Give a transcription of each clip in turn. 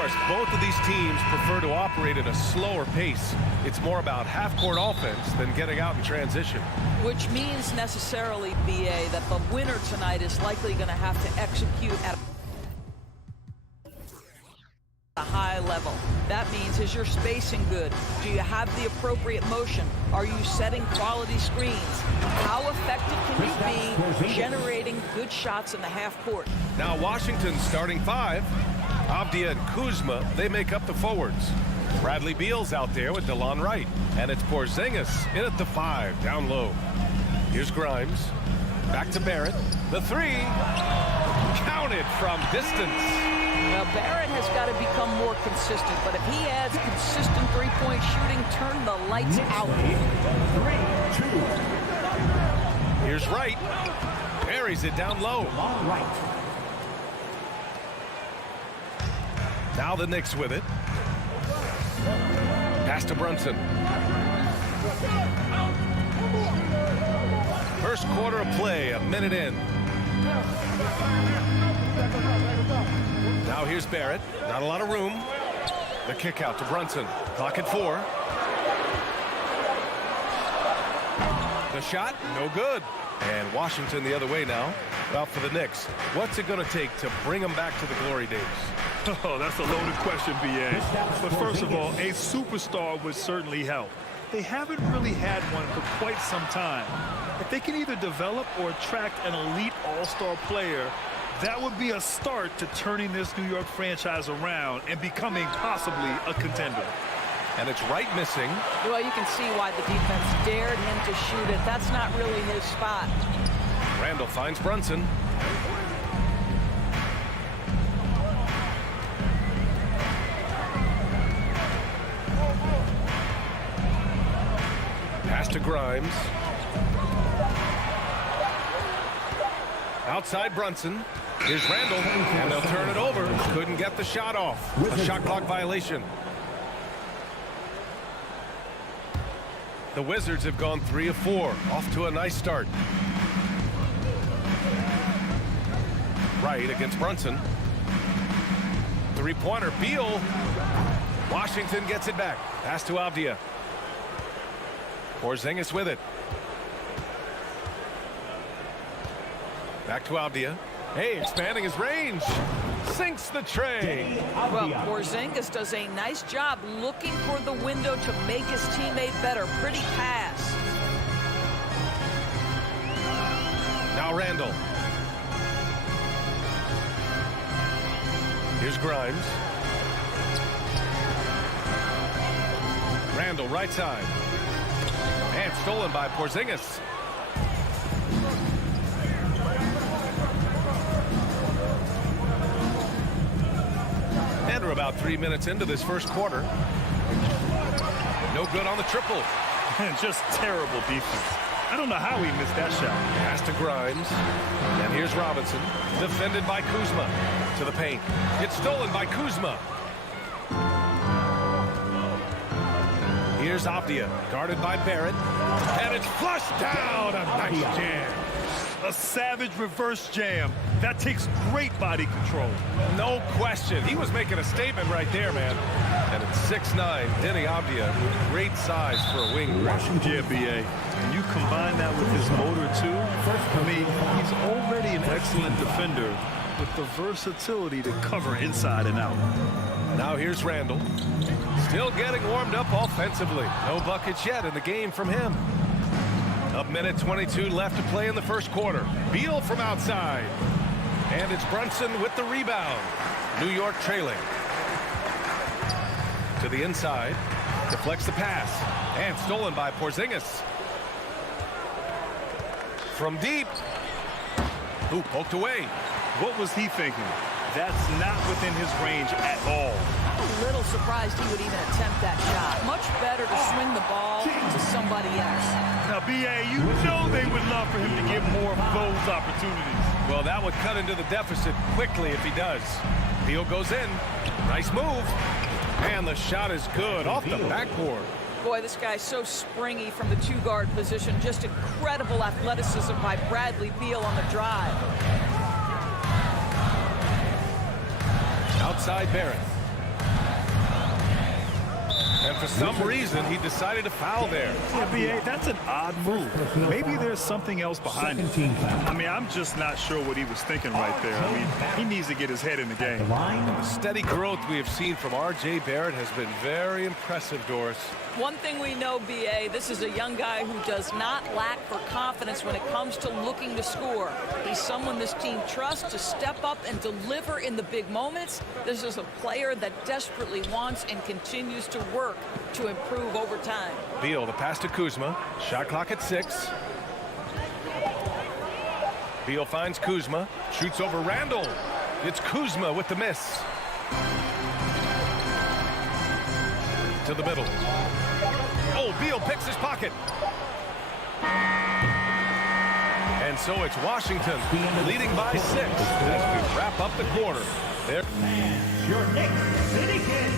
Morris, both of these teams prefer to operate at a slower pace. It's more about half-court offense than getting out in transition. Which means necessarily, BA, that the winner tonight is likely going to have to execute at a high level. That means, is your spacing good? Do you have the appropriate motion? Are you setting quality screens? How effective can you be generating good shots in the half court? Now Washington's starting five. Avdia and Kuzma, they make up the forwards. Bradley Beal's out there with DeLon Wright. And it's Porzingis in at the 5, down low. Here's Grimes. Back to Barrett. The 3. Counted from distance. Now, Barrett has got to become more consistent, but if he adds consistent three-point shooting, turn the lights out. 3-2. Here's Wright. Buries it down low. Right. Now the Knicks with it. Pass to Brunson. First quarter of play, a minute in. Now here's Barrett. Not a lot of room. The kick out to Brunson. Clock at 4. The shot, no good. And Washington the other way now. Out for the Knicks. What's it going to take to bring them back to the glory days? Oh, that's a loaded question, B.A. But first of all, a superstar would certainly help. They haven't really had one for quite some time. If they can either develop or attract an elite all-star player, that would be a start to turning this New York franchise around and becoming possibly a contender. And it's Wright missing. Well, you can see why the defense dared him to shoot it. That's not really his spot. Randall finds Brunson. Pass to Grimes. Outside Brunson. Here's Randall, and they'll turn it over. Couldn't get the shot off. A shot clock violation. The Wizards have gone 3 of 4. Off to a nice start. Wright against Brunson. Three-pointer, Beal. Washington gets it back. Pass to Avdia. Porzingis with it. Back to Avdia. Hey, expanding his range. Sinks the tray. Well, Porzingis does a nice job looking for the window to make his teammate better. Pretty pass. Now Randall. Here's Grimes. Randall, right side. And stolen by Porzingis. And we're about 3 minutes into this first quarter. No good on the triple. Just terrible defense. I don't know how he missed that shot. Pass to Grimes. And here's Robinson. Defended by Kuzma. To the paint. It's stolen by Kuzma. Here's Avdia. Guarded by Barrett. And it's flushed down. A nice jam. A savage reverse jam. That takes great body control. No question. He was making a statement right there, man. And it's 6'9", Denny Avdia. Great size for a wing. Yeah, B.A. And you combine that with his motor, too. I mean, he's already an excellent defender with the versatility to cover inside and out. Now here's Randall. Still getting warmed up offensively. No buckets yet in the game from him. A minute 22 left to play in the first quarter. Beal from outside. And it's Brunson with the rebound. New York trailing. To the inside. Deflects the pass. And stolen by Porzingis. From deep. Ooh, poked away. What was he thinking? That's not within his range at all. I'm a little surprised he would even attempt that shot. Much better to swing the ball to somebody else. Now, B.A., you know they would love for him to get more of those opportunities. Well, that would cut into the deficit quickly if he does. Beal goes in. Nice move. And the shot is good off the backboard. Boy, this guy's so springy from the two-guard position. Just incredible athleticism by Bradley Beal on the drive. Outside Barrett. And for some reason, he decided to foul there. Yeah, B.A., that's an odd move. Maybe there's something else behind it. I mean, I'm just not sure what he was thinking right there. I mean, he needs to get his head in the game. The steady growth we have seen from R.J. Barrett has been very impressive, Doris. One thing we know, B.A., this is a young guy who does not lack for confidence when it comes to looking to score. He's someone this team trusts to step up and deliver in the big moments. This is a player that desperately wants and continues to work to improve over time. Beal, the pass to Kuzma. Shot clock at 6. Beal finds Kuzma. Shoots over Randall. It's Kuzma with the miss. To the middle. Oh, Beal picks his pocket. And so it's Washington leading by 6 as we wrap up the quarter. There. Your Knicks City Kid.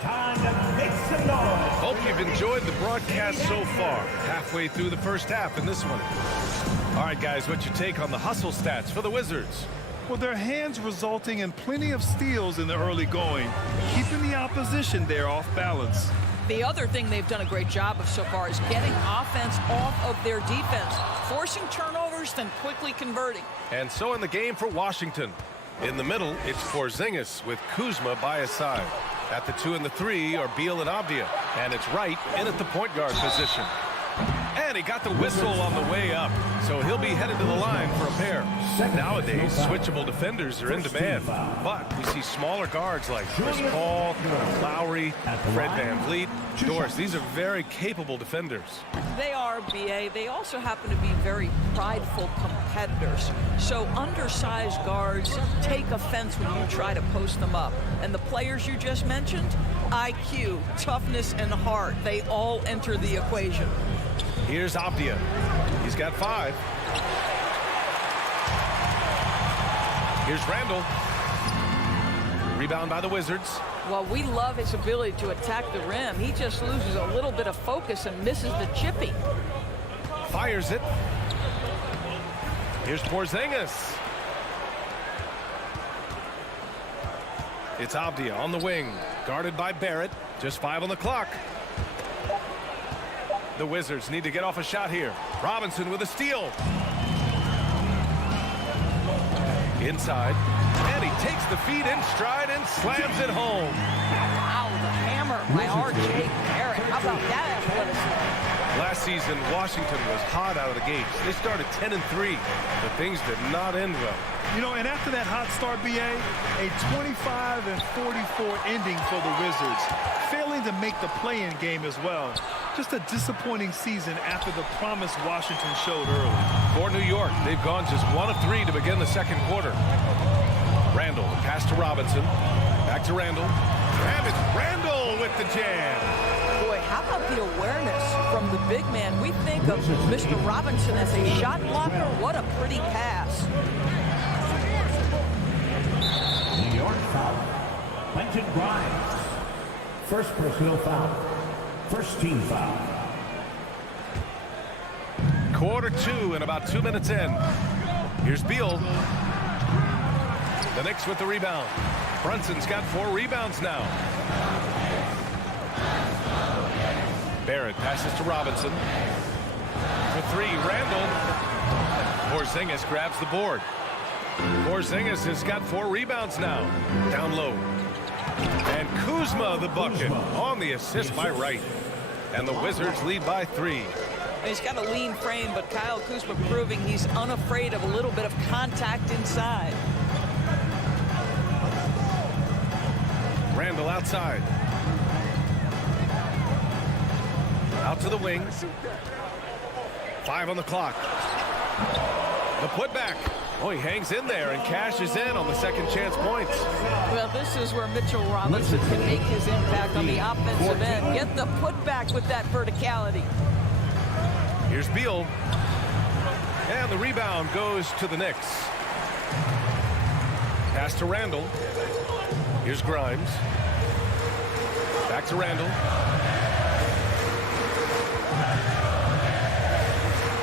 Time to make some noise. Hope you've enjoyed the broadcast so far. Halfway through the first half in this one. All right, guys, what's your take on the hustle stats for the Wizards? Well, their hands resulting in plenty of steals in the early going, keeping the opposition there off balance. The other thing they've done a great job of so far is getting offense off of their defense, forcing turnovers, then quickly converting. And so in the game for Washington. In the middle, it's Porzingis with Kuzma by his side. At the 2 and the 3 are Beal and Avdia. And it's Wright in at the point guard position. And he got the whistle on the way up, so he'll be headed to the line for a pair. Nowadays, switchable defenders are in demand, but we see smaller guards like Chris Paul, Lowry, Fred VanVleet. Doris, these are very capable defenders. They are, B.A. They also happen to be very prideful competitors. So undersized guards take offense when you try to post them up. And the players you just mentioned, IQ, toughness, and heart, they all enter the equation. Here's Avdia. He's got 5. Here's Randall. Rebound by the Wizards. While we love his ability to attack the rim, he just loses a little bit of focus and misses the chippy. Fires it. Here's Porzingis. It's Avdia on the wing, guarded by Barrett. Just 5 on the clock. The Wizards need to get off a shot here. Robinson with a steal. Inside. And he takes the feed in stride and slams it home. Wow, the hammer by R.J. Barrett. How about that athleticism? Last season, Washington was hot out of the gates. They started 10 and 3, but things did not end well. You know, and after that hot start, B.A., a 25 and 44 ending for the Wizards, failing to make the play-in game as well. Just a disappointing season after the promise Washington showed early. For New York, they've gone just 1 of 3 to begin the second quarter. Randall, pass to Robinson. Back to Randall. And it's Randall with the jam. Boy, how about the awareness from the big man? We think of Mr. Robinson as a shot blocker. What a pretty pass. New York foul. Quentin Grimes. First personal foul. First team foul. Quarter 2 and about 2 minutes in. Here's Beal. The Knicks with the rebound. Brunson's got 4 rebounds now. Barrett passes to Robinson. For 3, Randall. Porzingis grabs the board. Porzingis has got 4 rebounds now. Down low. And Kuzma the bucket on the assist by Wright. And the Wizards lead by 3. He's got a lean frame, but Kyle Kuzma proving he's unafraid of a little bit of contact inside. Randall outside. Out to the wing. 5 on the clock. The putback. Oh, he hangs in there and cashes in on the second chance points. Well, this is where Mitchell Robinson can make his impact on the offensive end. Get the putback with that verticality. Here's Beal. And the rebound goes to the Knicks. Pass to Randall. Here's Grimes. Back to Randall.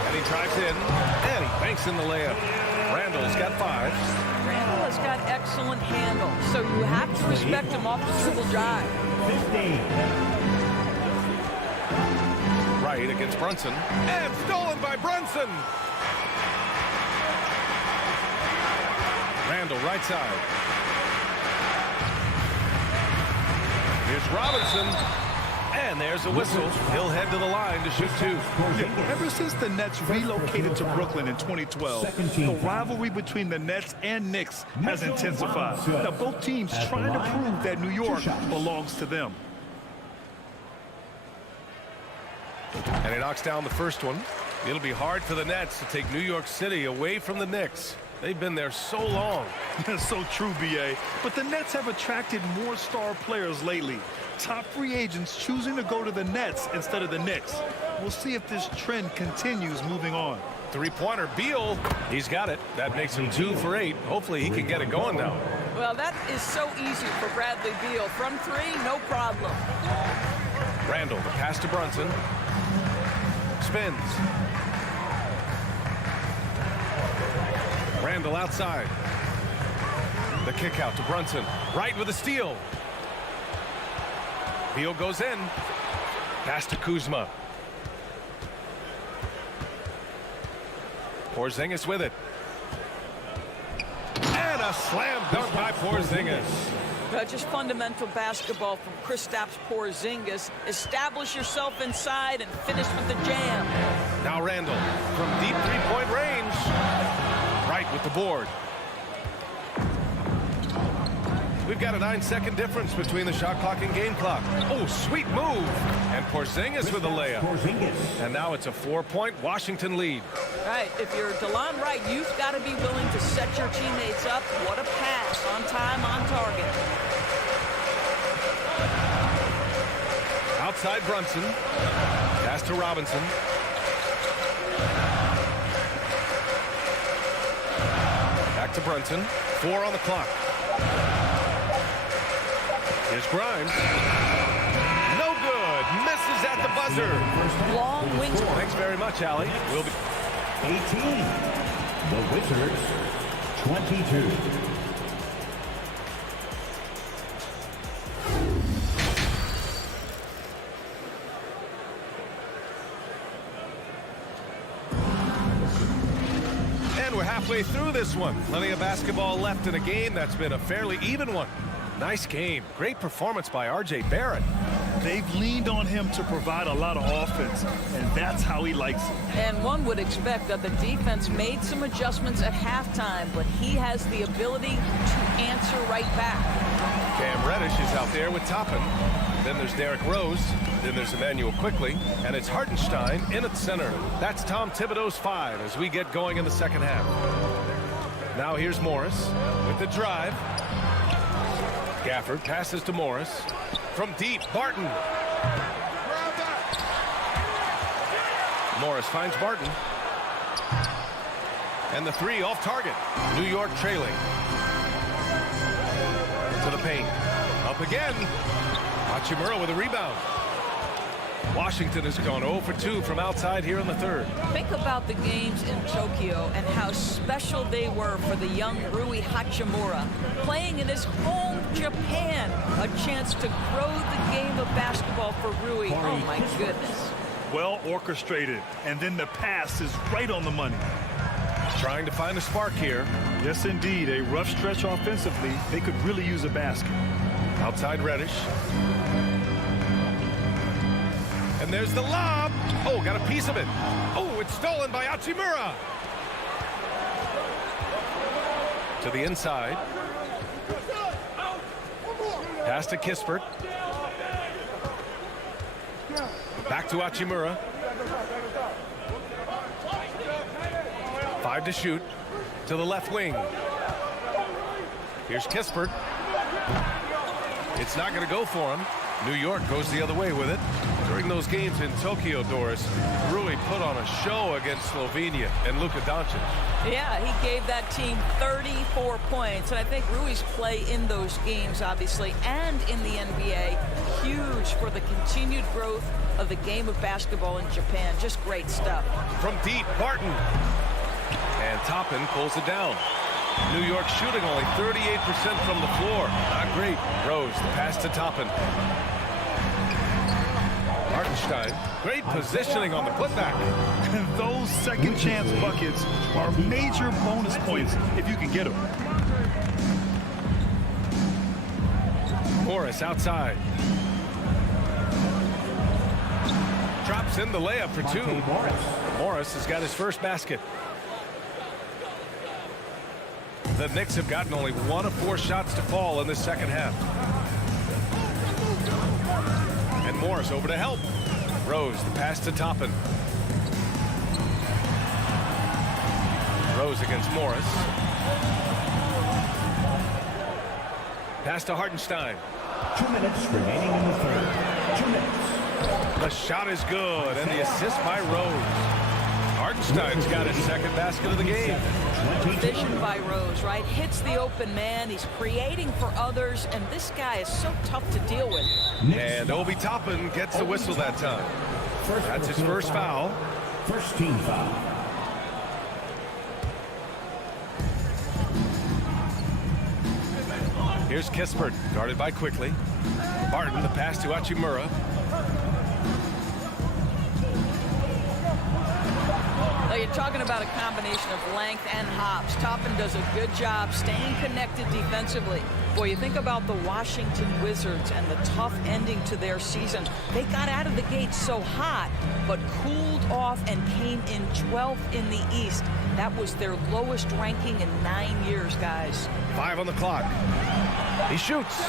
And he drives in. And he banks in the layup. Randall's got 5. Randall has got excellent handle, so you have to respect him off the dribble drive. 15. Right against Brunson. And stolen by Brunson. Randall, right side. Here's Robinson. And there's a whistle. He'll head to the line to shoot two. Ever since the Nets relocated to Brooklyn in 2012, the rivalry between the Nets and Knicks has intensified. Now, both teams trying to prove that New York belongs to them. And he knocks down the first one. It'll be hard for the Nets to take New York City away from the Knicks. They've been there so long. That's so true, B.A. But the Nets have attracted more star players lately. Top free agents choosing to go to the Nets instead of the Knicks. We'll see if this trend continues moving on. Three-pointer, Beal. He's got it. That makes him 2 for 8. Hopefully he can get it going now. Well, that is so easy for Bradley Beal. From 3, no problem. Randall, the pass to Brunson. Spins. Randall outside. The kick out to Brunson. Right with a steal. Beal goes in. Pass to Kuzma. Porzingis with it. And a slam dunk by Porzingis. Just fundamental basketball from Kristaps Porzingis. Establish yourself inside and finish with the jam. Now Randall from deep three-point range. Right with the board. We've got a 9-second difference between the shot clock and game clock. Oh, sweet move. And Porzingis with a layup. And now it's a 4-point Washington lead. Right, if you're DeLon Wright, you've got to be willing to set your teammates up. What a pass, on time, on target. Outside Brunson. Pass to Robinson. Back to Brunson. 4 on the clock. Here's Grimes. No good. Misses at the buzzer. Long wings. Thanks very much, Allie. We'll be 18. The Wizards, 22. And we're halfway through this one. Plenty of basketball left in a game that's been a fairly even one. Nice game. Great performance by R.J. Barrett. They've leaned on him to provide a lot of offense, and that's how he likes it. And one would expect that the defense made some adjustments at halftime, but he has the ability to answer right back. Cam Reddish is out there with Toppin. Then there's Derrick Rose. Then there's Emmanuel Quickly. And it's Hartenstein in at center. That's Tom Thibodeau's 5 as we get going in the second half. Now here's Morris with the drive. Gafford passes to Morris. From deep, Barton. Morris finds Barton. And the 3 off target. New York trailing. To the paint. Up again. Hachimura with a rebound. Washington has gone 0 for 2 from outside here in the third. Think about the games in Tokyo and how special they were for the young Rui Hachimura. Playing in his home, Japan. A chance to grow the game of basketball for Rui. Oh, my goodness. Well orchestrated. And then the pass is right on the money. Trying to find a spark here. Yes, indeed. A rough stretch offensively. They could really use a basket. Outside Reddish. And there's the lob. Oh, got a piece of it. Oh, it's stolen by Hachimura. To the inside. Pass to Kispert. Back to Hachimura. 5 to shoot. To the left wing. Here's Kispert. It's not going to go for him. New York goes the other way with it. During those games in Tokyo, Doris, Rui put on a show against Slovenia and Luka Doncic. Yeah, he gave that team 34 points. And I think Rui's play in those games, obviously, and in the NBA, huge for the continued growth of the game of basketball in Japan. Just great stuff. From deep, Barton. And Toppin pulls it down. New York shooting only 38% from the floor. Not great. Rose, the pass to Toppin. Hartenstein, great positioning on the putback. And those second chance buckets are major bonus points if you can get them. Morris outside. Drops in the layup for two. Morris has got his first basket. The Knicks have gotten only 1 of 4 shots to fall in the second half. And Morris over to help. Rose, the pass to Toppin. Rose against Morris. Pass to Hartenstein. 2 minutes remaining in the third. 2 minutes. The shot is good, and the assist by Rose. Hartenstein's got his second basket of the game. Vision by Rose, right? Hits the open man. He's creating for others, and this guy is so tough to deal with. And Obi Toppin gets the whistle that time. That's his first foul. First team foul. Here's Kispert, guarded by Quickly. Barton, the pass to Hachimura. Now you're talking about a combination of length and hops. Toppin does a good job staying connected defensively. Boy, you think about the Washington Wizards and the tough ending to their season. They got out of the gate so hot, but cooled off and came in 12th in the East. That was their lowest ranking in 9 years, guys. 5 on the clock. He shoots.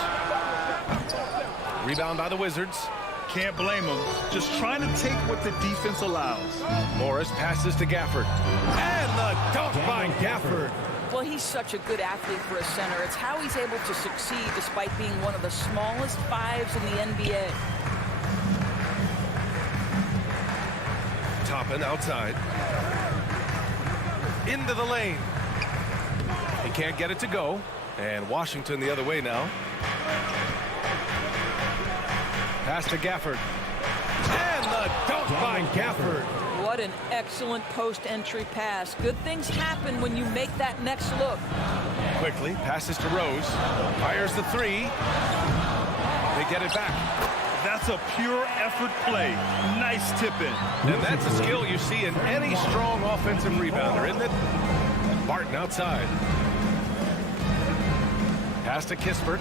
Rebound by the Wizards. Can't blame him. Just trying to take what the defense allows. Morris passes to Gafford. And the dunk by Gafford. Well, he's such a good athlete for a center. It's how he's able to succeed despite being one of the smallest 5s in the NBA. Toppin outside. Into the lane. He can't get it to go. And Washington the other way now. Pass to Gafford. And the dunk by Gafford. What an excellent post-entry pass. Good things happen when you make that next look. Quickly passes to Rose. Fires the 3. They get it back. That's a pure effort play. Nice tip-in. And that's a skill you see in any strong offensive rebounder, isn't it? Barton outside. Pass to Kispert.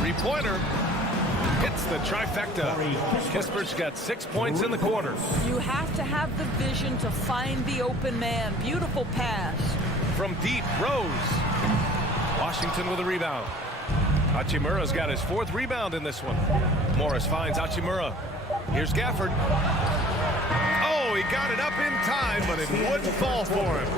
3-pointer. Hits the trifecta. Kispert's got 6 points in the quarter. You have to have the vision to find the open man. Beautiful pass. From deep, Rose. Washington with a rebound. Hachimura's got his 4th rebound in this one. Morris finds Hachimura. Here's Gafford. Oh, he got it up in time, but it wouldn't fall for him.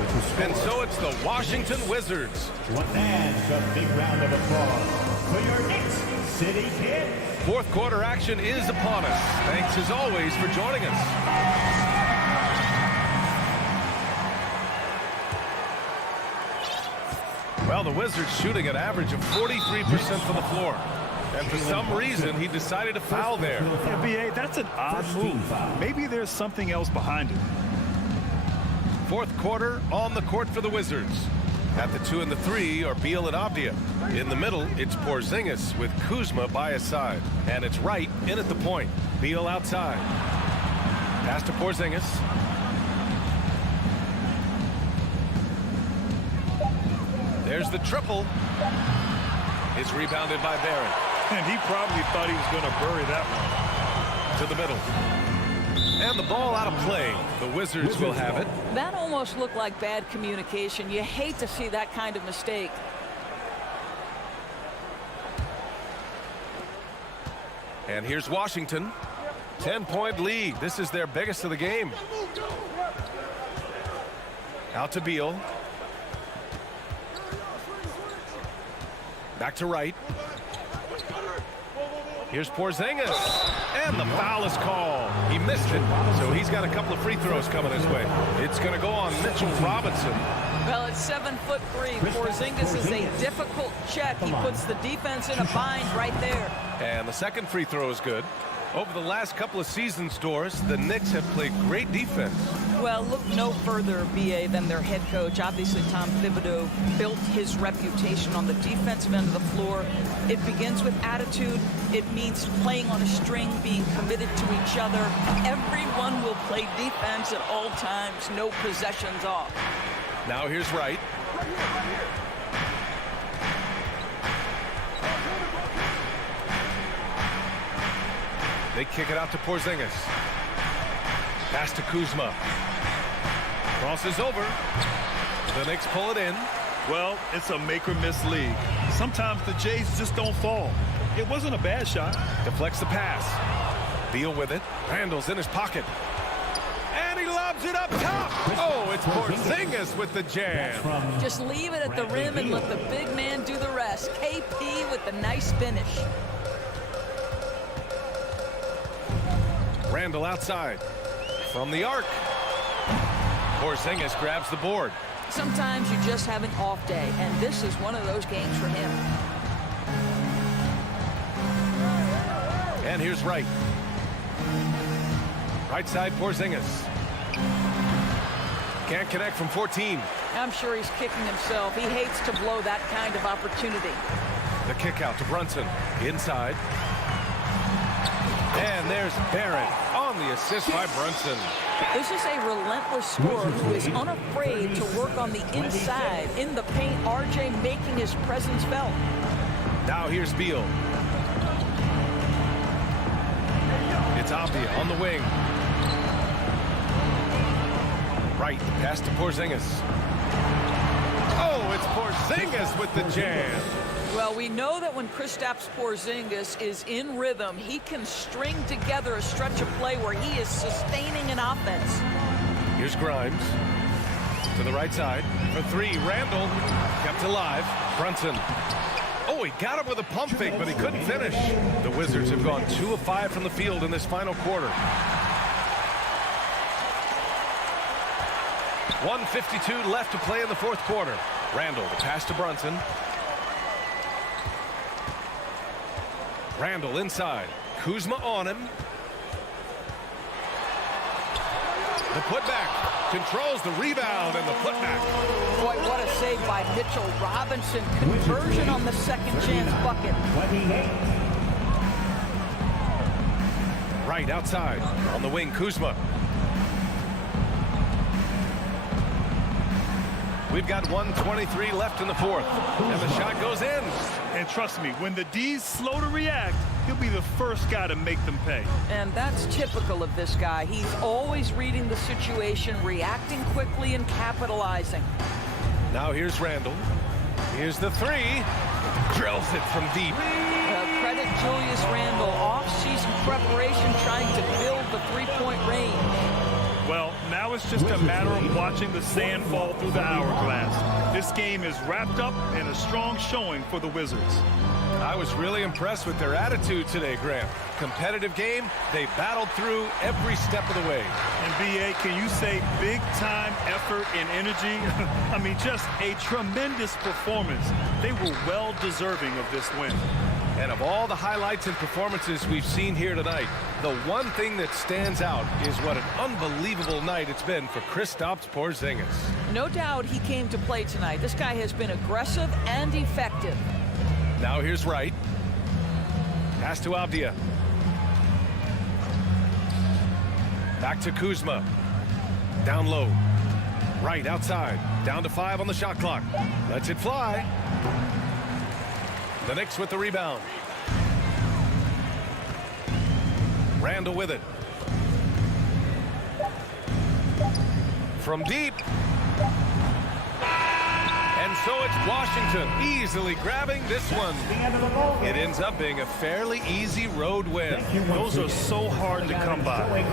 And so it's the Washington Wizards. One man's a big round of applause for your Knicks City Kids. 4th quarter action is upon us. Thanks as always for joining us. Well, the Wizards shooting an average of 43% from the floor. And for some reason, he decided to foul there. Yeah, B.A., that's an odd move. Maybe there's something else behind it. 4th quarter on the court for the Wizards. At the 2 and the 3 are Beal and Avdia. In the middle, it's Porzingis with Kuzma by his side. And it's Wright in at the point. Beal outside. Pass to Porzingis. There's the triple. It's rebounded by Barron. And he probably thought he was going to bury that one. To the middle. And the ball out of play. The Wizards will have it. That almost looked like bad communication. You hate to see that kind of mistake. And here's Washington. 10-point lead. This is their biggest of the game. Out to Beal. Back to Wright. Here's Porzingis. And the foul is called. He missed it, so he's got a couple of free throws coming his way. It's going to go on Mitchell Robinson. Well, it's 7'3". Porzingis is a difficult check. He puts the defense in a bind right there. And the second free throw is good. Over the last couple of seasons, Doris, the Knicks have played great defense. Well, look no further, BA, than their head coach. Obviously, Tom Thibodeau built his reputation on the defensive end of the floor. It begins with attitude. It means playing on a string, being committed to each other. Everyone will play defense at all times, no possessions off. Now here's Wright. They kick it out to Porzingis. Pass to Kuzma. Crosses over. The Knicks pull it in. Well, it's a make-or-miss league. Sometimes the Jays just don't fall. It wasn't a bad shot. Deflects the pass. Beal with it. Randall's in his pocket. And he lobs it up top. Oh, it's Porzingis with the jam. Just leave it at the rim and let the big man do the rest. KP with the nice finish. Randall outside. From the arc. Porzingis grabs the board. Sometimes you just have an off day, and this is one of those games for him. And here's Wright. Right side, Porzingis. Can't connect from 14. I'm sure he's kicking himself. He hates to blow that kind of opportunity. The kick out to Brunson. Inside. And there's Barrett on the assist by Brunson. This is a relentless scorer who is unafraid to work on the inside. In the paint, RJ making his presence felt. Now here's Beal. It's Avdia on the wing. Right, pass to Porzingis. Oh, it's Porzingis with the jam. Well, we know that when Kristaps Porzingis is in rhythm, he can string together a stretch of play where he is sustaining an offense. Here's Grimes. To the right side. For three, Randall. Kept alive. Brunson. Oh, he got him with a pump fake, but he couldn't finish. The Wizards have gone 2 of 5 from the field in this final quarter. 1:52 left to play in the fourth quarter. Randall, the pass to Brunson. Randall inside. Kuzma on him. The putback. Controls the rebound and the putback. Boy, what a save by Mitchell Robinson. Conversion on the second chance bucket. Right outside. On the wing, Kuzma. We've got 1:23 left in the fourth. And the shot goes in. And trust me, when the D's slow to react, he'll be the first guy to make them pay. And that's typical of this guy. He's always reading the situation, reacting quickly, and capitalizing. Now here's Randall. Here's the three. Drills it from deep. Credit Julius Randle. Off-season preparation trying to build the three-point range. Well, now it's just a matter of watching the sand fall through the hourglass. This game is wrapped up in a strong showing for the Wizards. I was really impressed with their attitude today, Grant. Competitive game, they battled through every step of the way. And BA, can you say big-time effort and energy? I mean, just a tremendous performance. They were well deserving of this win. And of all the highlights and performances we've seen here tonight, the one thing that stands out is what an unbelievable night it's been for Kristaps Porzingis. No doubt he came to play tonight. This guy has been aggressive and effective. Now here's Wright. Pass to Avdia. Back to Kuzma. Down low. Wright outside. Down to 5 on the shot clock. Lets it fly. The Knicks with the rebound. Randall with it. From deep. And so it's Washington easily grabbing this one. It ends up being a fairly easy road win. Those are so hard to come by.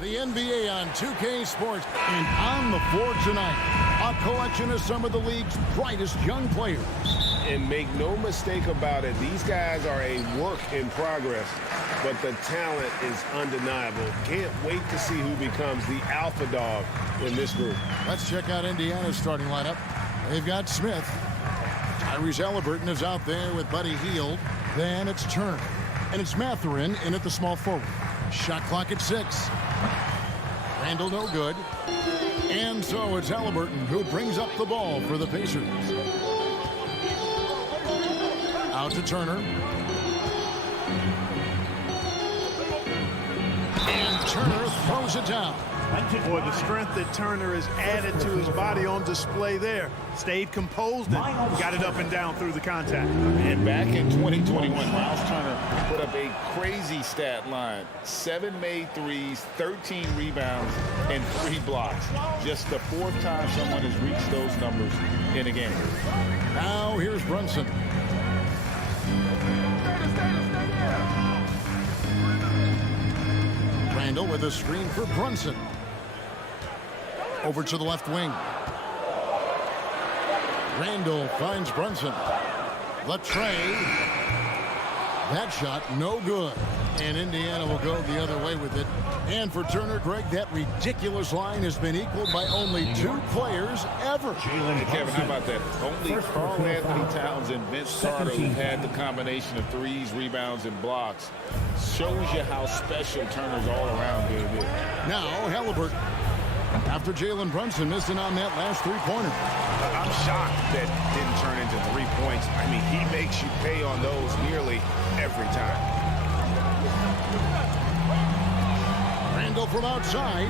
The NBA on 2K Sports. And on the floor tonight, a collection of some of the league's brightest young players. And make no mistake about it, these guys are a work in progress, but the talent is undeniable. Can't wait to see who becomes the alpha dog in this group. Let's check out Indiana's starting lineup. They've got Smith. Tyrese Halliburton is out there with Buddy Hield. Then it's Turner. And it's Mathurin in at the small forward. Shot clock at 6. Randall no good. And so it's Halliburton who brings up the ball for the Pacers. Out to Turner. And Turner throws it down. Boy, the strength that Turner has added to his body on display there. Stayed composed and got it up and down through the contact. And back in 2021, Miles Turner put up a crazy stat line. 7 made threes, 13 rebounds, and 3 blocks. Just the 4th time someone has reached those numbers in a game. Now here's Brunson. Randall with a screen for Brunson. Over to the left wing. Randall finds Brunson. The tray. That shot no good. And Indiana will go the other way with it. And for Turner, Greg, that ridiculous line has been equaled by only 2 players ever. Hey, Kevin, how about that? Only Karl Anthony Towns and Vince Carter who had the combination of threes, rebounds, and blocks. Shows you how special Turner's all-around game is. Now Halliburton. After Jalen Brunson missing on that last 3-pointer. I'm shocked that didn't turn into 3 points. I mean, he makes you pay on those nearly every time. Randall from outside.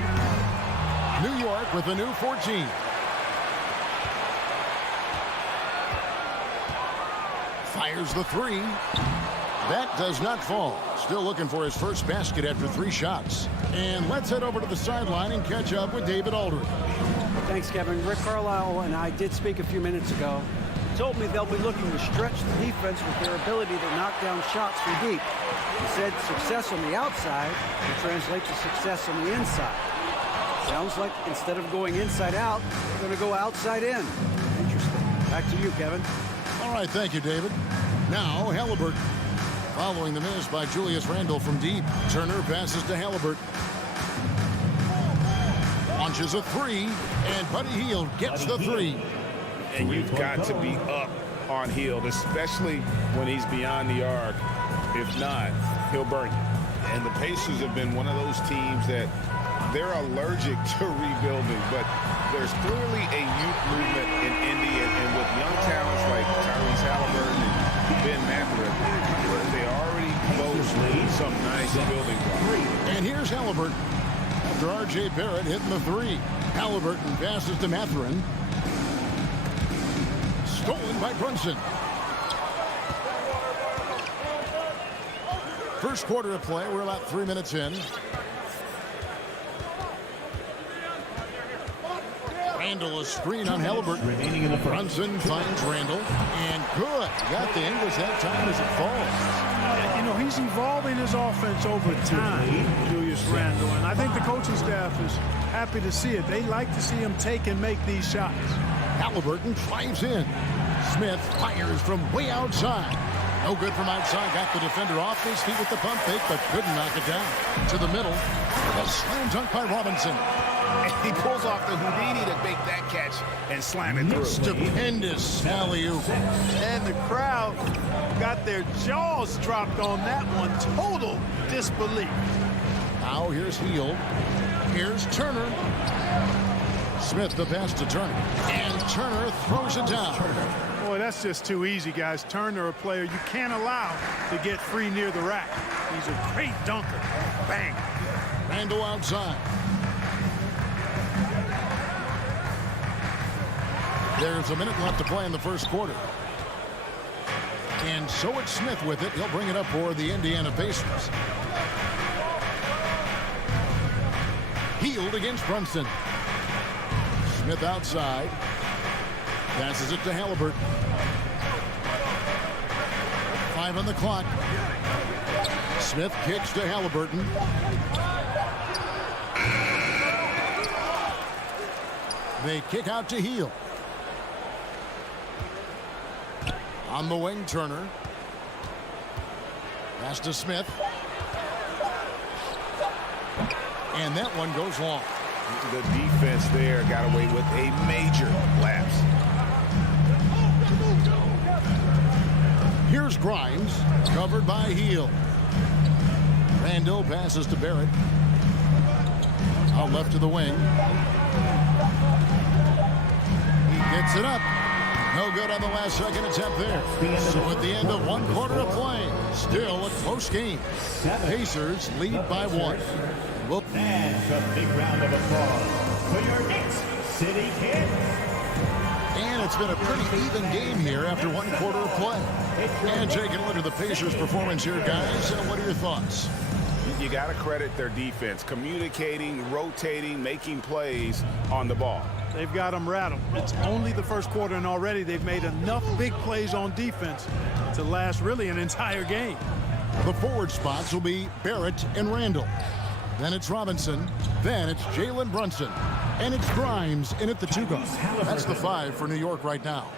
New York with a new 14. Fires the 3. That does not fall. Still looking for his first basket after 3 shots. And let's head over to the sideline and catch up with David Aldridge. Thanks, Kevin. Rick Carlisle and I did speak a few minutes ago. He told me they'll be looking to stretch the defense with their ability to knock down shots from deep. He said success on the outside will translate to success on the inside. Sounds like instead of going inside out, they're going to go outside in. Interesting. Back to you, Kevin. All right, thank you, David. Now Halliburton. Following the miss by Julius Randle from deep. Turner passes to Halliburton. Launches a 3, and Buddy Hield gets the 3. And you've got to be up on Hield, especially when he's beyond the arc. If not, he'll burn you. And the Pacers have been one of those teams that they're allergic to rebuilding, but there's clearly a youth movement in Indy, and with young talents like Tyrese Halliburton and Ben Mathurin, they already boast some nice building blocks. And here's Halliburton. After R.J. Barrett hitting the 3. Halliburton passes to Mathurin. Stolen by Brunson. First quarter of play. We're about 3 minutes in. Randall, a screen on Halliburton. Remaining in the front. Brunson finds Randall. And good. Got the English that time as it falls. You know, he's evolving his offense over time, Julius Randle, and I think the coaching staff is happy to see it. They like to see him take and make these shots. Halliburton drives in. Smith fires from way outside. No good from outside. Got the defender off his feet with the pump fake, but couldn't knock it down. To the middle. A slam dunk by Robinson. And he pulls off the Houdini to make that catch and slam it through. Stupendous alley-oop. And the crowd got their jaws dropped on that one. Total disbelief. Now here's Hield. Here's Turner. Smith the pass to Turner. And Turner throws it down. Boy, that's just too easy, guys. Turner, a player you can't allow to get free near the rack. He's a great dunker. Bang. Randall outside. There's a minute left to play in the first quarter. And so it's Smith with it. He'll bring it up for the Indiana Pacers. Hield against Brunson. Smith outside. Passes it to Halliburton. 5 on the clock. Smith kicks to Halliburton. They kick out to Heel. On the wing, Turner. Pass to Smith. And that one goes long. The defense there got away with a major lapse. Here's Grimes, covered by Heel. Randall passes to Barrett. Out left to the wing. He gets it up. No good on the last second attempt there. So at the end of one quarter of play, still a close game. Pacers lead by 1. Well, And a big round of applause for your Knicks City Kids. and it's been a pretty even game here after one quarter of play. And taking a look at the Pacers' performance here, guys. What are your thoughts? You got to credit their defense, communicating, rotating, making plays on the ball. They've got them rattled. It's only the first quarter, and already they've made enough big plays on defense to last really an entire game. The forward spots will be Barrett and Randall. Then it's Robinson. Then it's Jalen Brunson. And it's Grimes in at the 2 guard. That's the 5 for New York right now.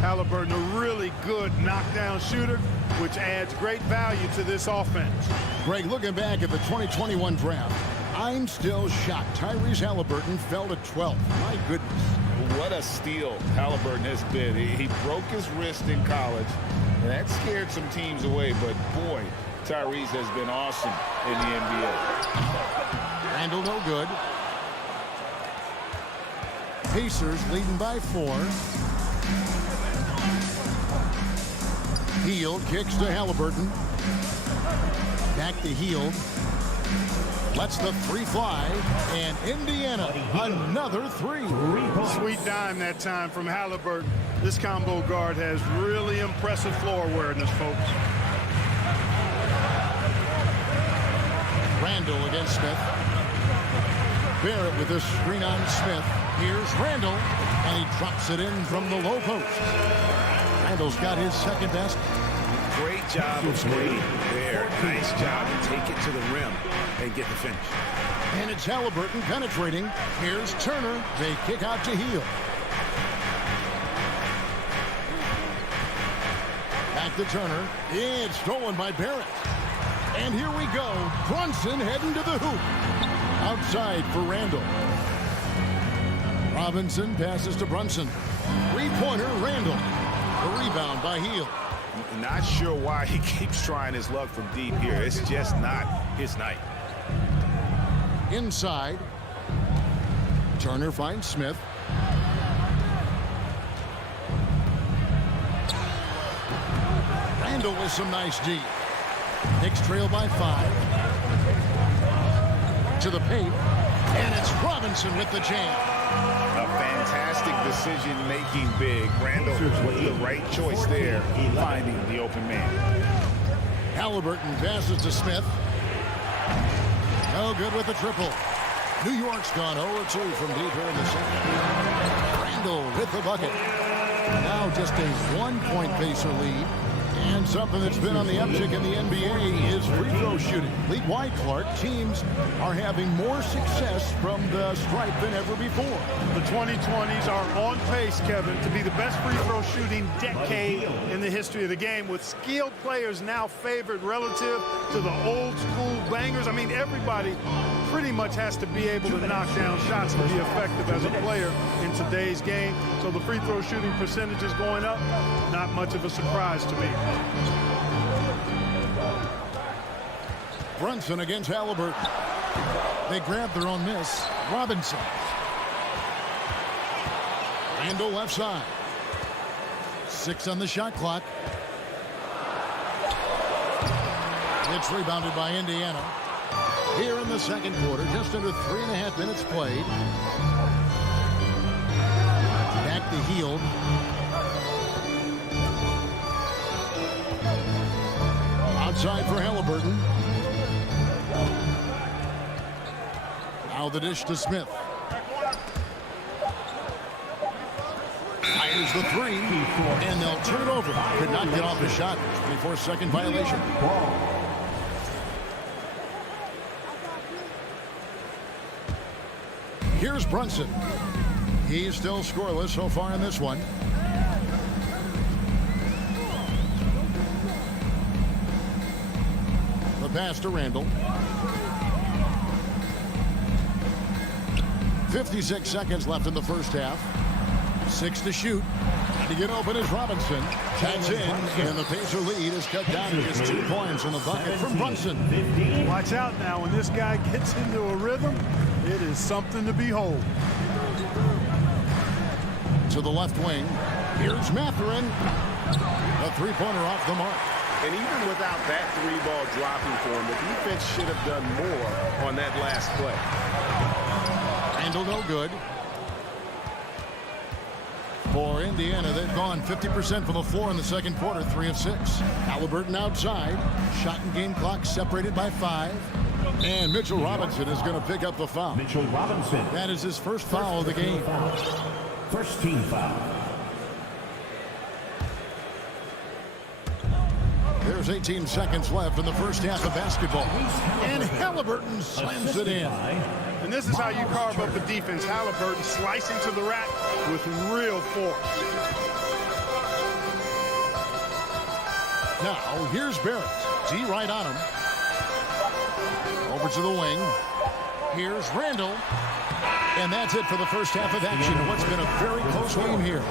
Halliburton, a really good knockdown shooter, which adds great value to this offense. Greg, looking back at the 2021 draft, I'm still shocked Tyrese Halliburton fell to 12th. My goodness. What a steal Halliburton has been. He broke his wrist in college, and that scared some teams away. But, boy, Tyrese has been awesome in the NBA. Randall no good. Pacers leading by 4. Hield kicks to Halliburton. Back to Hield. Lets the 3 fly. And Indiana, another 3. Sweet dime that time from Halliburton. This combo guard has really impressive floor awareness, folks. Randall against Smith. Barrett with this screen on Smith. Here's Randall, and he drops it in from the low post. Randall's got his second best. Great job of screening there. Nice job to take it to the rim and get the finish. And it's Halliburton penetrating. Here's Turner. They kick out to Heel. Back to Turner. It's stolen by Barrett. And here we go. Brunson heading to the hoop. Outside for Randall. Robinson passes to Brunson. 3-pointer, Randall. A rebound by Heel. Not sure why he keeps trying his luck from deep here. It's just not his night. Inside. Turner finds Smith. Randall with some nice D. Knicks trail by 5. To the paint. And it's Robinson with the jam. A fantastic decision-making big. Randall with the right choice there, finding the open man. Halliburton passes to Smith. No good with the triple. New York's gone 0-2 from deep here in the second. Randall with the bucket. Now just a 1-point Pacer lead. And something that's been on the uptick in the NBA is free throw shooting. League-wide, Clark, teams are having more success from the stripe than ever before. The 2020s are on pace, Kevin, to be the best free throw shooting decade in the history of the game, with skilled players now favored relative to the old school bangers. I mean, everybody pretty much has to be able to knock down shots to be effective as a player in today's game. So the free throw shooting percentage is going up. Not much of a surprise to me. Brunson against Halliburton. They grab their own miss. Robinson. Randall left side. 6 on the shot clock. It's rebounded by Indiana. Here in the second quarter, just under 3.5 minutes played. Back to Hield. Outside for Halliburton. Now the dish to Smith. Fires the 3, and they'll turn it over. Could not get off the shot. 24-second violation. Here's Brunson. He's still scoreless so far in this one. The pass to Randall. 56 seconds left in the first half. 6 to shoot. To get open is Robinson. That's in, and the Pacer lead is cut down to just 2 points in the bucket from Brunson. Watch out now. When this guy gets into a rhythm, it is something to behold. To the left wing. Here's Mathurin. A three-pointer off the mark. And even without that 3-ball dropping for him, the defense should have done more on that last play. Randall no good. For Indiana, they've gone 50% from the floor in the second quarter, 3 of 6. Halliburton outside. Shot and game clock separated by 5. And Mitchell Robinson is going to pick up the foul. Mitchell Robinson. That is his first foul of the game. First team foul. There's 18 seconds left in the first half of basketball. And Halliburton slams it in. And this is how you carve up a defense. Halliburton slicing to the rack with real force. Now, here's Barrett. D right on him. Over to the wing. Here's Randall. And that's it for the first half of action. What's been a very close game here.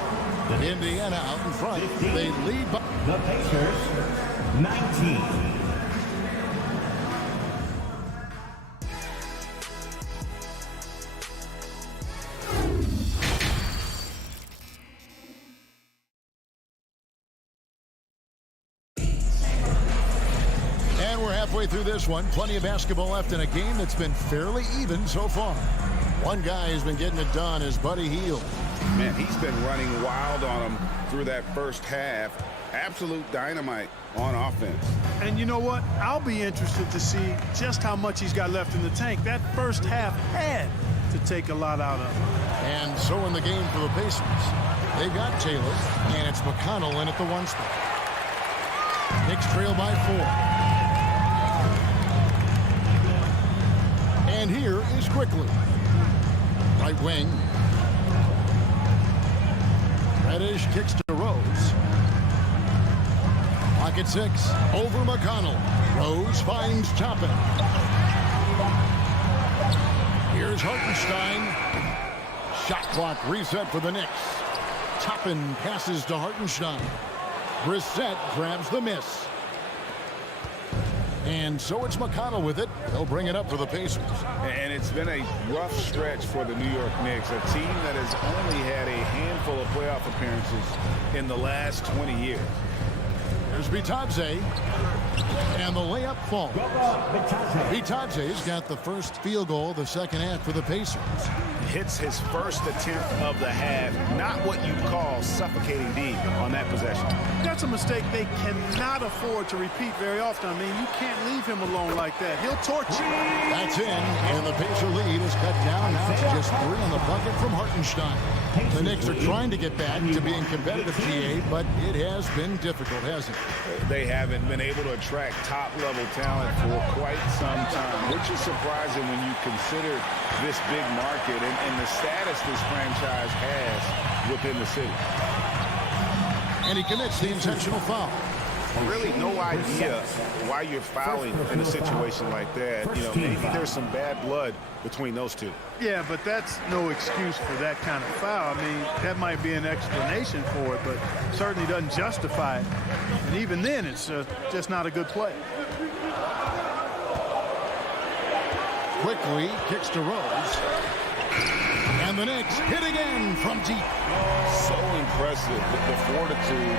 Indiana out in front. They lead by... The Pacers, 19. And we're halfway through this one. Plenty of basketball left in a game that's been fairly even so far. One guy who's been getting it done is Buddy Hield. Man, he's been running wild on him through that first half. Absolute dynamite on offense. And you know what? I'll be interested to see just how much he's got left in the tank. That first half had to take a lot out of him. And so in the game for the Pacers, they've got Taylor, and it's McConnell in at the 1 spot. Knicks trail by 4. And here is Quickly. Right wing. Reddish kicks to Rose. Pocket 6. Over McConnell. Rose finds Toppin. Here's Hartenstein. Shot clock reset for the Knicks. Toppin passes to Hartenstein. Brissett grabs the miss. And so it's McConnell with it. They'll bring it up for the Pacers. And it's been a rough stretch for the New York Knicks, a team that has only had a handful of playoff appearances in the last 20 years. There's Bitadze. And the layup falls. Bitadze's got the first field goal of the second half for the Pacers. Hits his first attempt of the half. Not what you'd call suffocating deep on that possession. That's a mistake they cannot afford to repeat very often. I mean, you can't leave him alone like that. He'll torch you. That's in, and the Pacer lead is cut down now to just 3 on the bucket from Hartenstein. The Knicks are trying to get back to being competitive, GA, but it has been difficult, hasn't it? They haven't been able to attract top-level talent for quite some time, which is surprising when you consider this big market and the status this franchise has within the city. And he commits the intentional foul. Really no idea why you're fouling in a situation like that. You know, maybe there's some bad blood between those two. Yeah, but that's no excuse for that kind of foul. I mean, that might be an explanation for it, but certainly doesn't justify it. And even then, it's just not a good play. Quickly kicks to Rose. And the Knicks hit again from deep. So impressive, the fortitude,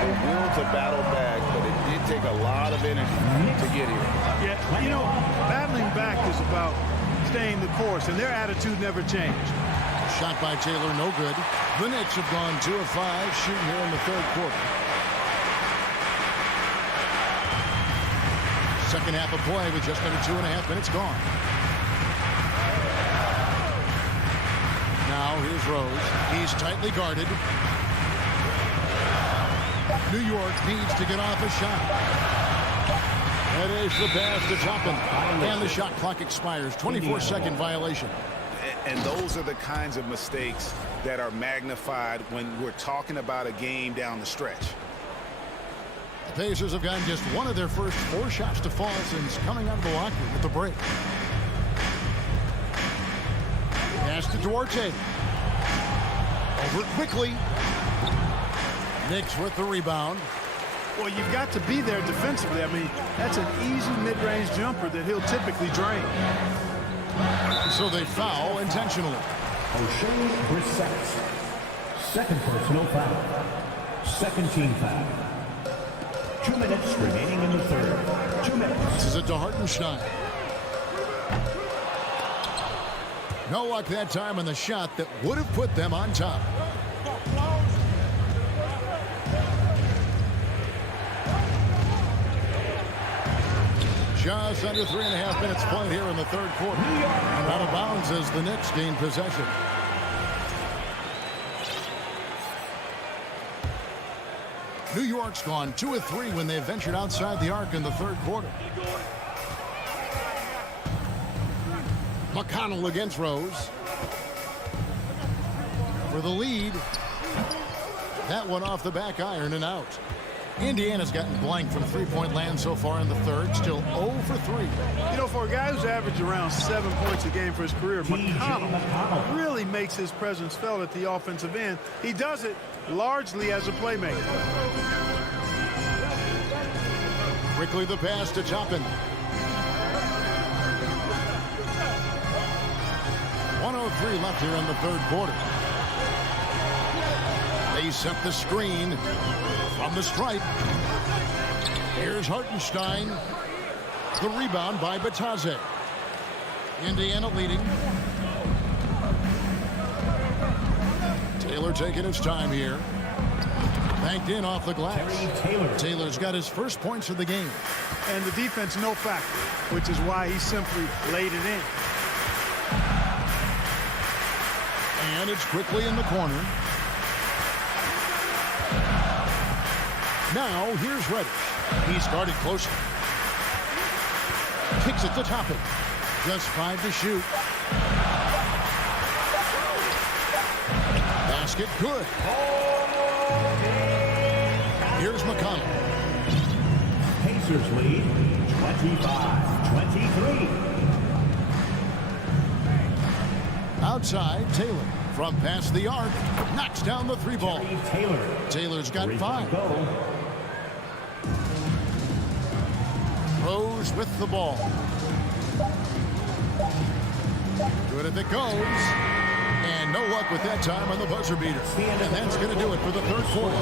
the will to battle back, but it did take a lot of energy to get here. Yeah, you know, battling back is about staying the course, and their attitude never changed. Shot by Taylor, no good. The Knicks have gone 2 of 5, shooting here in the third quarter. Second half of play with just under 2.5 minutes gone. Now here's Rose. He's tightly guarded. New York needs to get off a shot. That is the pass to Toppin. And the shot clock expires. 24-second violation. And those are the kinds of mistakes that are magnified when we're talking about a game down the stretch. The Pacers have gotten just one of their first 4 shots to fall since coming out of the locker room with the break. Pass to Duarte. Over quickly. Knicks with the rebound. Well, you've got to be there defensively. I mean, that's an easy mid-range jumper that he'll typically drain. So they foul intentionally. O'Shea Brissett. Second personal foul. Second team foul. 2 minutes remaining in the third. 2 minutes. This is it to Hartenstein. No luck that time on the shot that would have put them on top. Just under 3.5 minutes played here in the third quarter. And out of bounds as the Knicks gain possession. New York's gone 2 of 3 when they ventured outside the arc in the third quarter. McConnell against Rose. For the lead. That one off the back iron and out. Indiana's gotten blank from three-point land so far in the third. Still 0 for 3. You know, for a guy who's averaged around 7 points a game for his career, McConnell really makes his presence felt at the offensive end. He does it largely as a playmaker. Quickly the pass to Toppin. 1:03 left here in the third quarter. They set the screen from the stripe. Here's Hartenstein. The rebound by Bataze. Indiana leading. Taylor taking his time here. Banked in off the glass. Taylor's got his first points of the game. And the defense no factor, which is why he simply laid it in. And it's quickly in the corner. Now, here's Reddish. He started closer. Kicks it to Toppin. Just 5 to shoot. Basket good. Here's McConnell. Pacers lead 25-23. Outside, Taylor. From past the arc. Knocks down the 3-ball. Taylor's got 5. Rose with the ball. Good if it goes. And no luck with that time on the buzzer beater. And that's going to do it for the third quarter.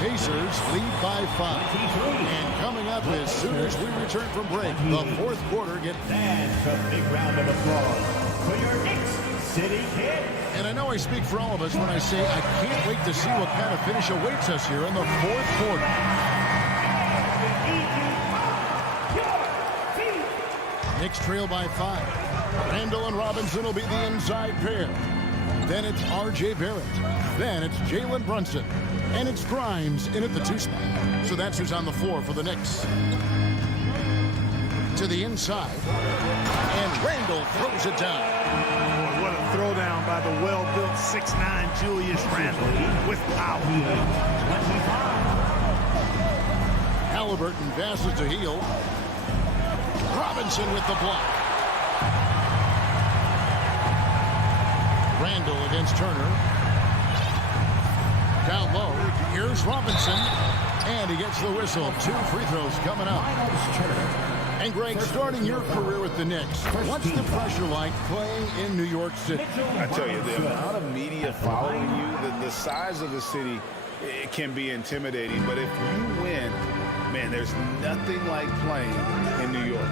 Pacers lead by 5. And coming up as soon as we return from break, the fourth quarter gets... That's a big round of applause for your Knicks City Kid. And I know I speak for all of us when I say I can't wait to see what kind of finish awaits us here in the fourth quarter. Knicks trail by 5. Randall and Robinson will be the inside pair. Then it's R.J. Barrett. Then it's Jalen Brunson. And it's Grimes in at the 2 spot. So that's who's on the floor for the Knicks. To the inside. And Randall throws it down. Boy, what a throwdown by the well-built 6'9" Julius Randle with power. Halliburton passes to Hield. Robinson with the block. Randall against Turner. Down low. Here's Robinson. And he gets the whistle. 2 free throws coming up. And Greg, starting your career with the Knicks, what's the pressure like playing in New York City? I tell you, the amount of media following you, the size of the city, it can be intimidating. But if you win, man, there's nothing like playing in New York.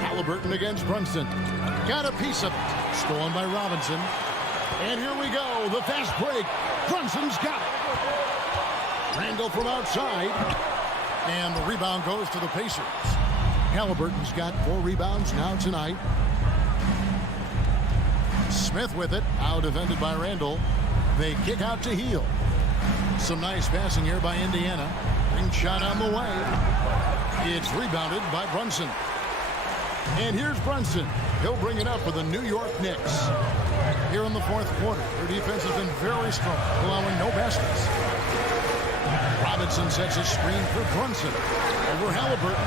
Halliburton against Brunson. Got a piece of it. Stolen by Robinson. And here we go. The fast break. Brunson's got it. Randall from outside. And the rebound goes to the Pacers. Halliburton's got 4 rebounds now tonight. Smith with it. Out defended by Randall. They kick out to Hield. Some nice passing here by Indiana. Ring shot on the way. It's rebounded by Brunson. And here's Brunson. He'll bring it up for the New York Knicks. Here in the fourth quarter, their defense has been very strong, allowing no baskets. Robinson sets a screen for Brunson. Over Halliburton.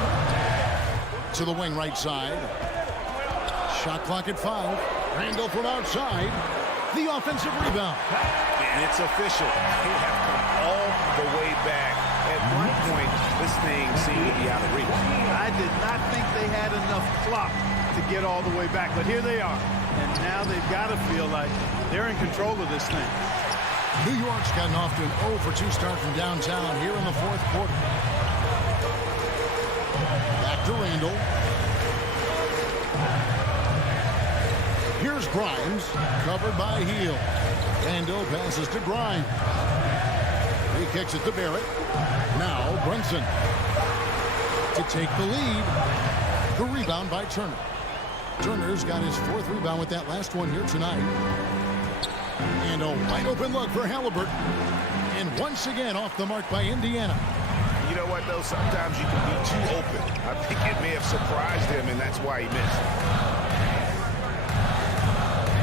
To the wing right side. Shot clock at 5. Randall from outside. The offensive rebound. And it's official. They have come all the way back. At one point, this thing seemed to be out of reach. I did not think they had enough clock to get all the way back, but here they are. And now they've got to feel like they're in control of this thing. New York's gotten off to an 0-for-2 start from downtown here in the fourth quarter. Back to Randall. Here's Grimes, covered by Heel. Randall passes to Grimes. He kicks it to Barrett. Now Brunson to take the lead. The rebound by Turner. Turner's got his 4th rebound with that last one here tonight. And a wide open look for Halliburton. And once again off the mark by Indiana. You know what, though? Sometimes you can be too open. I think it may have surprised him, and that's why he missed.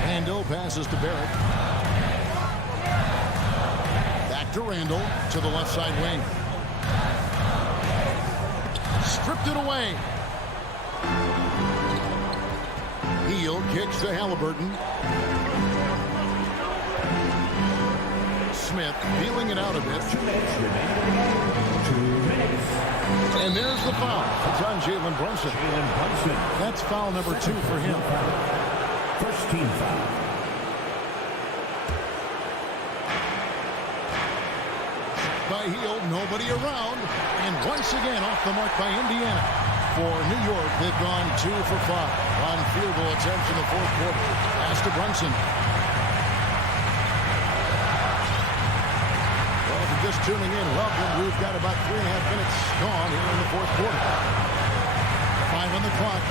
Randall passes to Barrett. Back to Randall to the left side wing. Stripped it away. Heel kicks to Halliburton. Smith feeling it out a bit. 2 minutes remaining. 2 minutes. And there's the foul. It's on Jalen Brunson. Jalen Brunson. That's foul number 2 for him. First team foul. By Heel, nobody around. And once again off the mark by Indiana. For New York, they've gone 2 for 5 on field goal attempts in the fourth quarter. Pass to Brunson. Well, if you're just tuning in, welcome. We've got about 3.5 minutes gone here in the fourth quarter. 5 on the clock.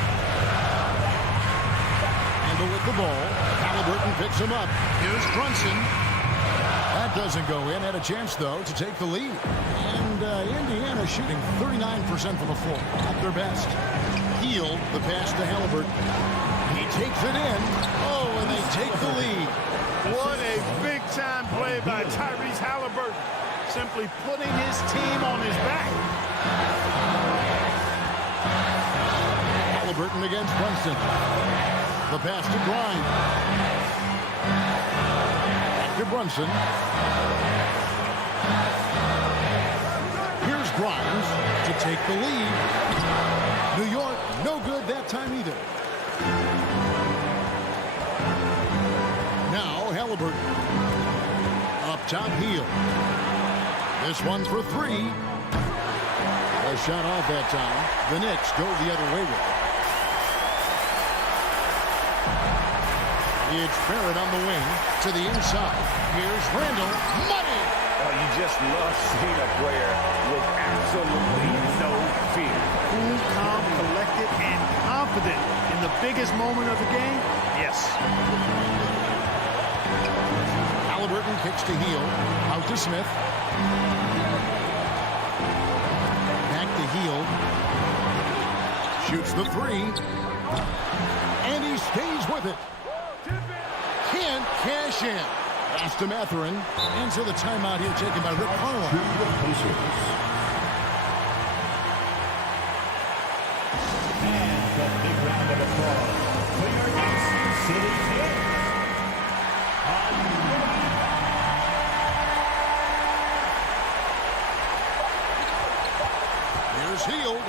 Handle with the ball. Halliburton picks him up. Here's Brunson. That doesn't go in. Had a chance, though, to take the lead. And Indiana shooting 39% from the floor. At their best. Heel, the pass to Halliburton. He takes it in. Oh, and they take the lead. What a big-time play by Tyrese Halliburton. Simply putting his team on his back. Halliburton against Brunson. The pass to Grimes. Back to Brunson. Here's Grimes to take the lead. New York, no good that time either. Now Halliburton. Up top, Heel. This one's for 3. A shot off that time. The Knicks go the other way with it. It's Barrett on the wing to the inside. Here's Randall. Money! Oh, you just love seeing a player with absolutely no fear. Cool, calm, collected, and confident in the biggest moment of the game. Yes. Halliburton kicks to Heel. Out to Smith. Back to Heel. Shoots the 3. And he stays with it. Can't cash in. Pass to Mathurin. And so the timeout here taken by Rick Carlisle. And a big round of applause for your Knicks City Knicks. Here's Hield.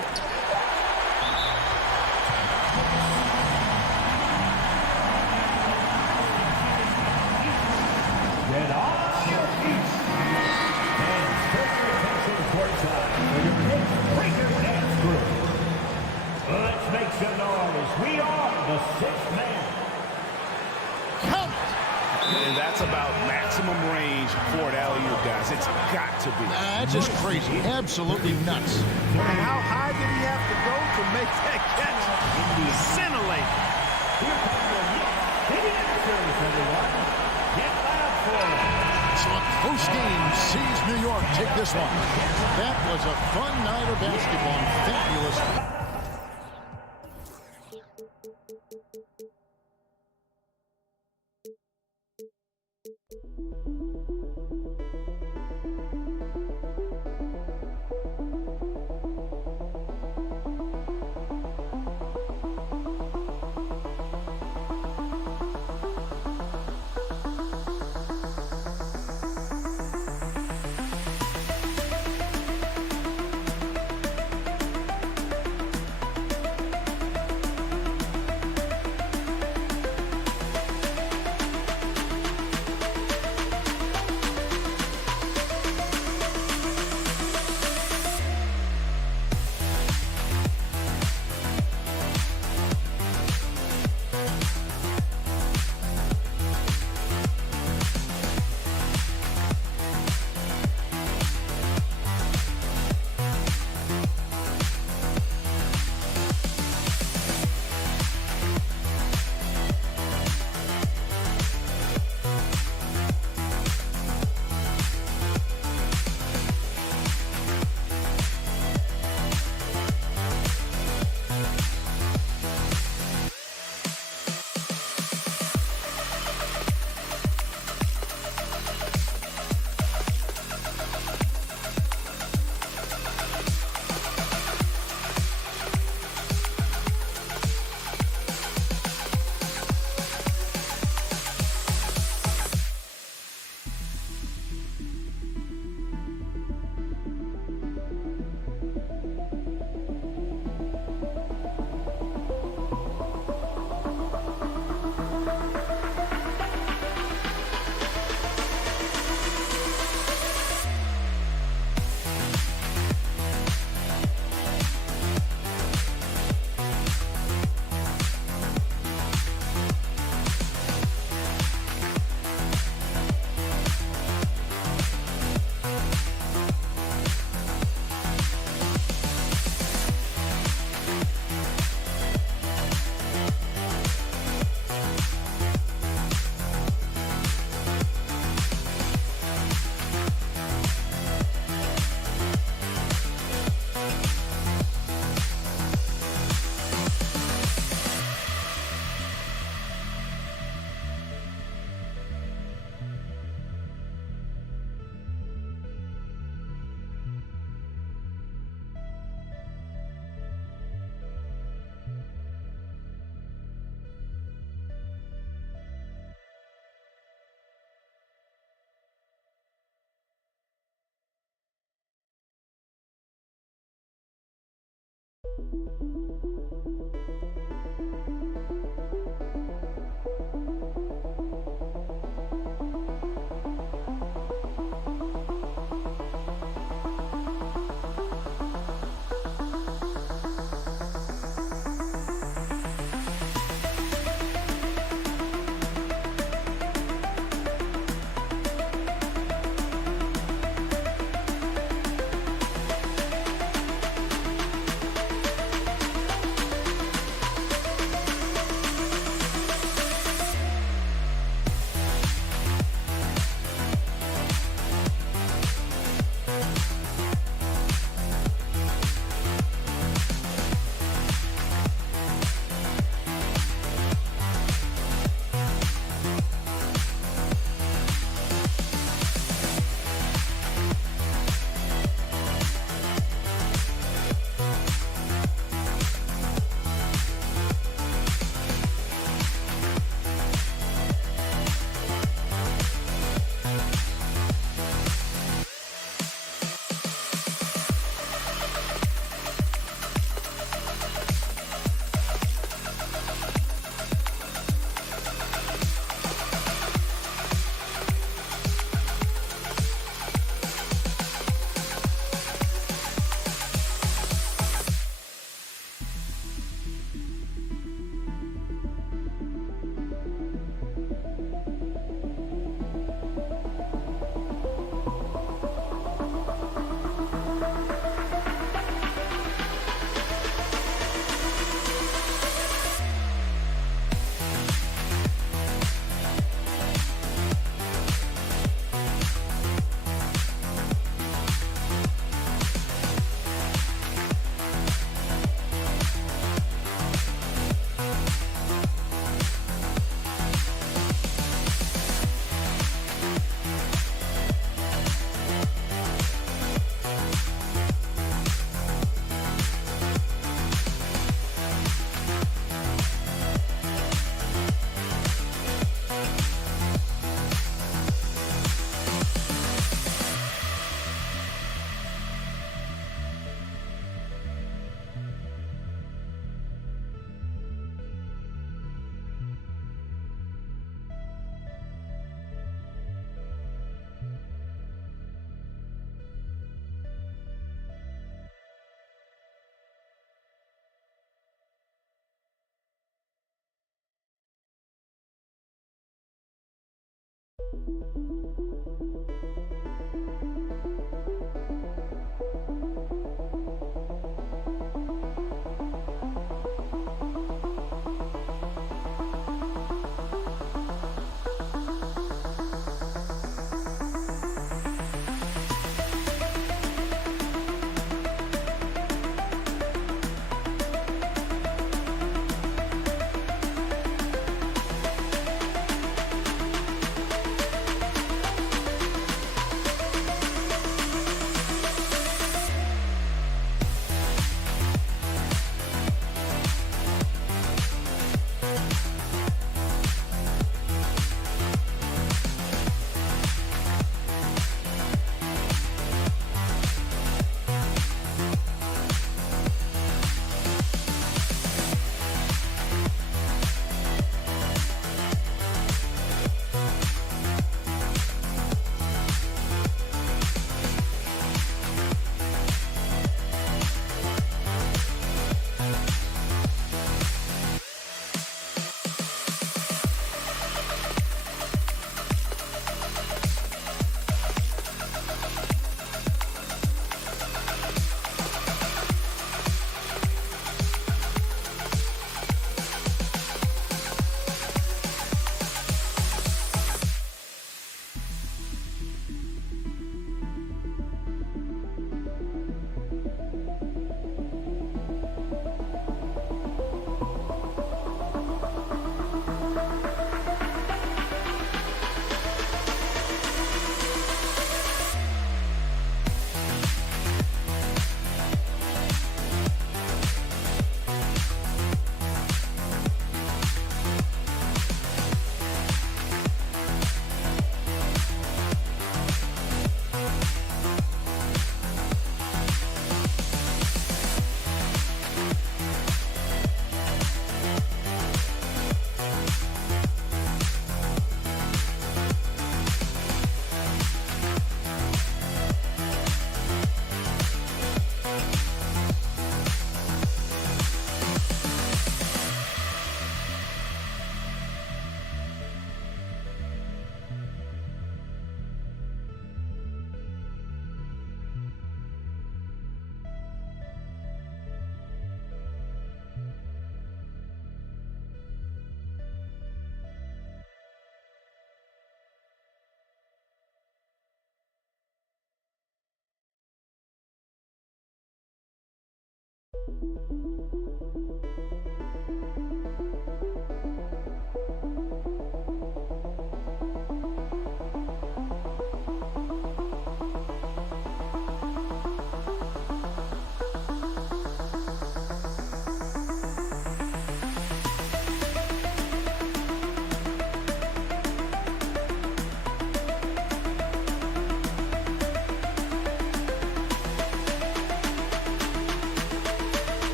Get off your feet and turn your attention courtside for your Knicks Breaker Dance Group. Let's make some noise. We are the 6th man. Count. And that's about maximum range for an alley-oop, guys. It's got to be. That's just crazy. Absolutely nuts. And how high did he have to go to make that catch? Scintillating. Here comes the Knicks hitting answers, everyone. Get loud for it. So a close game sees New York take this one. That was a fun night of basketball. Fabulous.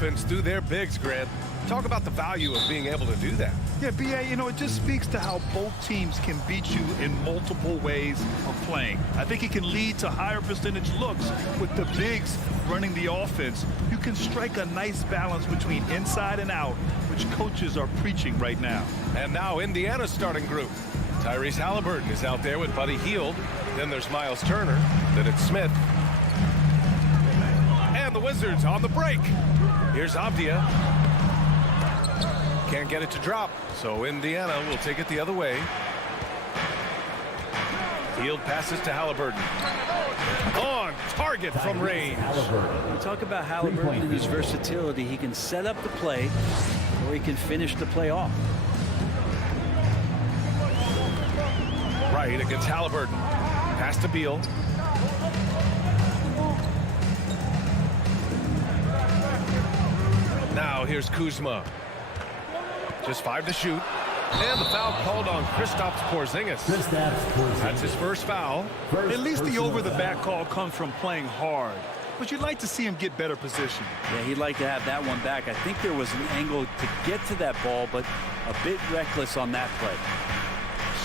offense through their bigs, Grant. Talk about the value of being able to do that. Yeah, B.A., you know, it just speaks to how both teams can beat you in multiple ways of playing. I think it can lead to higher percentage looks with the bigs running the offense. You can strike a nice balance between inside and out, which coaches are preaching right now. And now Indiana's starting group. Tyrese Halliburton is out there with Buddy Hield. Then there's Miles Turner. Then it's Smith. And the Wizards on the break. Here's Avdia. Can't get it to drop, so Indiana will take it the other way. Hield passes to Halliburton. On target from range. You talk about Halliburton and his versatility. He can set up the play, or he can finish the play off. Right against Halliburton. Pass to Beal. Now here's Kuzma. Just 5 to shoot. And the foul called on Kristaps Porzingis. That's his first foul. At least the over-the-back call comes from playing hard. But you'd like to see him get better position. Yeah, he'd like to have that one back. I think there was an angle to get to that ball, but a bit reckless on that play.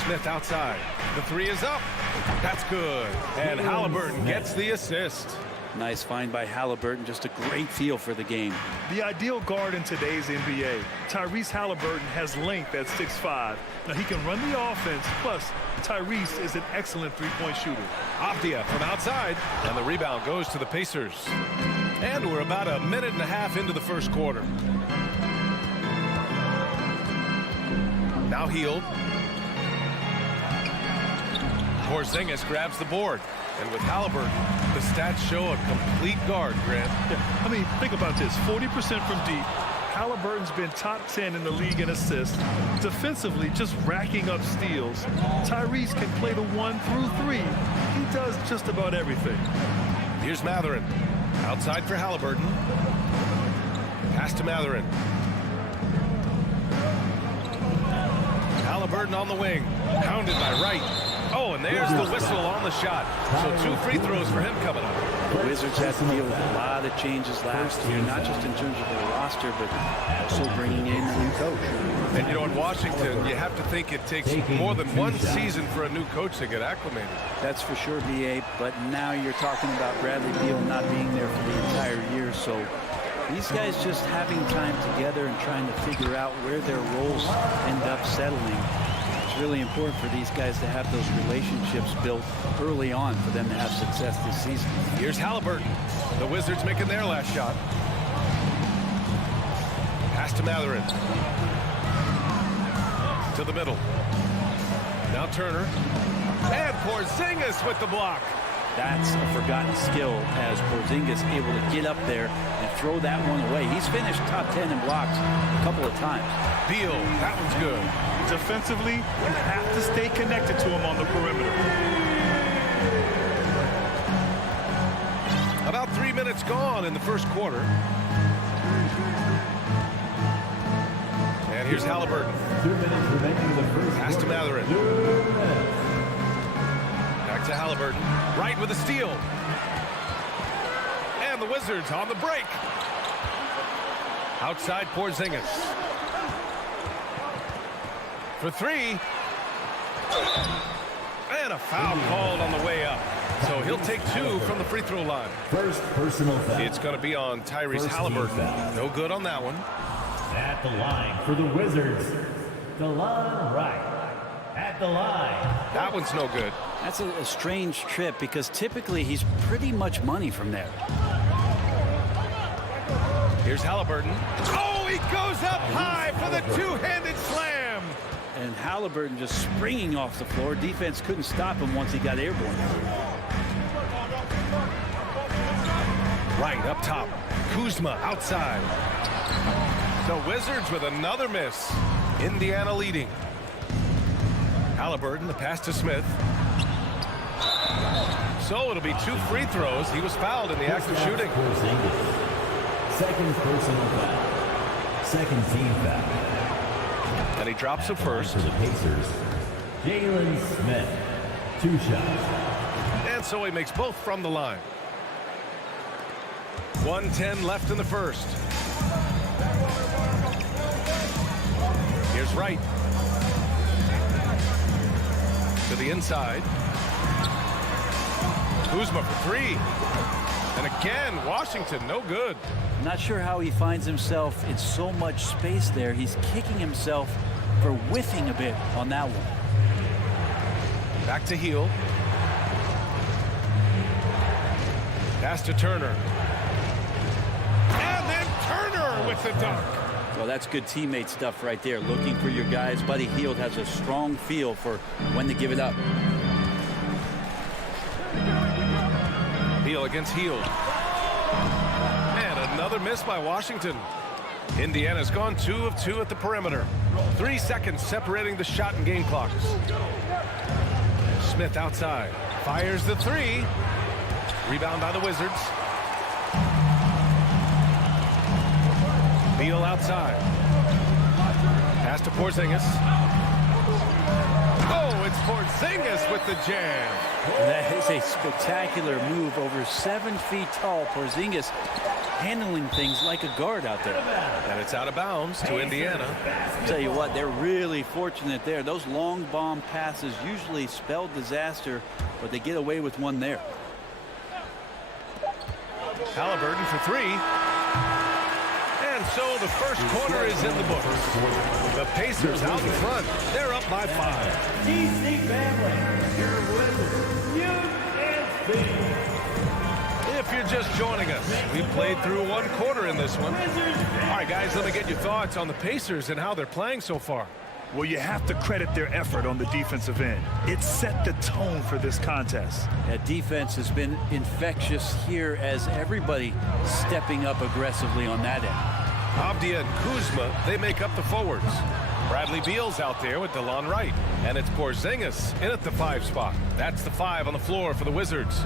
Smith outside. The 3 is up. That's good. And Halliburton gets the assist. Nice find by Halliburton. Just a great feel for the game. The ideal guard in today's NBA. Tyrese Halliburton has length at 6'5". Now he can run the offense, plus Tyrese is an excellent three-point shooter. Avdia from outside, and the rebound goes to the Pacers. And we're about a minute and a half into the first quarter. Now Hield. Porzingis grabs the board. And with Halliburton, the stats show a complete guard, Grant. Yeah, I mean, think about this. 40% from deep. Halliburton's been top 10 in the league in assists. Defensively, just racking up steals. Tyrese can play the 1 through 3. He does just about everything. Here's Mathurin. Outside for Halliburton. Pass to Mathurin. Halliburton on the wing. Pounded by Wright. Oh, and there's the whistle on the shot. So 2 free throws for him coming up. The Wizards had to deal with a lot of changes last year, not just in terms of their roster, but also bringing in a new coach. And, you know, in Washington, you have to think it takes more than one season for a new coach to get acclimated. That's for sure, B.A., but now you're talking about Bradley Beal not being there for the entire year, so these guys just having time together and trying to figure out where their roles end up settling. It's really important for these guys to have those relationships built early on for them to have success this season. Here's Halliburton. The Wizards making their last shot. Pass to Mathurin. To the middle. Now Turner. And Porzingis with the block. That's a forgotten skill as Porzingis able to get up there and throw that one away. He's finished top 10 in blocks a couple of times. Beal, that one's good. Defensively, you have to stay connected to him on the perimeter. About 3 minutes gone in the first quarter. And here's Halliburton. 2 minutes remaining in the first. Pass to Mathurin. Back to Halliburton. Right with a steal. And the Wizards on the break. Outside Porzingis. For 3. And a foul called on the way up. So he'll take 2 from the free throw line. First personal foul. It's going to be on Tyrese Halliburton. No good on that one. At the line for the Wizards, DeLon Wright. At the line. That one's no good. That's a strange trip because typically he's pretty much money from there. Here's Halliburton. Oh, he goes up high for the two-handed slam. And Halliburton just springing off the floor. Defense couldn't stop him once he got airborne. Right up top. Kuzma outside. The Wizards with another miss. Indiana leading. Halliburton, the pass to Smith. So it'll be 2 free throws. He was fouled in the act of shooting. Second personal foul. Second team foul. And he drops it first. For the Pacers, Jalen Smith. 2 shots. And so he makes both from the line. 1:10 left in the first. right. To the inside. Kuzma for three. And again, Washington, no good. Not sure how he finds himself in so much space there. He's kicking himself for whiffing a bit on that one. Back to Hield. Pass to Turner. And then Turner with the dunk. Well, that's good teammate stuff right there. Looking for your guys. Buddy Hield has a strong feel for when to give it up. Beal against Hield. And another miss by Washington. Indiana's gone 2 of 2 at the perimeter. 3 seconds separating the shot and game clocks. Smith outside. Fires the three. Rebound by the Wizards. Beal outside. Pass to Porzingis. Oh, it's Porzingis with the jam. That is a spectacular move. Over 7 feet tall. Porzingis handling things like a guard out there. And it's out of bounds to Indiana. I'll tell you what, they're really fortunate there. Those long bomb passes usually spell disaster, but they get away with one there. Halliburton for three. And so the first quarter is in the books. The Pacers out in front. They're up by 5. DC family, your Wizards, you and speed. If you're just joining us, we played through 1 quarter in this one. All right, guys, let me get your thoughts on the Pacers and how they're playing so far. Well, you have to credit their effort on the defensive end. It set the tone for this contest. That defense has been infectious here as everybody stepping up aggressively on that end. Avdia and Kuzma, they make up the forwards. Bradley Beal's out there with DeLon Wright. And it's Porzingis in at the 5 spot. That's the 5 on the floor for the Wizards.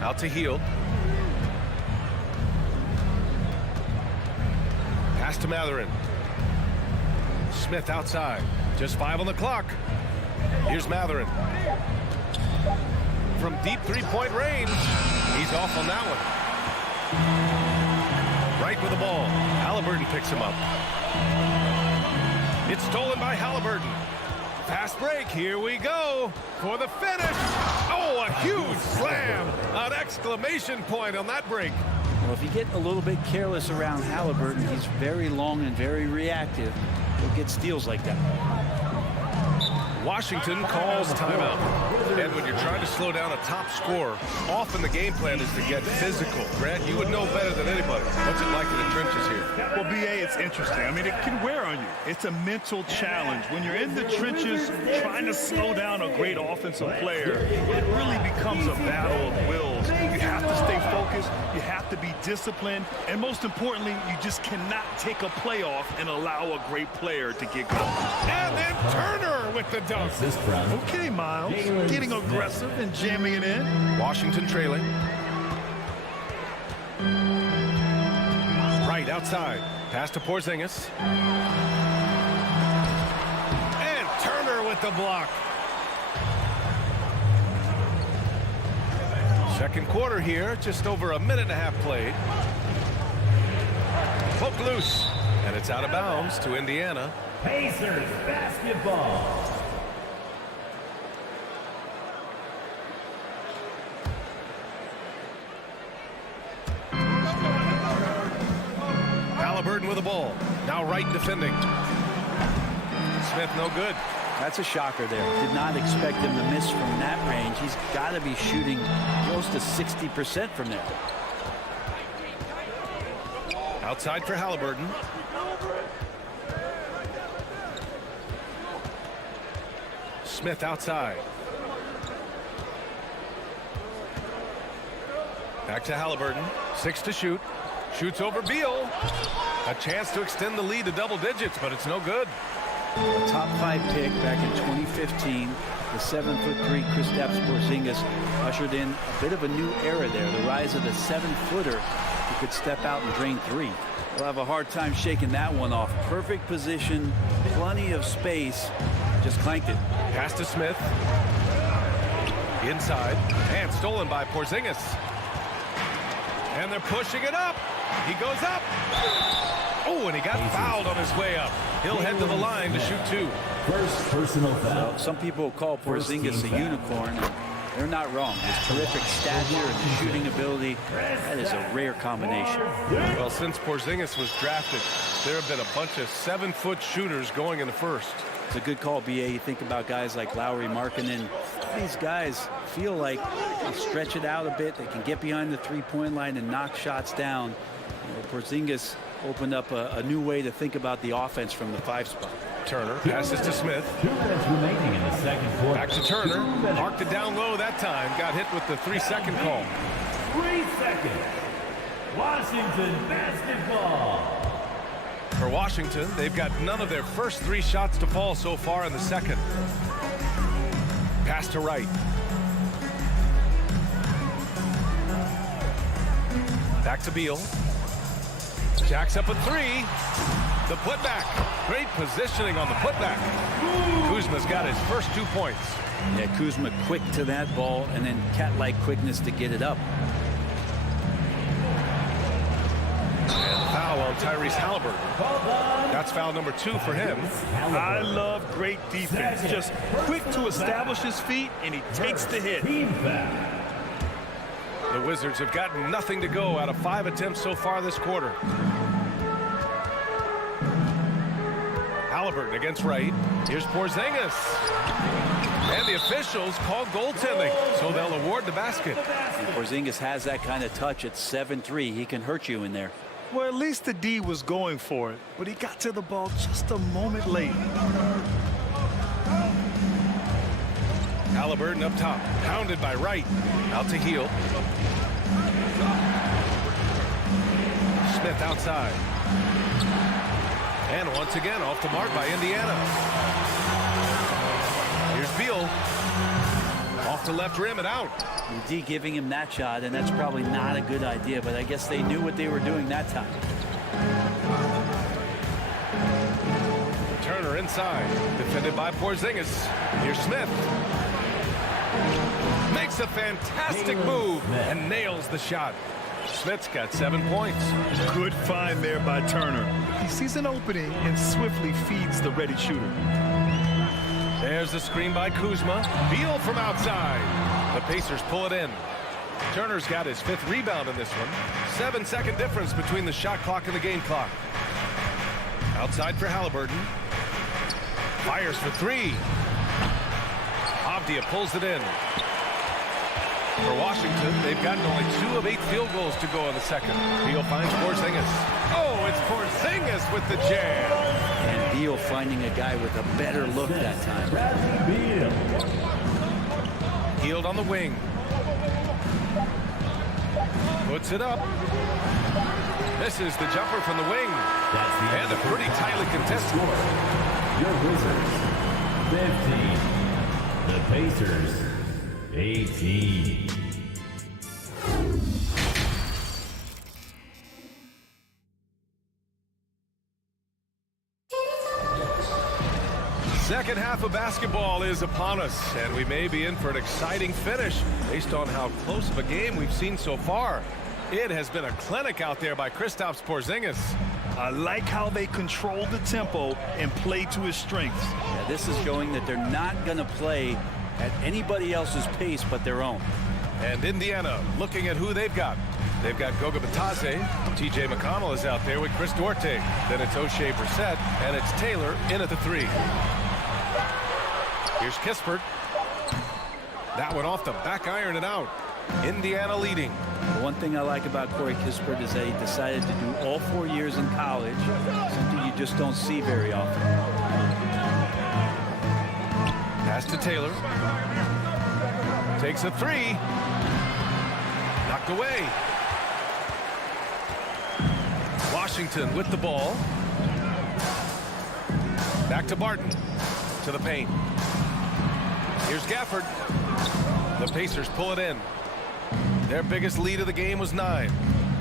Out to Hield. Pass to Mathurin. Smith outside. Just 5 on the clock. Here's Mathurin. From deep 3-point range. He's off on that one. Right with the ball. Halliburton picks him up. It's stolen by Halliburton. Fast break. Here we go for the finish. Oh, a huge slam. An exclamation point on that break. Well, if you get a little bit careless around Halliburton, he's very long and very reactive. He'll get steals like that. Washington calls timeout. And when you're trying to slow down a top scorer, often the game plan is to get physical. Grant, you would know better than anybody. What's it like in the trenches here? Well, B.A., it's interesting. I mean, it can wear on you. It's a mental challenge. When you're in the trenches trying to slow down a great offensive player, it really becomes a battle of wills. You have to stay focused. You have to be disciplined. And most importantly, you just cannot take a play off and allow a great player to get going. And then Turner with the dunk. Okay, Miles. Getting aggressive and jamming it in. Washington trailing. Right outside. Pass to Porzingis. And Turner with the block. Second quarter here. Just over a minute and a half played. Poke loose. And it's out of bounds to Indiana. Pacers basketball. Halliburton with the ball. Now Wright defending. Smith no good. That's a shocker there. Did not expect him to miss from that range. He's got to be shooting close to 60% from there. Outside for Halliburton. Smith outside. Back to Halliburton. 6 to shoot. Shoots over Beal. A chance to extend the lead to double digits, but it's no good. A top 5 pick back in 2015. The 7'3" Kristaps Porzingis ushered in a bit of a new era there. The rise of the 7-footer who could step out and drain 3. We'll have a hard time shaking that one off. Perfect position, plenty of space. Just clanked it. Pass to Smith. Inside. And stolen by Porzingis. And they're pushing it up. He goes up. Oh, and and he got fouled on his way up. He'll head to the line to shoot 2. First personal foul. Well, some people call Porzingis a unicorn. They're not wrong. His terrific stature and his shooting ability, that is a rare combination. Well, since Porzingis was drafted, there have been a bunch of 7-foot shooters going in the first. It's a good call, BA. You think about guys like Lowry, Markkanen. These guys feel like they stretch it out a bit. They can get behind the three-point line and knock shots down. You know, Porzingis opened up a new way to think about the offense from the 5 spot. Turner passes to Smith. 2 minutes remaining in the second quarter. Back to Turner. Marked it down low that time. Got hit with the 3-second call. 3 seconds. Washington basketball. For Washington, they've got none of their first 3 shots to fall so far in the second. Pass to Wright. Back to Beal. Jacks up a 3. The putback. Great positioning on the putback. Kuzma's got his first 2 points. Yeah, Kuzma quick to that ball and then cat-like quickness to get it up. And foul on Tyrese Halliburton. That's foul number 2 for him. I love great defense. Just quick to establish his feet, and he takes the hit. The Wizards have gotten nothing to go out of 5 attempts so far this quarter. Halliburton against Wright. Here's Porzingis. And the officials call goaltending, so they'll award the basket. And Porzingis has that kind of touch at 7'3". He can hurt you in there. Well, at least the D was going for it, but he got to the ball just a moment late. Halliburton up top, pounded by Wright. Out to Heel. Smith outside. And once again, off the mark by Indiana. Here's Beal. Off the left rim and out. The D giving him that shot, and that's probably not a good idea, but I guess they knew what they were doing that time. Turner inside. Defended by Porzingis. Here's Smith. Makes a fantastic move and nails the shot. Smith's got 7 points. Good find there by Turner. He sees an opening and swiftly feeds the ready shooter. There's the screen by Kuzma. Beal from outside. The Pacers pull it in. Turner's got his 5th rebound in this one. 7-second difference between the shot clock and the game clock. Outside for Halliburton. Fires for 3. Avdia pulls it in. For Washington, they've gotten only 2 of 8 field goals to go in the second. Beal finds Porzingis. Oh, it's Porzingis with the jam. And Beal finding a guy with a better look that time. Healed on the wing. Puts it up. Misses the jumper from the wing. And a pretty tightly contested score. Your Wizards, 15. The Pacers, 18. Second half of basketball is upon us, and we may be in for an exciting finish based on how close of a game we've seen so far. It has been a clinic out there by Kristaps Porzingis. I like how they control the tempo and play to his strengths. Yeah, this is showing that they're not going to play at anybody else's pace but their own. And Indiana looking at who they've got. They've got Goga Bitadze. TJ McConnell is out there with Chris Duarte. Then it's O'Shea Brissett, and it's Taylor in at the 3. Here's Kispert. That one off the back iron and out. Indiana leading. The one thing I like about Corey Kispert is that he decided to do all 4 years in college, something you just don't see very often. Pass to Taylor. Takes a 3. Knocked away. Washington with the ball. Back to Barton. To the paint. Here's Gafford. The Pacers pull it in. Their biggest lead of the game was 9.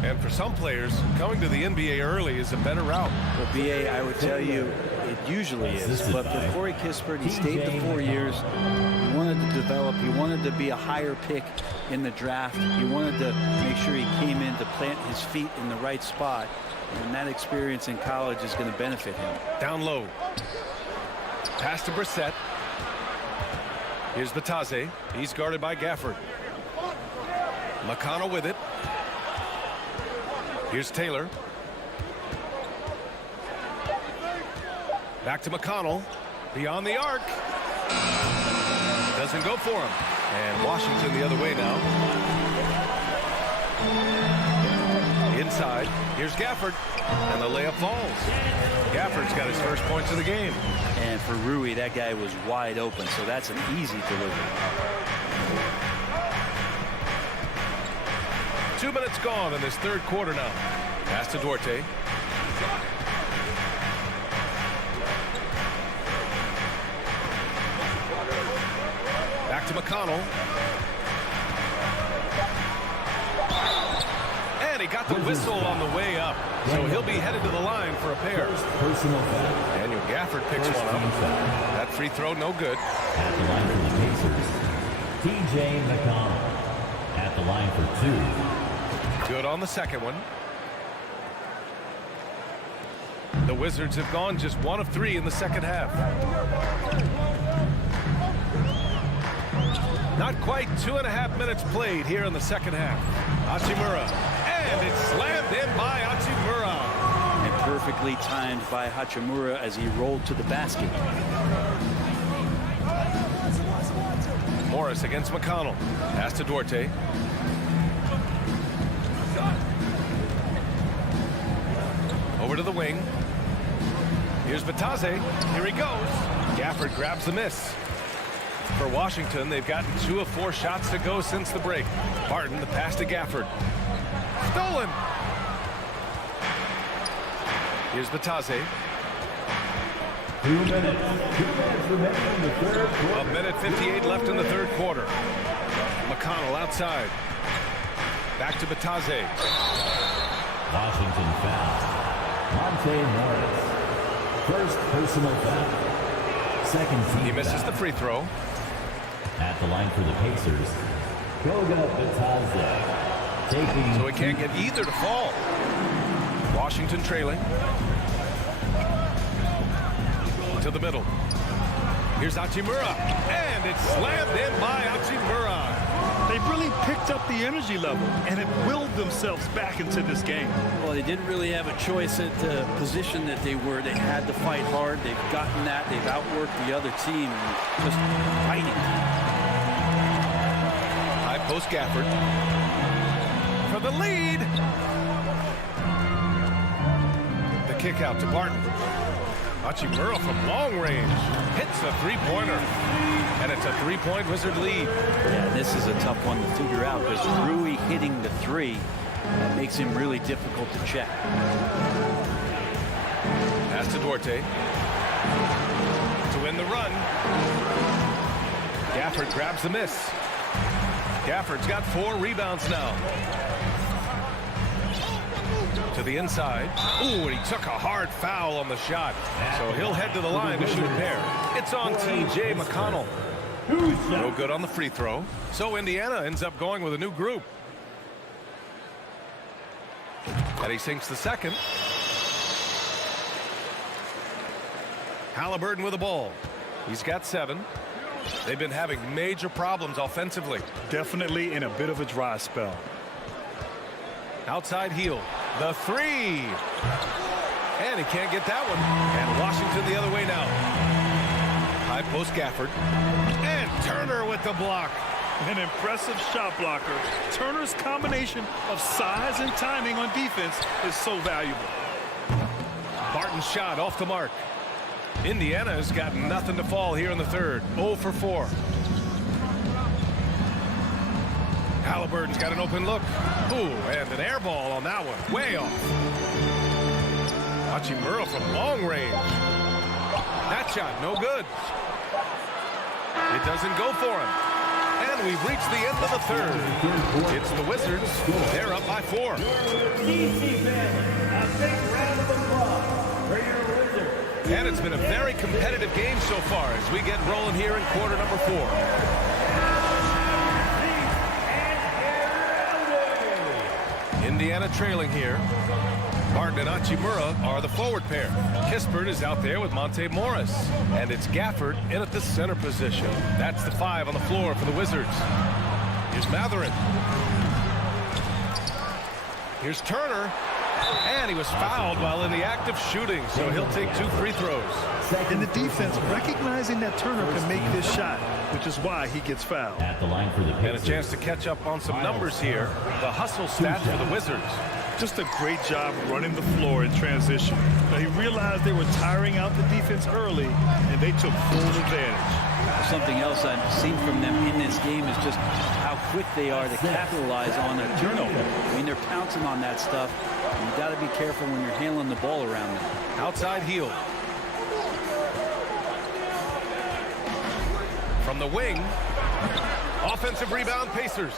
And for some players, coming to the NBA early is a better route. Well, BA, I would tell you, it usually is. But for Corey Kispert, he stayed the 4 years. He wanted to develop. He wanted to be a higher pick in the draft. He wanted to make sure he came in to plant his feet in the right spot. And that experience in college is going to benefit him. Down low. Pass to Brissett. Here's Batase. He's guarded by Gafford. McConnell with it. Here's Taylor. Back to McConnell. Beyond the arc. Doesn't go for him. And Washington the other way now. Inside. Here's Gafford. And the layup falls. Gafford's got his first points of the game. And for Rui, that guy was wide open, so that's an easy delivery. 2 minutes gone in this third quarter now. Pass to Duarte. Back to McConnell. And he got the whistle on the way up. So he'll be headed to the line for a pair. Daniel Gafford picks one up. That free throw no good. At the line for the Pacers, TJ McConnell. At the line for 2. Good on the second one. The Wizards have gone just 1 of 3 in the second half. Not quite 2.5 minutes played here in the second half. Hachimura. And it's slammed in by Hachimura. And perfectly timed by Hachimura as he rolled to the basket. Morris against McConnell. Pass to Duarte. Over to the wing. Here's Batase. Here he goes. Gafford grabs the miss. For Washington, they've gotten 2 of 4 shots to go since the break. Barton, the pass to Gafford. Stolen. Here's Batase. 2 minutes. 2 minutes remaining in the third quarter. 1 minute 58 left in the third quarter. McConnell outside. Back to Batase. Washington foul. Monte Morris. First personal foul. Second team He misses foul. the free throw. At the line for the Pacers, Goga Batase. Taking So he can't get either to fall. Washington trailing. To the middle. Here's Hachimura. And it's slammed in by Hachimura. They've really picked up the energy level and have willed themselves back into this game. Well, they didn't really have a choice at the position that they were. They had to fight hard. They've gotten that. They've outworked the other team and just fighting. High post Gafford. For the lead. The kick out to Barton. Hachimura from long range. Hits a three-pointer. And it's a 3-point Wizard lead. Yeah, this is a tough one to figure out because Rui hitting the 3, that makes him really difficult to check. Pass to Duarte. To win the run. Gafford grabs the miss. Gafford's got 4 rebounds now. To the inside. Ooh, and he took a hard foul on the shot. So he'll head to the line to shoot a pair. It's on TJ McConnell. No good on the free throw. So Indiana ends up going with a new group. And he sinks the second. Halliburton with the ball. He's got 7. They've been having major problems offensively. Definitely in a bit of a dry spell. Outside heel. The 3. And he can't get that one. And Washington the other way now. High post Gafford. And Turner with the block. An impressive shot blocker. Turner's combination of size and timing on defense is so valuable. Barton's shot off the mark. Indiana has got nothing to fall here in the third. 0 for 4. Halliburton's got an open look. Ooh, and an air ball on that one. Way off. Hachimura from long range. That shot, no good. It doesn't go for him. And we've reached the end of the third. It's the Wizards. They're up by 4. And it's been a very competitive game so far as we get rolling here in quarter number 4. Indiana trailing here. Martin and Hachimura are the forward pair. Kispert is out there with Monte Morris. And it's Gafford in at the center position. That's the 5 on the floor for the Wizards. Here's Matherin. Here's Turner. And he was fouled while in the act of shooting, so he'll take 2 free throws. And the defense recognizing that Turner can make this shot, which is why he gets fouled. At the line for the And a chance to catch up on some numbers here. The hustle stats for the Wizards. Just a great job running the floor in transition. Now, he realized they were tiring out the defense early, and they took full advantage. Something else I've seen from them in this game is just how quick they are to capitalize on a turnover. I mean, they're pouncing on that stuff. You've got to be careful when you're handling the ball around them. Outside heel. From the wing. Offensive rebound, Pacers.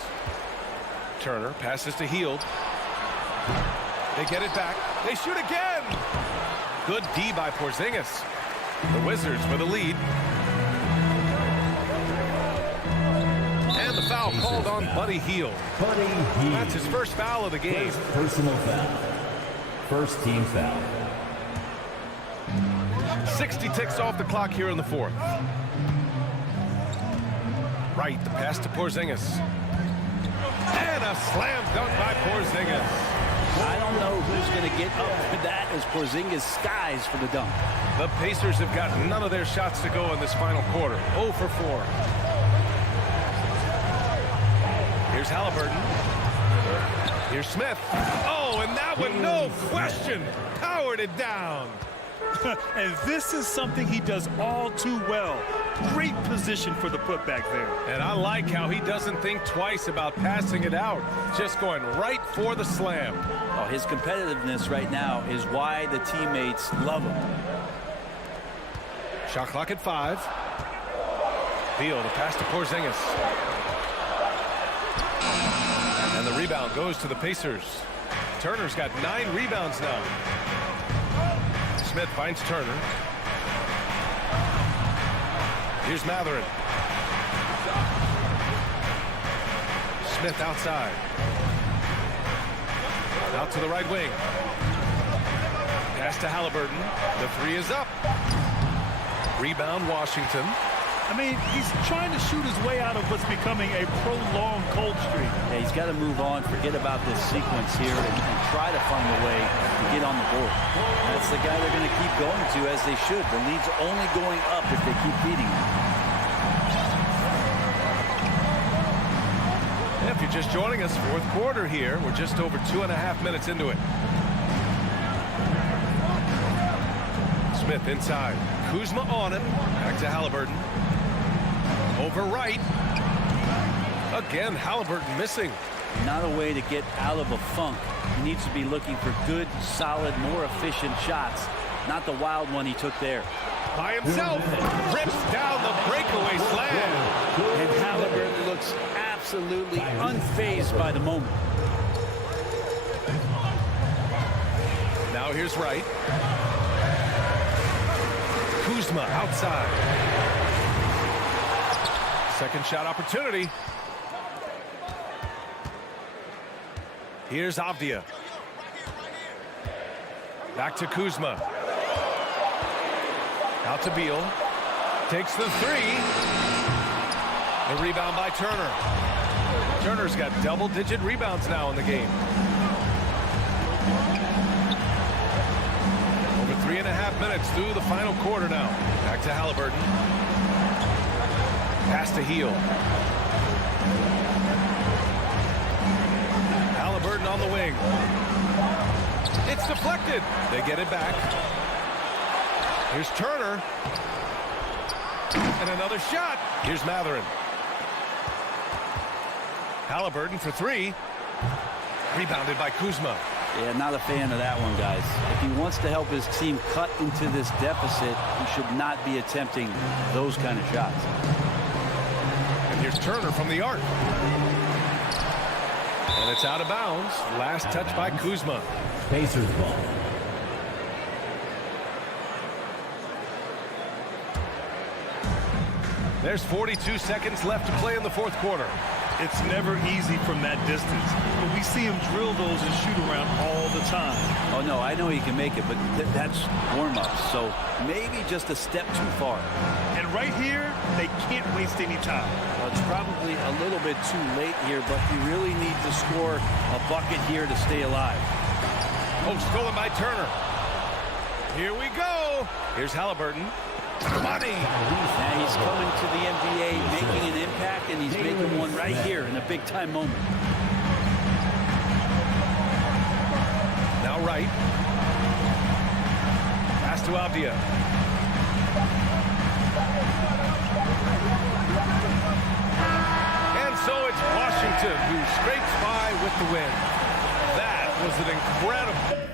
Turner passes to Hield. They get it back. They shoot again. Good D by Porzingis. The Wizards with a lead. And the foul called on Buddy Hield. That's his first foul of the game. Personal foul. First team foul. 60 ticks off the clock here in the 4th. Right, the pass to Porzingis. And a slam dunk by Porzingis. I don't know who's going to get up for that as Porzingis skies for the dunk. The Pacers have got none of their shots to go in this final quarter. 0 for 4. Here's Halliburton. Here's Smith. Oh, and that one, no question, powered it down. And this is something he does all too well. Great position for the putback there. And I like how he doesn't think twice about passing it out. Just going right for the slam. Oh, his competitiveness right now is why the teammates love him. Shot clock at 5. Beal, the pass to Porzingis. And the rebound goes to the Pacers. Turner's got 9 rebounds now. Smith finds Turner. Here's Matherin. Smith outside. Out to the right wing. Pass to Halliburton. The 3 is up. Rebound Washington. I mean, he's trying to shoot his way out of what's becoming a prolonged cold streak. Yeah, he's got to move on, forget about this sequence here, and try to find a way to get on the board. That's the guy they're going to keep going to, as they should. The lead's only going up if they keep beating him. If you're just joining us, 4th quarter here. We're just over 2.5 minutes into it. Smith inside. Kuzma on him. Back to Halliburton. Over right. Again, Halliburton missing. Not a way to get out of a funk. He needs to be looking for good, solid, more efficient shots. Not the wild one he took there. By himself. Rips down the breakaway slam. And Halliburton looks absolutely unfazed by the moment. Now here's Wright. Kuzma outside. Second shot opportunity. Here's Avdia. Back to Kuzma. Out to Beal. Takes the 3. The rebound by Turner. Turner's got double-digit rebounds now in the game. Over 3.5 minutes through the final quarter now. Back to Halliburton. Pass to Hield. Halliburton on the wing. It's deflected. They get it back. Here's Turner. And another shot. Here's Matherin. Halliburton for 3. Rebounded by Kuzma. Yeah, not a fan of that one, guys. If he wants to help his team cut into this deficit, he should not be attempting those kind of shots. And here's Here's Turner from the arc. And it's out of bounds. Last touch by Kuzma. Pacers ball. There's 42 seconds left to play in the fourth quarter. It's never easy from that distance, but we see him drill those and shoot around all the time. Oh, no, I know he can make it, but that's warm-up, so maybe just a step too far. And right here, they can't waste any time. Well, it's probably a little bit too late here, but you really need to score a bucket here to stay alive. Oh, stolen by Turner. Here we go. Here's Halliburton. Money. Now he's coming to the NBA, making an impact, and he's making one right here in a big-time moment. Now right. Pass to Avdia. And so it's Washington who scrapes by with the win. That was an incredible...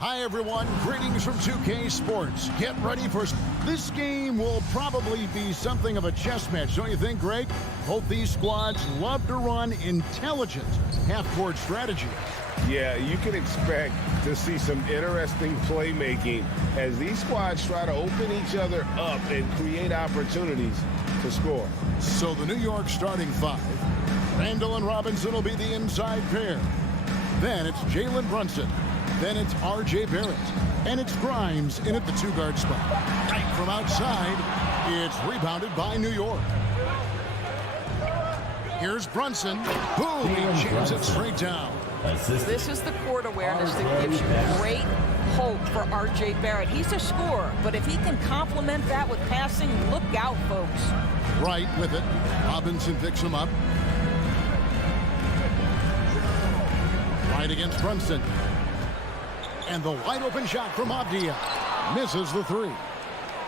Hi, everyone. Greetings from 2K Sports. Get ready for... This game will probably be something of a chess match, don't you think, Greg? Both these squads love to run intelligent half-court strategies. Yeah, you can expect to see some interesting playmaking as these squads try to open each other up and create opportunities to score. So the New York starting five. Randall and Robinson will be the inside pair. Then it's Jalen Brunson. Then it's R.J. Barrett. And it's Grimes in at the two-guard spot. Right from outside, it's rebounded by New York. Here's Brunson. Boom, he jams it straight down. This is the court awareness that gives you great hope for R.J. Barrett. He's a scorer, but if he can complement that with passing, look out, folks. Right with it. Robinson picks him up. Right against Brunson. And the wide-open shot from Avdia. Misses the three.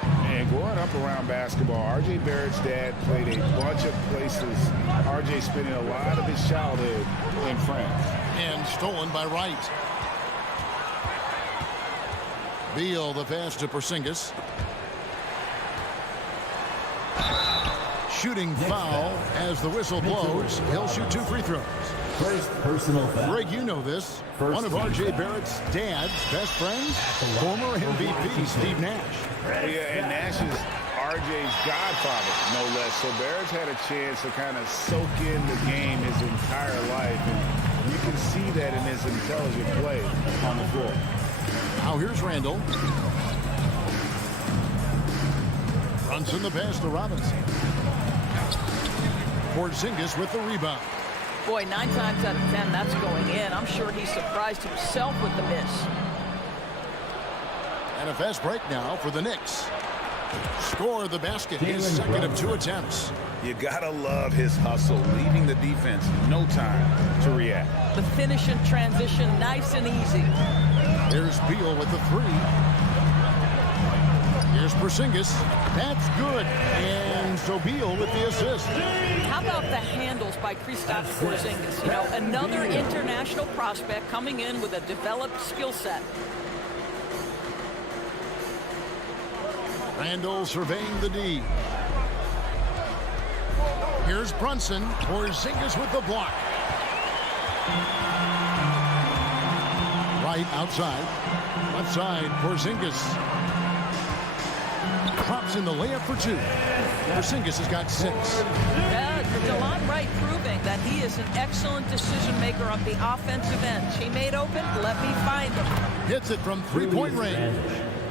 And growing up around basketball, R.J. Barrett's dad played a bunch of places. R.J. spending a lot of his childhood in France. And stolen by Wright. Beal, the pass to Porzingis. Shooting foul as the whistle blows. He'll shoot 2 free throws. First personal foul. Greg, you know this. One of R.J. Barrett's dad's best friends, former MVP Steve Nash. Yeah, and Nash is R.J.'s godfather, no less. So Barrett's had a chance to kind of soak in the game his entire life. And you can see that in his intelligent play on the floor. Now here's Randall. Brunson the pass to Robinson. Porzingis with the rebound. Boy, 9 times out of 10, that's going in. I'm sure he surprised himself with the miss. And a fast break now for the Knicks. Score the basket. His second of 2 attempts. You gotta love his hustle, leaving the defense no time to react. The finish and transition, nice and easy. There's Beal with the 3. Here's Porzingis. That's good. And so Beal with the assist. How about the handles by Kristaps Porzingis? You know, another international prospect coming in with a developed skill set. Randall surveying the D. Here's Brunson. Porzingis with the block. Right outside. Left side, Porzingis. Drops in the layup for 2. Porzingis has got 6. DeLon Wright proving that he is an excellent decision maker on the offensive end. He made open, let me find him. Hits it from 3-point range.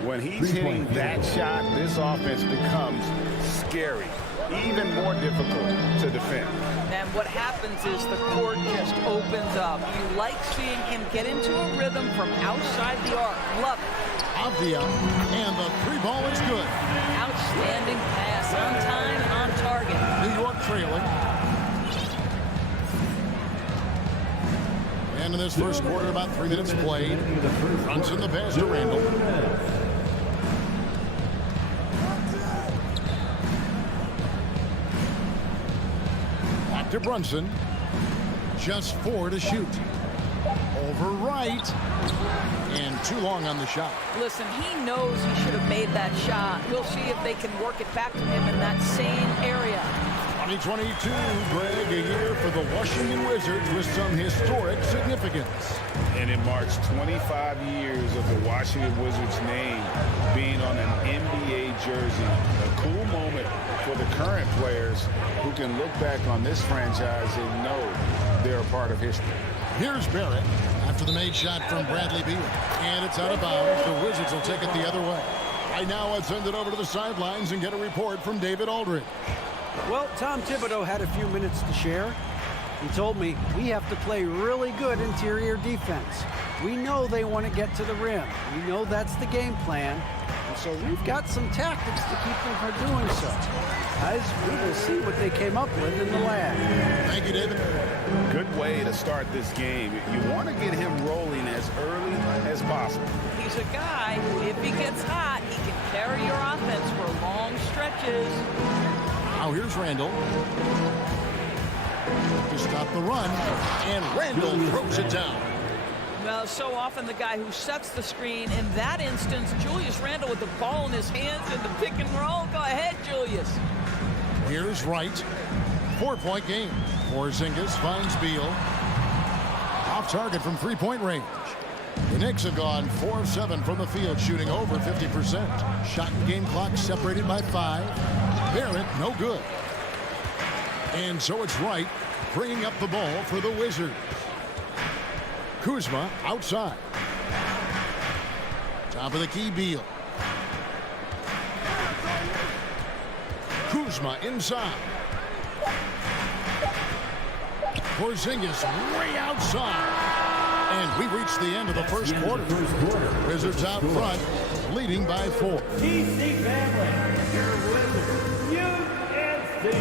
When he's hitting that shot, this offense becomes scary. even more difficult to defend. And what happens is the court just opens up. You like seeing him get into a rhythm from outside the arc. Love it. Avdia, and the three ball is good. Outstanding pass, on time, on target. New York trailing. And in this first quarter, about 3 minutes played. Brunson the pass to Randall. Back to Brunson. Just 4 to shoot. Over right. And too long on the shot. Listen, he knows he should have made that shot. We'll see if they can work it back to him in that same area. 2022, Greg, a year for the Washington Wizards with some historic significance. And it marks 25 years of the Washington Wizards name being on an NBA jersey. A cool moment for the current players who can look back on this franchise and know they're a part of history. Here's Barrett after the made shot from Bradley Beal. And it's out of bounds. The Wizards will take it the other way. Right now, let's send it over to the sidelines and get a report from David Aldridge. Well, Tom Thibodeau had a few minutes to share. He told me we have to play really good interior defense. We know they want to get to the rim. We know that's the game plan. And so we've got some tactics to keep them from doing so. Guys, we will see what they came up with in the lab. Thank you, David. Good way to start this game. You want to get him rolling as early as possible. He's a guy who, if he gets hot, he can carry your offense for long stretches. Now here's Randall to stop the run, and Randall throws it down. Well, so often the guy who sets the screen. In that instance, Julius Randle with the ball in his hands in the pick and roll. Go ahead, Julius. Here's Wright. 4-point game. Porzingis finds Beal. Off target from three-point range. The Knicks have gone 4 of 7 from the field, shooting over 50%. Shot and game clock separated by 5. Barrett, no good. And so it's Wright bringing up the ball for the Wizards. Kuzma outside. Top of the key, Beal. Kuzma inside. Porzingis way outside. And we reach the end of the first quarter. Wizards out front, leading by 4. DC family, your Wizards, UNC.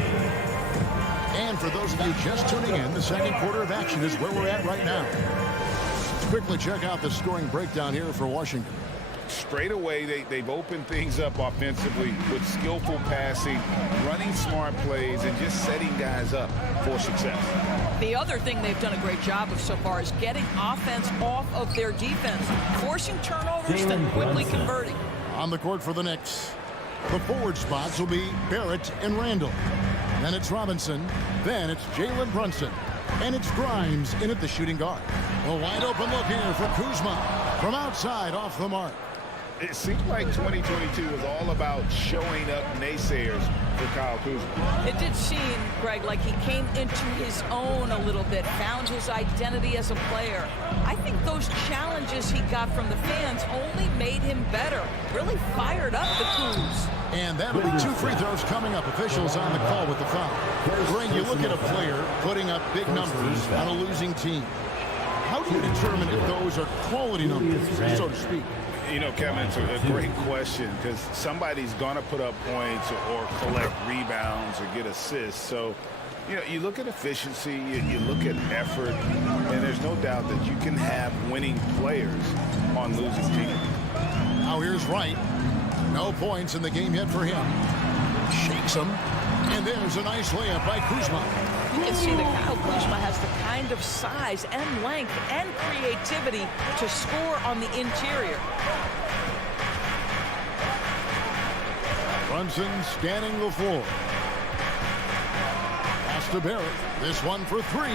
And for those of you just tuning in, the second quarter of action is where we're at right now. Let's quickly check out the scoring breakdown here for Washington. Straight away, they've opened things up offensively with skillful passing, running smart plays, and just setting guys up for success. The other thing they've done a great job of so far is getting offense off of their defense, forcing turnovers, then quickly converting. On the court for the Knicks, the forward spots will be Barrett and Randall. Then it's Robinson. Then it's Jalen Brunson. And it's Grimes in at the shooting guard. A wide open look here for Kuzma from outside off the mark. It seemed like 2022 was all about showing up naysayers for Kyle Kuzma. It did seem, Greg, like he came into his own a little bit, found his identity as a player. I think those challenges he got from the fans only made him better, really fired up the Kuz. And that'll be 2 free throws coming up. Officials on the call with the foul. Greg, you look at a player putting up big numbers on a losing team. How do you determine if those are quality numbers, so to speak? You know, Kevin, it's a great question because somebody's going to put up points or collect rebounds or get assists. So, you know, you look at efficiency, you look at effort, and there's no doubt that you can have winning players on losing teams. Now here's Wright. No points in the game yet for him. Shakes him. And there's a nice layup by Kuzma. You can see that Kyle Kuzma has the kind of size and length and creativity to score on the interior. Brunson scanning the floor. Pass to Barrett. This one for 3.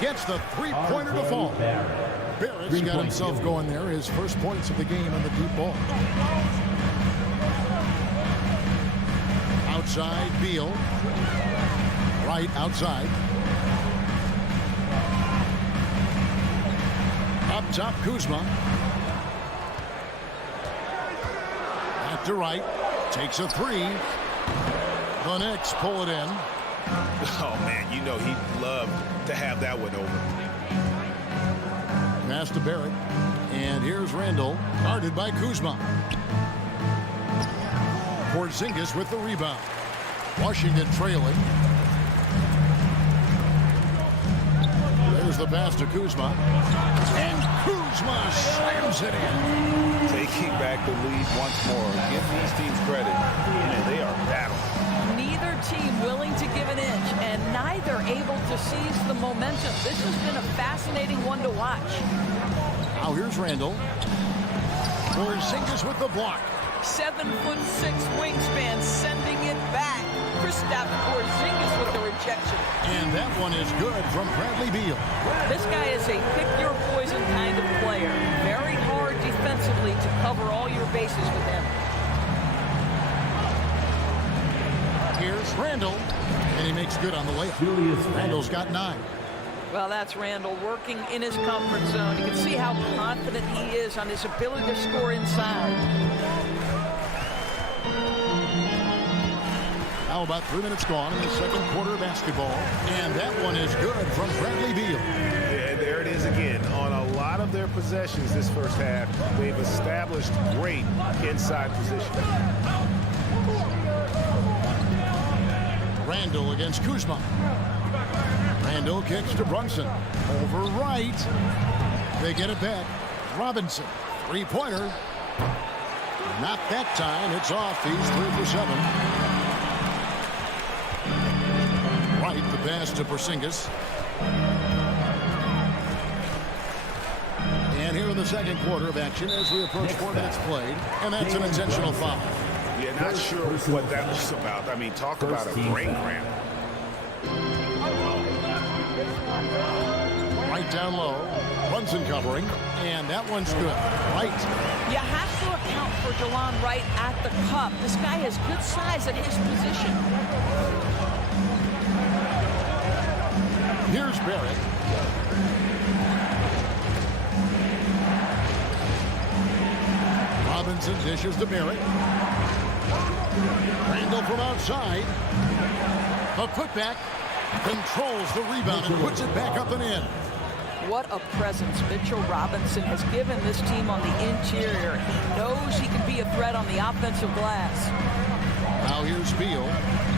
Gets the three-pointer to fall. Barrett's got himself going there. His first points of the game on the deep ball. Outside, Beal. Right outside. Up top, Kuzma. Back to Wright. Takes a 3. The Knicks pull it in. Oh, man, you know he'd love to have that one over. Pass to Barrett. And here's Randall, guarded by Kuzma. Porzingis with the rebound. Washington trailing. There's the pass to Kuzma. And Kuzma slams it in. Taking back the lead once more. Give these teams credit. Man, they are battling. Neither team willing to give an inch, and neither able to seize the momentum. This has been a fascinating one to watch. Now here's Randall. Porzingis with the block. 7'6" wingspan, sending it back. Kristaps Porzingis with the rejection. And that one is good from Bradley Beal. This guy is a pick-your-poison kind of player. Very hard defensively to cover all your bases with him. Here's Randall, and he makes good on the layup. Randall's got 9. Well, that's Randall working in his comfort zone. You can see how confident he is on his ability to score inside. Now about 3 minutes gone in the second quarter of basketball. And that one is good from Bradley Beal. Yeah, there it is again. On a lot of their possessions this first half, they've established great inside position. Randall against Kuzma. Randall kicks to Brunson. Over right. They get it back. Robinson. Three-pointer. Not that time. It's off. He's 3 for 7. Right, the pass to Porzingis. And here in the second quarter of action as we approach 4 minutes played. And that's an intentional foul. Yeah, not sure what that was about. I mean, talk about a brain cramp. Right down low. Brunson covering. And that one's good. Right. You have to account for Delon Wright at the cup. This guy has good size at his position. Here's Barrett. Robinson dishes to Barrett. Randall from outside. A putback. Controls the rebound and puts it back up and in. What a presence Mitchell Robinson has given this team on the interior. He knows he can be a threat on the offensive glass. Now here's Beal.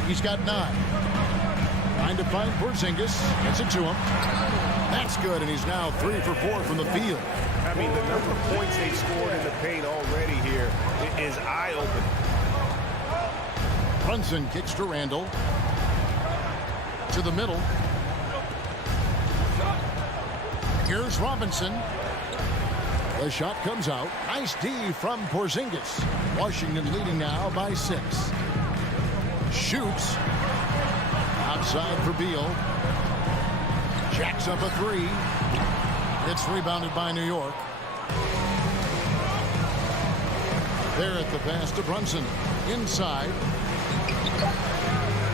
He's got 9. Trying to find Porzingis. Gets it to him. That's good, and he's now 3 for 4 from the field. I mean, the number of points they've scored in the paint already here is eye-opening. Brunson kicks to Randall. To the middle. Here's Robinson. The shot comes out. Nice D from Porzingis. Washington leading now by 6. Shoots. Outside for Beal. Jacks up a 3. It's rebounded by New York. There at the pass to Brunson. Inside.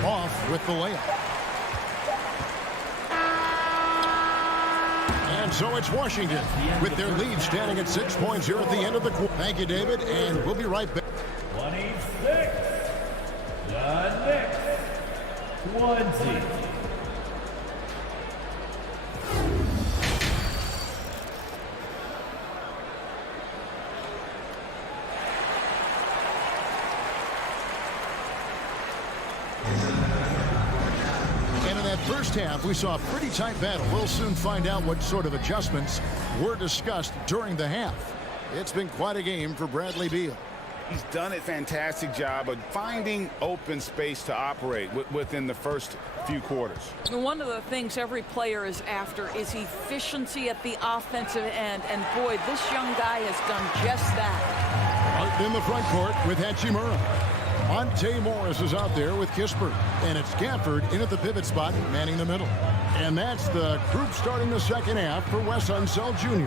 Off with the layup. And so it's Washington with their lead standing at 6 points here at the end of the quarter. Thank you, David, and we'll be right back. 26. The Knicks. 20. First half, we saw a pretty tight battle. We'll soon find out what sort of adjustments were discussed during the half. It's been quite a game for Bradley Beal. He's done a fantastic job of finding open space to operate within the first few quarters. One of the things every player is after is efficiency at the offensive end. And boy, this young guy has done just that. Out in the front court with Hachimura. Monte Morris is out there with Kispert. And it's Gafford in at the pivot spot, manning the middle. And that's the group starting the second half for Wes Unseld Jr.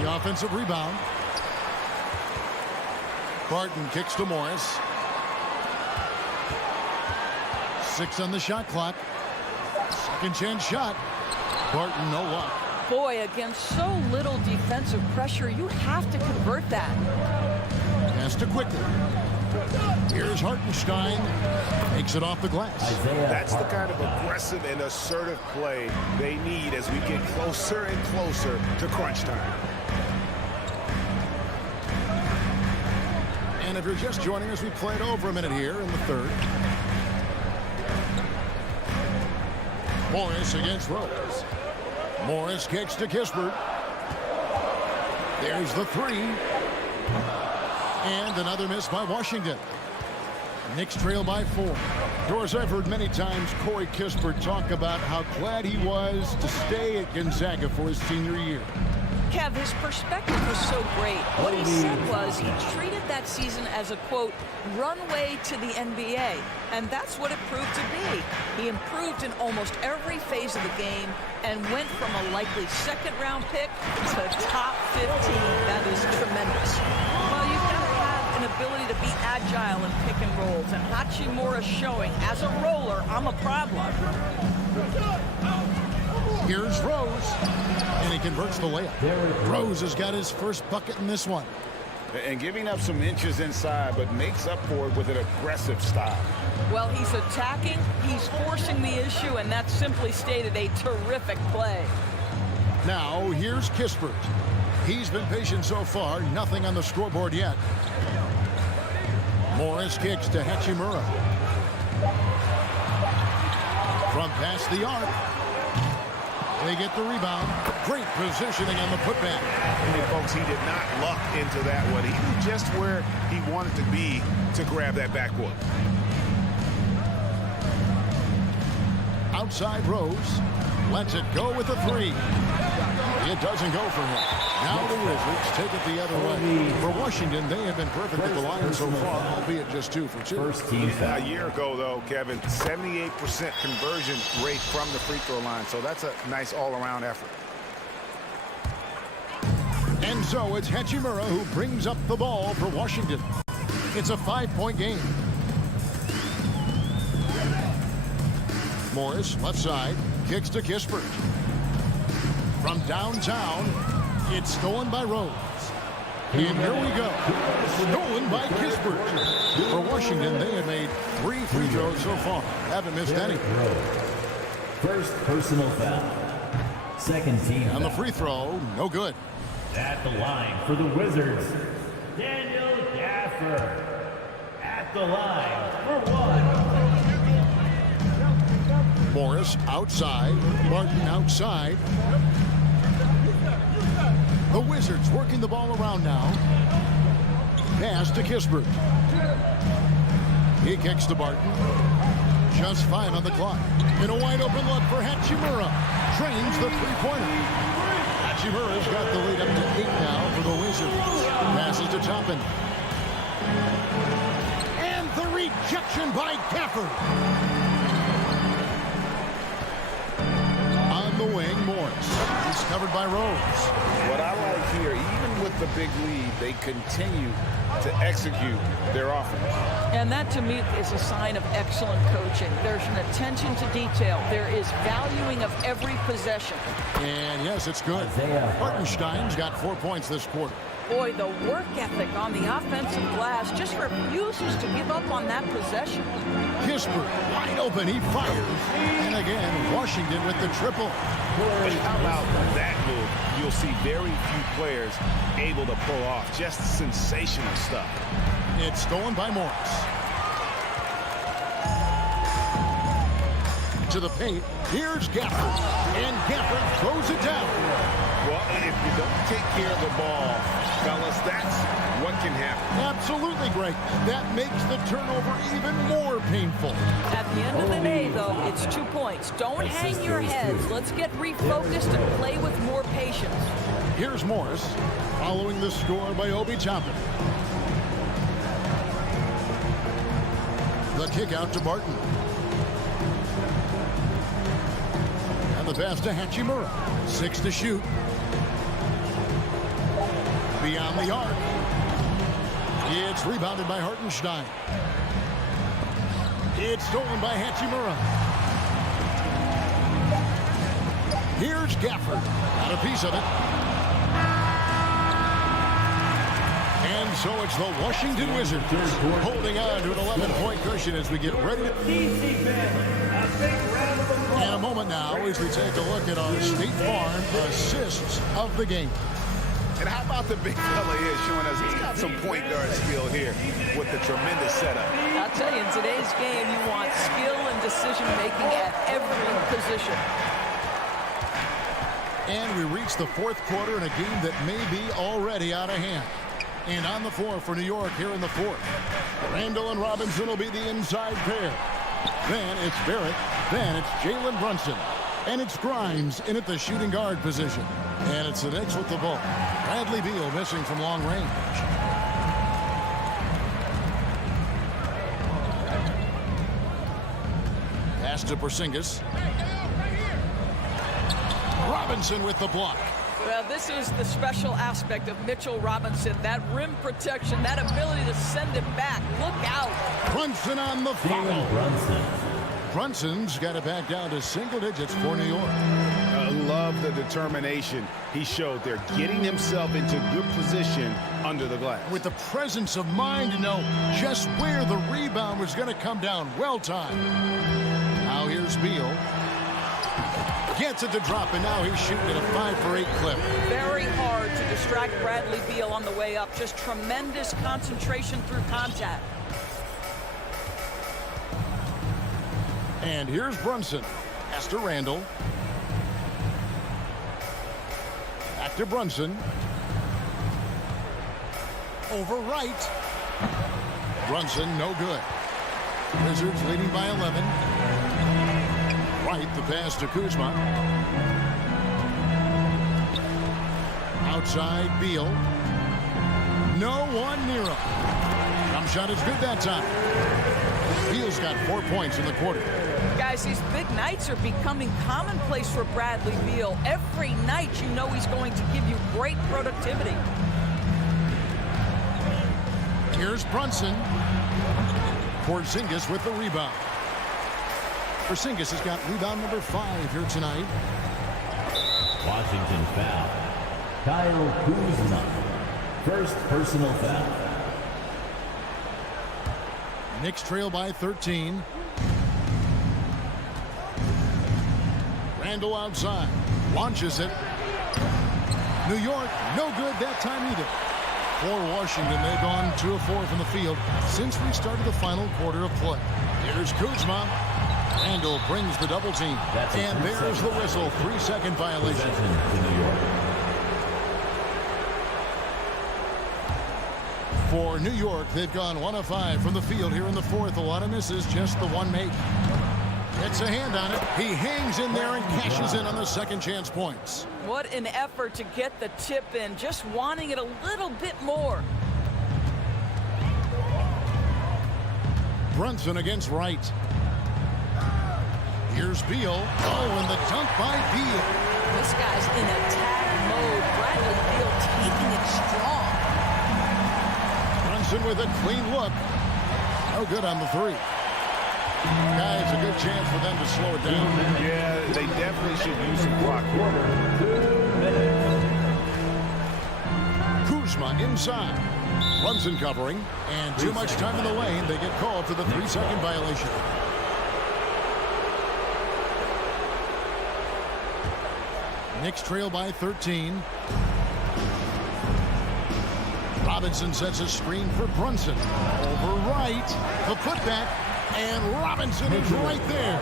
The offensive rebound. Barton kicks to Morris. 6 on the shot clock. Second chance shot. Barton, no luck. Boy, against so little defensive pressure, you have to convert that. Pass to Quickly. Here's Hartenstein. Takes it off the glass. That's the kind of aggressive and assertive play they need as we get closer and closer to crunch time. And if you're just joining us, we played over a minute here in the third. Morris against Rose. Morris kicks to Kispert. There's the three. And another miss by Washington. Knicks trail by 4. Doris, I've heard many times Corey Kispert talk about how glad he was to stay at Gonzaga for his senior year. Kev, his perspective was so great. What he said was he treated that season as a, quote, runway to the NBA. And that's what it proved to be. He improved in almost every phase of the game and went from a likely second-round pick to top 15. That is tremendous. Well, you've got to have an ability to be agile in pick and rolls. And Hachimura's showing, as a roller, I'm a problem. Here's Rose, and he converts the layup. Rose has got his first bucket in this one. And giving up some inches inside, but makes up for it with an aggressive style. Well, he's attacking, he's forcing the issue, and that's simply stated a terrific play. Now, here's Kispert. He's been patient so far, nothing on the scoreboard yet. Morris kicks to Hachimura. From past the arc. They get the rebound. Great positioning on the putback. And folks, he did not luck into that one. He knew just where he wanted to be to grab that backboard. Outside Rose. Lets it go with a three. It doesn't go for him. Now the Wizards take it the other way. For Washington, they have been perfect at the line so far, albeit just 2 for 2. A year ago, though, Kevin, 78% conversion rate from the free throw line. So that's a nice all-around effort. And so it's Hachimura who brings up the ball for Washington. It's a 5-point game. Morris, left side, kicks to Kispert. From downtown, it's stolen by Rose. And here we go. Stolen by Kispert. For Washington, they have made 3 free throws so far. Haven't missed any. First personal foul. Second team And the free throw, no good. At the line for the Wizards, Daniel Gaffer. At the line for 1. Morris outside. Martin outside. The Wizards working the ball around now. Pass to Kispert. He kicks to Barton. Just 5 on the clock. In a wide open look for Hachimura. Trains the three-pointer. Hachimura's got the lead up to 8 now for the Wizards. Passes to Toppin. And the rejection by Gafford. On the wing, Morris. He's covered by Rose. What I like here, even with the big lead, they continue to execute their offense. And that, to me, is a sign of excellent coaching. There's an attention to detail. There is valuing of every possession. And yes, it's good. Hartenstein's got 4 points this quarter. Boy, the work ethic on the offensive glass just refuses to give up on that possession. Kispert, wide open, he fires. And again, Washington with the triple. How about that move? You'll see very few players able to pull off just sensational stuff. It's stolen by Morris. To the paint, here's Gafford. And Gafford throws it down. Well, if you don't take care of the ball, fellas, that's what can happen. Absolutely, Greg. That makes the turnover even more painful. At the end of the day, though, it's 2 points. Don't hang your heads. Let's get refocused and play with more patience. Here's Morris, following the score by Obi Toppin. The kick out to Barton. And the pass to Hachimura. 6 to shoot. Beyond the arc. It's rebounded by Hartenstein. It's stolen by Hachimura. Here's Gafford. Got a piece of it. And so it's the Washington Wizards holding on to an 11-point cushion as we get ready to... In a moment now as we take a look at our State Farm assists of the game. And how about the big fella here showing us he's got some point guard skill here with the tremendous setup. I'll tell you, in today's game, you want skill and decision-making at every position. And we reach the fourth quarter in a game that may be already out of hand. And on the floor for New York here in the fourth. Randall and Robinson will be the inside pair. Then it's Barrett. Then it's Jalen Brunson. And it's Grimes in at the shooting guard position. And it's the Knicks with the ball. Bradley Beal missing from long range. Pass to Porzingis. Robinson with the block. Well, this is the special aspect of Mitchell Robinson. That rim protection, that ability to send it back. Look out. Brunson on the foul. Brunson's got it back down to single digits for New York. I love the determination he showed there, getting himself into good position under the glass. With the presence of mind to know just where the rebound was going to come down. Well timed. Now here's Beal. Gets it to drop, and now he's shooting at a 5-for-8 clip. Very hard to distract Bradley Beal on the way up. Just tremendous concentration through contact. And here's Brunson. Pass to Randall. Back to Brunson. Over right. Brunson, no good. Wizards leading by 11. Right, the pass to Kuzma. Outside, Beal. No one near him. Jump shot is good that time. Beal's got 4 points in the quarter. Guys, these big nights are becoming commonplace for Bradley Beal. Every night you know he's going to give you great productivity. Here's Brunson. Porzingis with the rebound. Porzingis has got rebound number 5 here tonight. Washington foul. Kyle Kuzma. First personal foul. Knicks trail by 13. Randall outside. Launches it. New York, no good that time either. For Washington, they've gone 2 of 4 from the field since we started the final quarter of play. Here's Kuzma. Randall brings the double team. And there's the whistle. 3-second violation. For New York, they've gone 1 of 5 from the field here in the fourth. A lot of misses, just the one make. Gets a hand on it. He hangs in there and cashes in on the second chance points. What an effort to get the tip in, just wanting it a little bit more. Brunson against Wright. Here's Beal. Oh, and the dunk by Beal. This guy's in attack mode. Bradley Beal taking it strong. Brunson with a clean look. No good on the 3. Guys, a good chance for them to slow it down. Yeah, they definitely should use some clock. 2 minutes. Kuzma inside. Brunson covering. And too much time in the lane. They get called for the 3-second violation. Knicks trail by 13. Robinson sets a screen for Brunson. Over right. The putback. And Robinson is right there.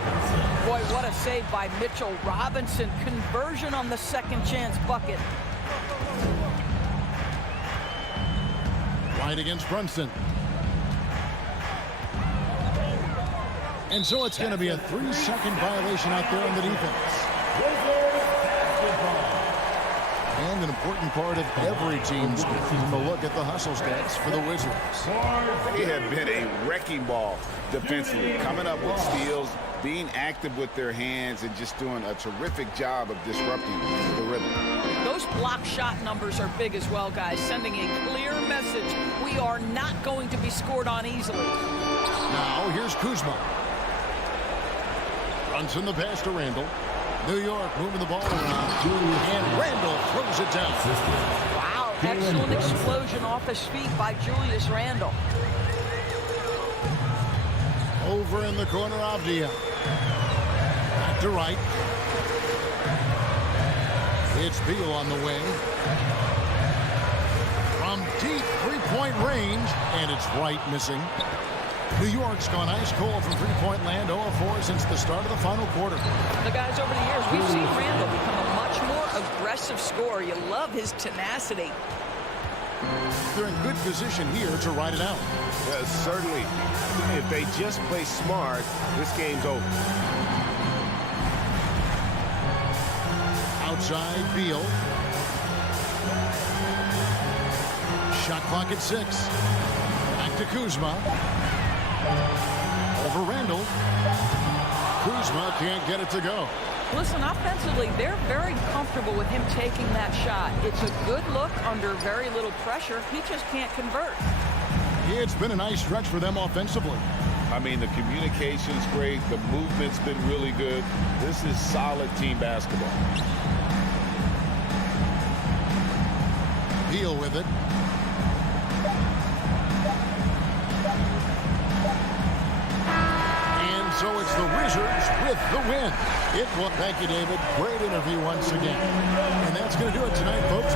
Boy, what a save by Mitchell Robinson. Conversion on the second chance bucket. Right against Brunson. And so it's going to be a 3-second violation out there on the defense. And an important part of every team's game, a look at the hustle stats for the Wizards. They have been a wrecking ball defensively, coming up with steals, being active with their hands, and just doing a terrific job of disrupting the rhythm. Those block shot numbers are big as well, guys, sending a clear message. We are not going to be scored on easily. Now here's Kuzma. Brunson the pass to Randall. New York moving the ball around. And Randall throws it down. Wow, Excellent explosion off his feet by Julius Randle. Over in the corner, Avdia. Back to right. It's Beal on the wing. From deep three-point range, and it's right missing. New York's gone ice cold from three-point land, 0-4 since the start of the final quarter. The guys, over the years, we've seen Randle become a much more aggressive scorer. You love his tenacity. They're in good position here to ride it out. Yeah, certainly. If they just play smart, this game's over. Outside, Beal. Shot clock at 6. Back to Kuzma. Over Randle. Kuzma can't get it to go. Listen, offensively, they're very comfortable with him taking that shot. It's a good look under very little pressure. He just can't convert. It's been a nice stretch for them offensively. I mean, the communication's great. The movement's been really good. This is solid team basketball. Beal with it. And so it's the Wizards with the win. Thank you, David. Great interview once again. And that's going to do it tonight, folks.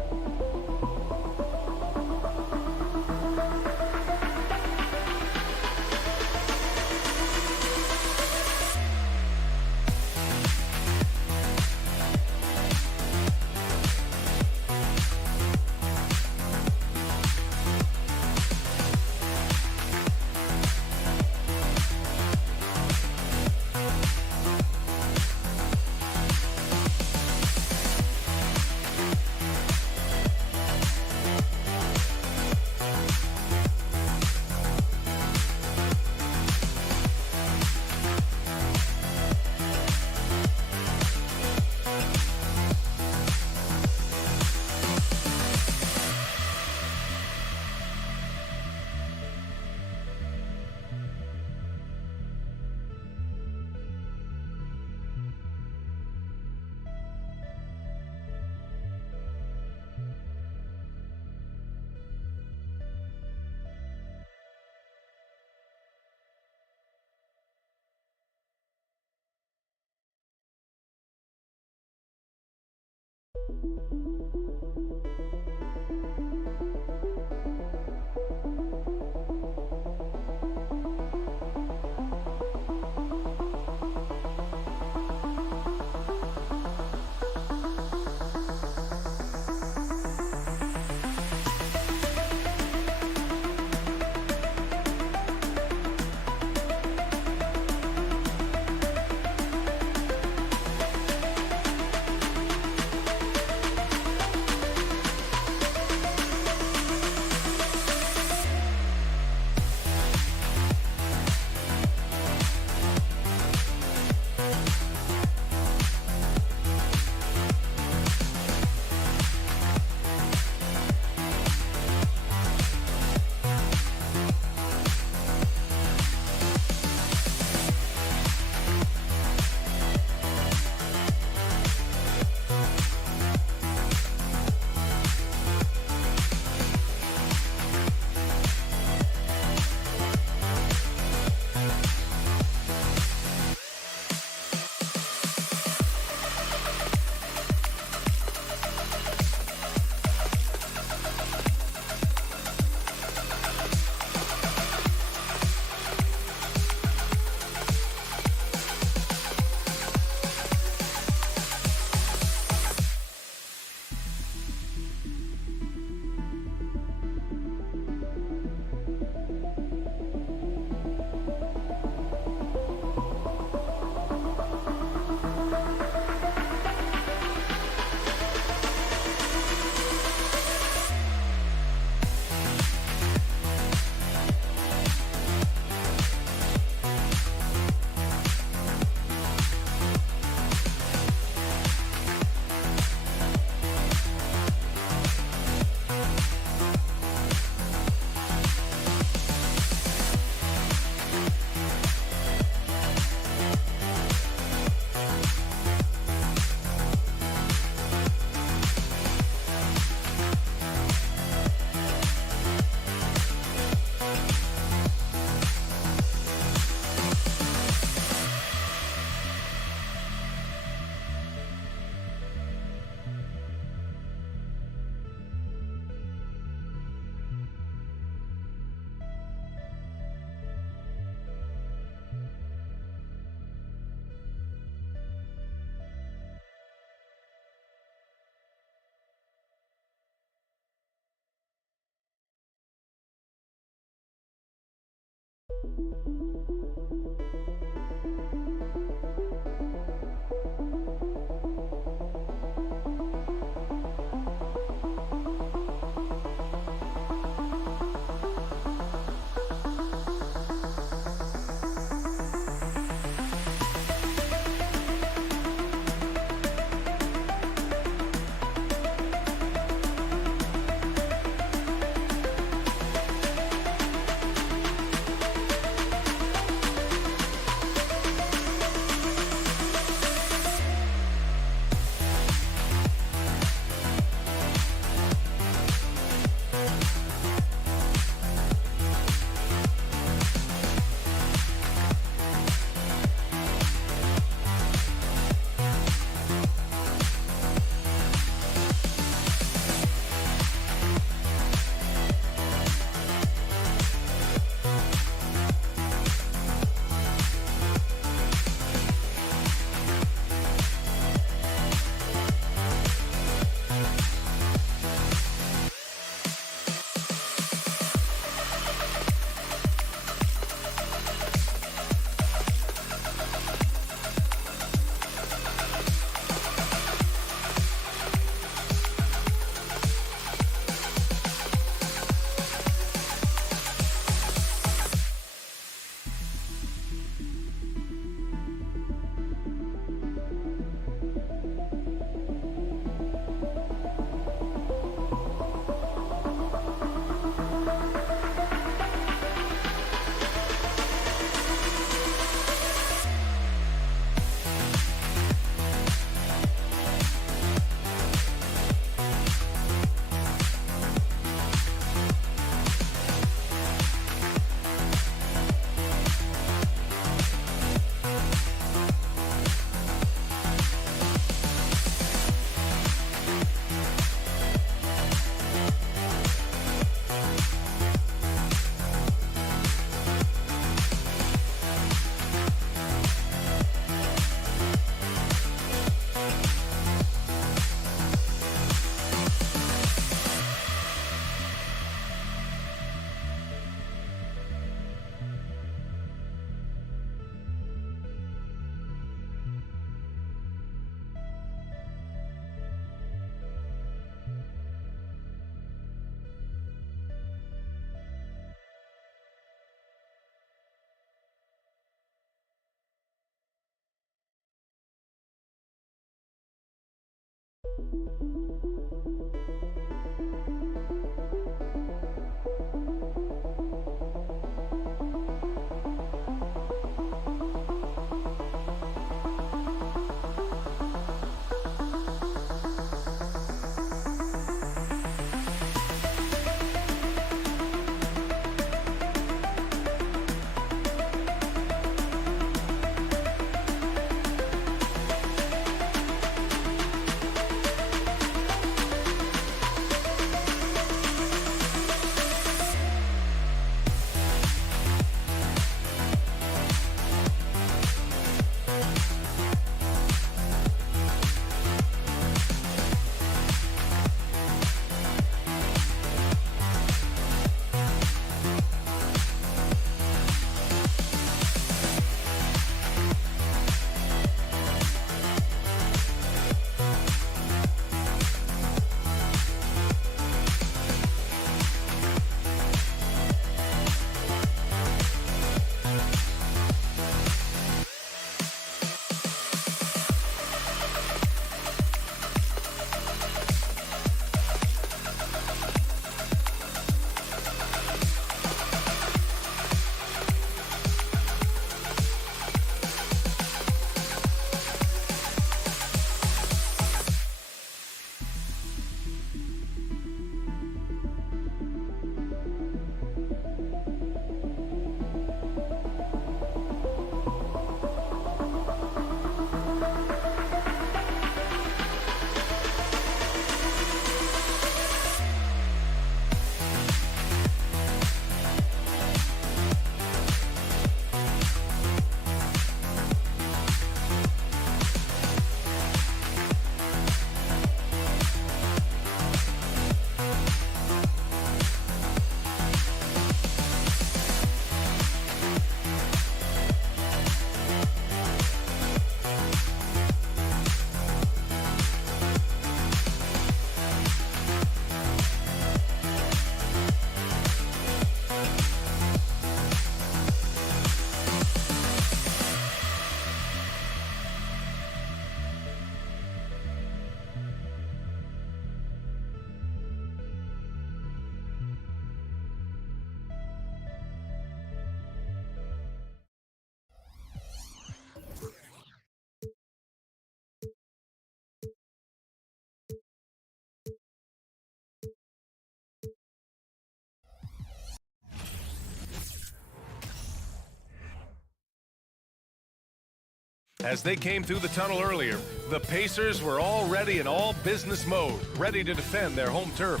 As they came through the tunnel earlier, the Pacers were already in all business mode, ready to defend their home turf.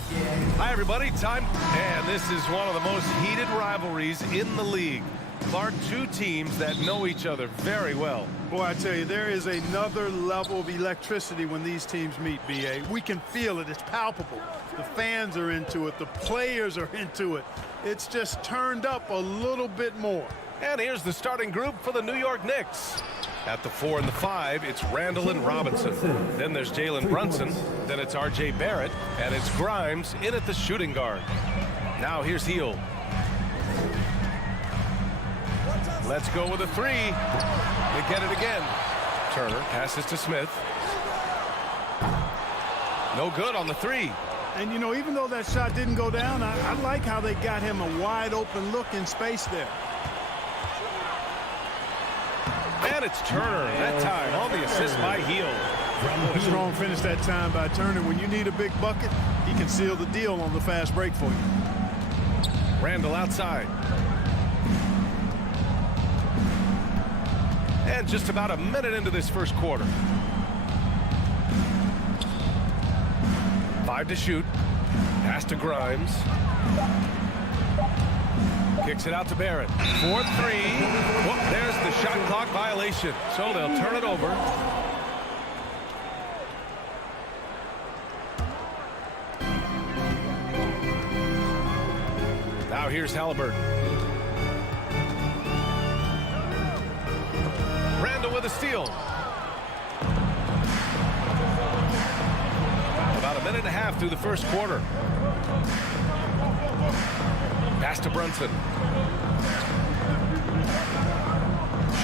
Hi, everybody. Time. And this is one of the most heated rivalries in the league. Clark, two teams that know each other very well. Boy, I tell you, there is another level of electricity when these teams meet, B.A. We can feel it. It's palpable. The fans are into it. The players are into it. It's just turned up a little bit more. And here's the starting group for the New York Knicks. At the 4 and the 5, it's Randall and Robinson. Then there's Jalen Brunson. Then it's R.J. Barrett. And it's Grimes in at the shooting guard. Now here's Hield. Let's go with a 3. They get it again. Turner passes to Smith. No good on the 3. And, you know, even though that shot didn't go down, I like how they got him a wide open look in space there. And it's Turner that time on the assist by Hield. A strong finish that time by Turner. When you need a big bucket, he can seal the deal on the fast break for you. Randall outside. And just about a minute into this first quarter. 5 to shoot. Pass to Grimes. Kicks it out to Barrett. 4-3. Whoop, there's the shot clock violation. So they'll turn it over. Now here's Halliburton. Randall with a steal. About a minute and a half through the first quarter. Pass to Brunson.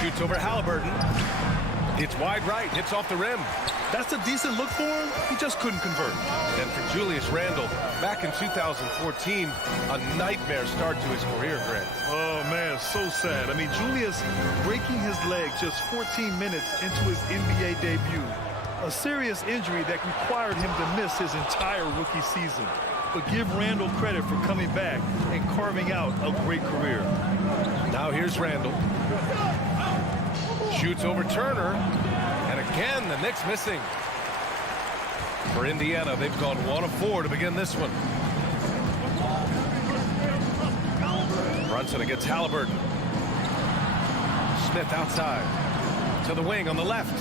Shoots over Halliburton. It's wide right. Hits off the rim. That's a decent look for him. He just couldn't convert. And for Julius Randle, back in 2014, a nightmare start to his career, Grant. Oh, man, so sad. I mean, Julius breaking his leg just 14 minutes into his NBA debut. A serious injury that required him to miss his entire rookie season. But give Randall credit for coming back and carving out a great career. Now here's Randall. Shoots over Turner. And again, the Knicks missing. For Indiana, they've gone 1 of 4 to begin this one. Brunson against Halliburton. Smith outside. To the wing on the left.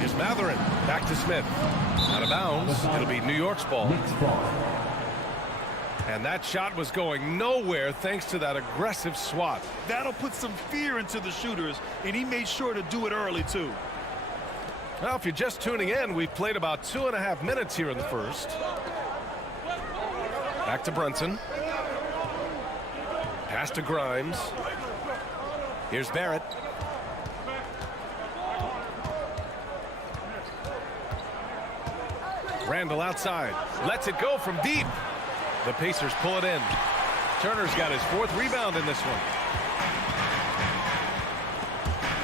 Here's Matherin. Back to Smith. Out of bounds. It'll be New York's ball. And that shot was going nowhere thanks to that aggressive swat. That'll put some fear into the shooters, and he made sure to do it early, too. Well, if you're just tuning in, we've played about 2.5 minutes here in the first. Back to Brunson. Pass to Grimes. Here's Barrett. Randall outside. Lets it go from deep. The Pacers pull it in. Turner's got his 4th rebound in this one.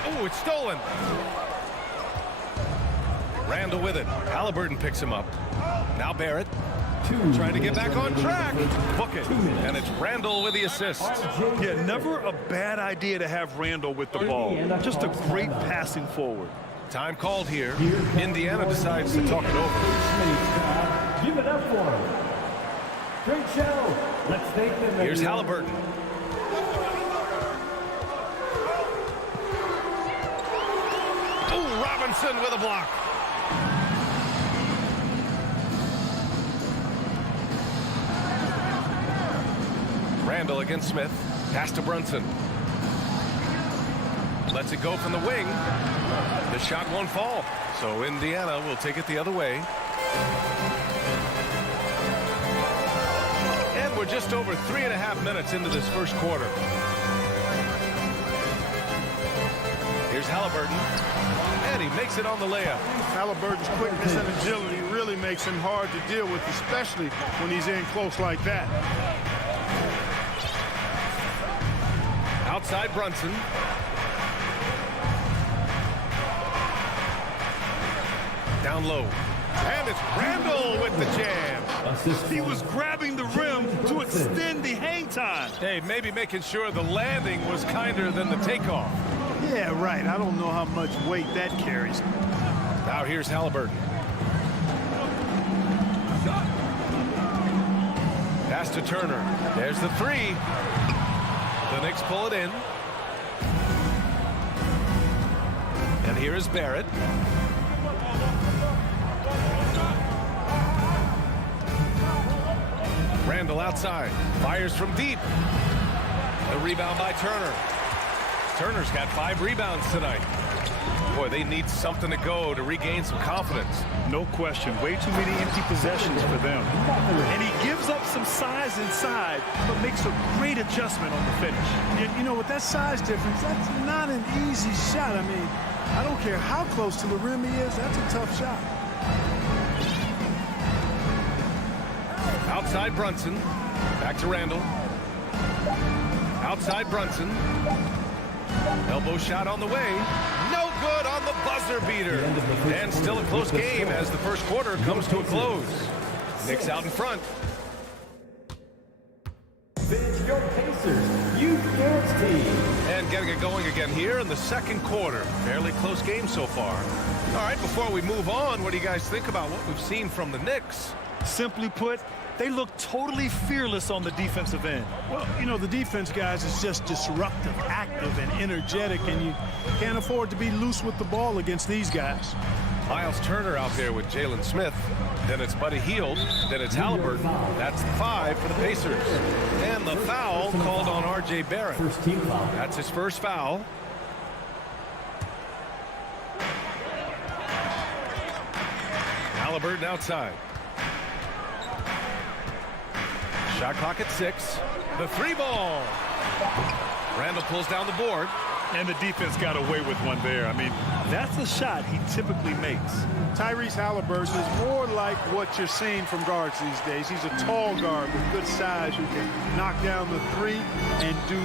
Oh, it's stolen. Randall with it. Halliburton picks him up. Now Barrett. Trying to get back on track. Book it. And it's Randall with the assist. Yeah, never a bad idea to have Randall with the ball. Just a great passing forward. Time called here. Indiana decides to talk it over. Give it up for him. Great show. Let's thank them. Here's Halliburton. Oh, Robinson with a block. Randall against Smith. Pass to Brunson. Lets it go from the wing. The shot won't fall. So Indiana will take it the other way. And we're just over 3.5 minutes into this first quarter. Here's Halliburton. And he makes it on the layup. Halliburton's quickness and agility really makes him hard to deal with, especially when he's in close like that. Outside Brunson. Down low. And it's Randall with the jam. He was grabbing the rim to extend the hang time. Hey, maybe making sure the landing was kinder than the takeoff. Yeah, right. I don't know how much weight that carries. Now here's Halliburton. Pass to Turner. There's the three. The Knicks pull it in. And here is Barrett. Randall outside. Fires from deep. The rebound by Turner. Turner's got 5 rebounds tonight. Boy, they need something to go to regain some confidence. No question. Way too many empty possessions for them. And he gives up some size inside, but makes a great adjustment on the finish. You know, with that size difference, that's not an easy shot. I mean, I don't care how close to the rim he is. That's a tough shot. Outside Brunson. Back to Randall. Outside Brunson. Elbow shot on the way. No good on the buzzer beater. And still a close game as the first quarter comes to a close. Knicks out in front. Finish your Pacers Youth Dance Team. And getting it going again here in the second quarter. Fairly close game so far. All right, before we move on, what do you guys think about what we've seen from the Knicks? Simply put, they look totally fearless on the defensive end. Well, you know, the defense, guys, is just disruptive, active, and energetic, and you can't afford to be loose with the ball against these guys. Miles Turner out there with Jalen Smith. Then it's Buddy Hield. Then it's Halliburton. That's 5 for the Pacers. And the foul called on R.J. Barrett. First team foul. That's his first foul. Halliburton outside. Shot clock at 6. The 3 ball. Randall pulls down the board. And the defense got away with one there. I mean, that's a shot he typically makes. Tyrese Halliburton is more like what you're seeing from guards these days. He's a tall guard with good size who can knock down the 3 and do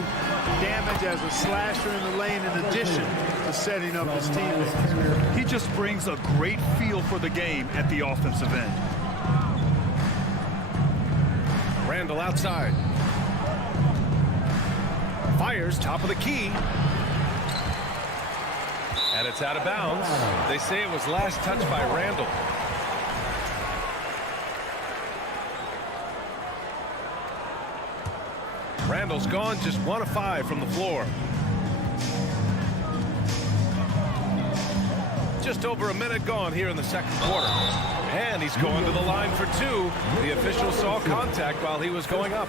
damage as a slasher in the lane in addition to setting up his teammates. He just brings a great feel for the game at the offensive end. Randall outside. Fires top of the key. And it's out of bounds. They say it was last touched by Randall. Randall's gone just 1 of 5 from the floor. Just over a minute gone here in the second quarter. And he's going to the line for 2. The official saw contact while he was going up.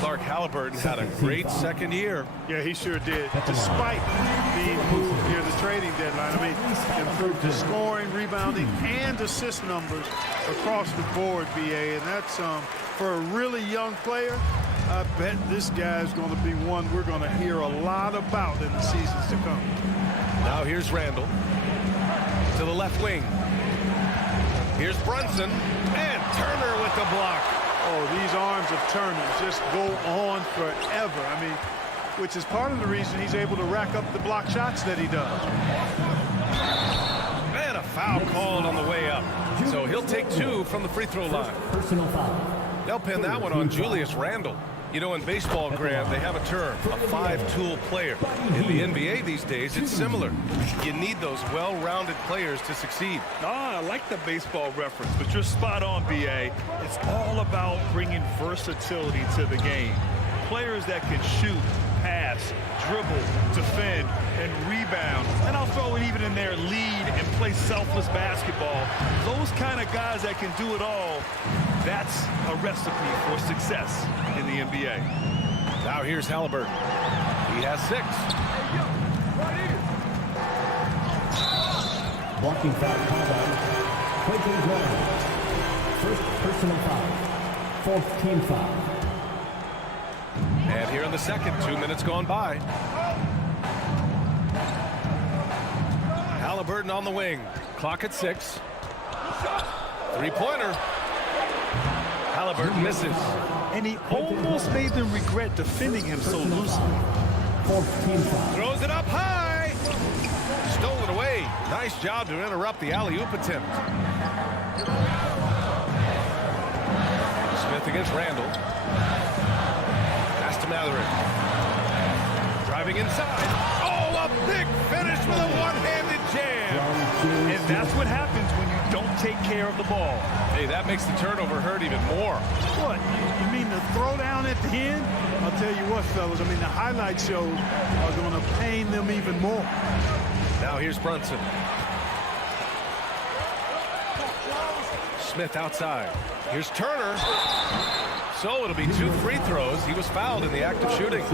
Clark Halliburton had a great second year. Yeah, he sure did. Despite being moved near the trading deadline, I mean, improved his scoring, rebounding, and assist numbers across the board, BA. And that's for a really young player. I bet this guy's going to be one we're going to hear a lot about in the seasons to come. Now here's Randall to the left wing. Here's Brunson and Turner with the block. Oh, these arms of Turner just go on forever. I mean, which is part of the reason he's able to rack up the block shots that he does. And a foul called on the way up. So he'll take 2 from the free throw line. Personal foul. They'll pin that one on Julius Randle. You know, in baseball, Graham, they have a term, a 5-tool player. In the NBA these days, it's similar. You need those well-rounded players to succeed. I like the baseball reference, but you're spot on, B.A. It's all about bringing versatility to the game. Players that can shoot, pass, dribble, defend, and rebound. And I'll throw it even in there, lead and play selfless basketball. Those kind of guys that can do it all, that's a recipe for success in the NBA. Now here's Halliburton. He has 6. Blocking foul called on Quentin Grimes. First personal foul. 4th team foul. And here in the second, 2 minutes gone by. Halliburton on the wing. Clock at 6. 3-pointer. Halliburton misses. And he almost made them regret defending him so loosely. 4th team foul. Throws it up high. Stolen away. Nice job to interrupt the alley-oop attempt. Smith against Randall. Pass to Mathurin. Driving inside. Oh, a Big finish with a one-handed jam. And that's what happens when you don't take care of the ball. Hey, that makes the turnover hurt even more. What? You mean the throwdown at the end? I'll tell you what, fellas. I mean, the highlight shows are going to pain them even more. Now here's Brunson. Smith outside. Here's Turner. So it'll be 2 free throws. He was fouled in the act of shooting.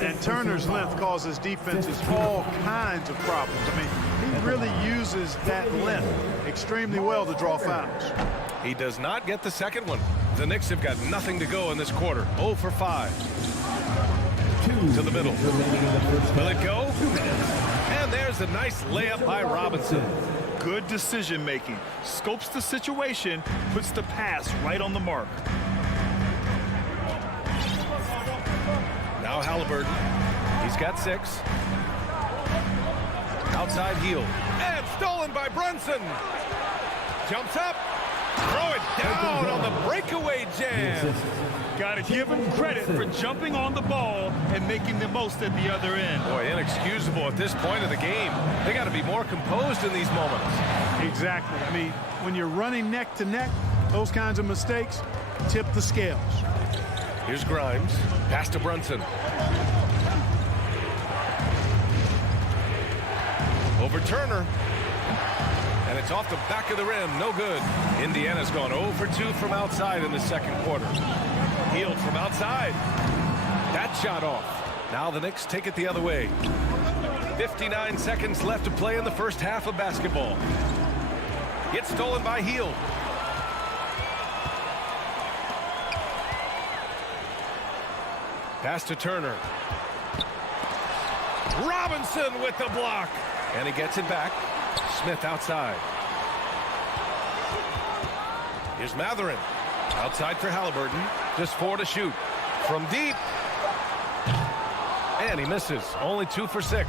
And Turner's length causes defenses all kinds of problems. I mean, he really uses that length extremely well to draw fouls. He does not get the second one. The Knicks have got nothing to go in this quarter. 0 for 5. To the middle. Will it go? And there's a nice layup by Robinson. Good decision making. Scopes the situation, puts the pass right on the mark. Now Halliburton. He's got 6. Outside heel. And stolen by Brunson. Jumps up. Throw it down on the breakaway jam. Got to give him credit for jumping on the ball and making the most at the other end. Boy, inexcusable at this point of the game. They got to be more composed in these moments. Exactly. I mean, when you're running neck to neck, those kinds of mistakes tip the scales. Here's Grimes. Pass to Brunson. Over Turner. And it's off the back of the rim. No good. Indiana's gone 0 for 2 from outside in the second quarter. Healed from outside. That shot off. Now the Knicks take it the other way. 59 seconds left to play in the first half of basketball. It's stolen by Hield. Pass to Turner. Robinson with the block. And he gets it back. Smith outside. Here's Matherin. Outside for Halliburton. Just 4 to shoot. From deep. And he misses. Only 2 for 6.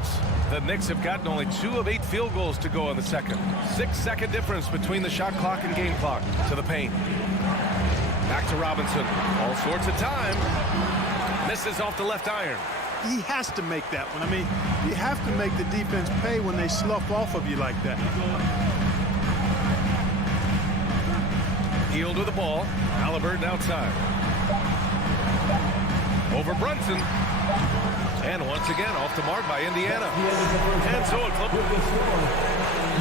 The Knicks have gotten only 2 of 8 field goals to go in the second. 6-second difference between the shot clock and game clock. To the paint. Back to Robinson. All sorts of time. Misses off the left iron. He has to make that one. I mean, you have to make the defense pay when they slough off of you like that. Hield with the ball. Halliburton outside. Over Brunson. And once again, off the mark by Indiana. And so it closes.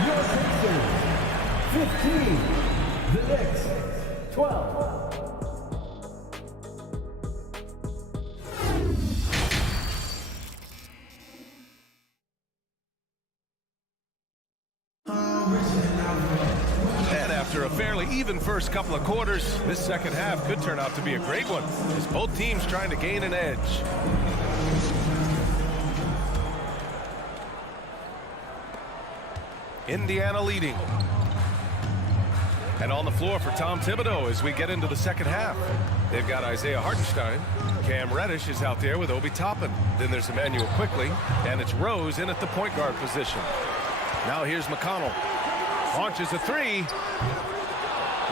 Your Pacers, 15. The Knicks, 12. After a fairly even first couple of quarters, this second half could turn out to be a great one, as both teams trying to gain an edge. Indiana leading. And on the floor for Tom Thibodeau as we get into the second half. They've got Isaiah Hartenstein. Cam Reddish is out there with Obi Toppin. Then there's Emmanuel Quickley, and it's Rose in at the point guard position. Now here's McConnell. Launches a 3.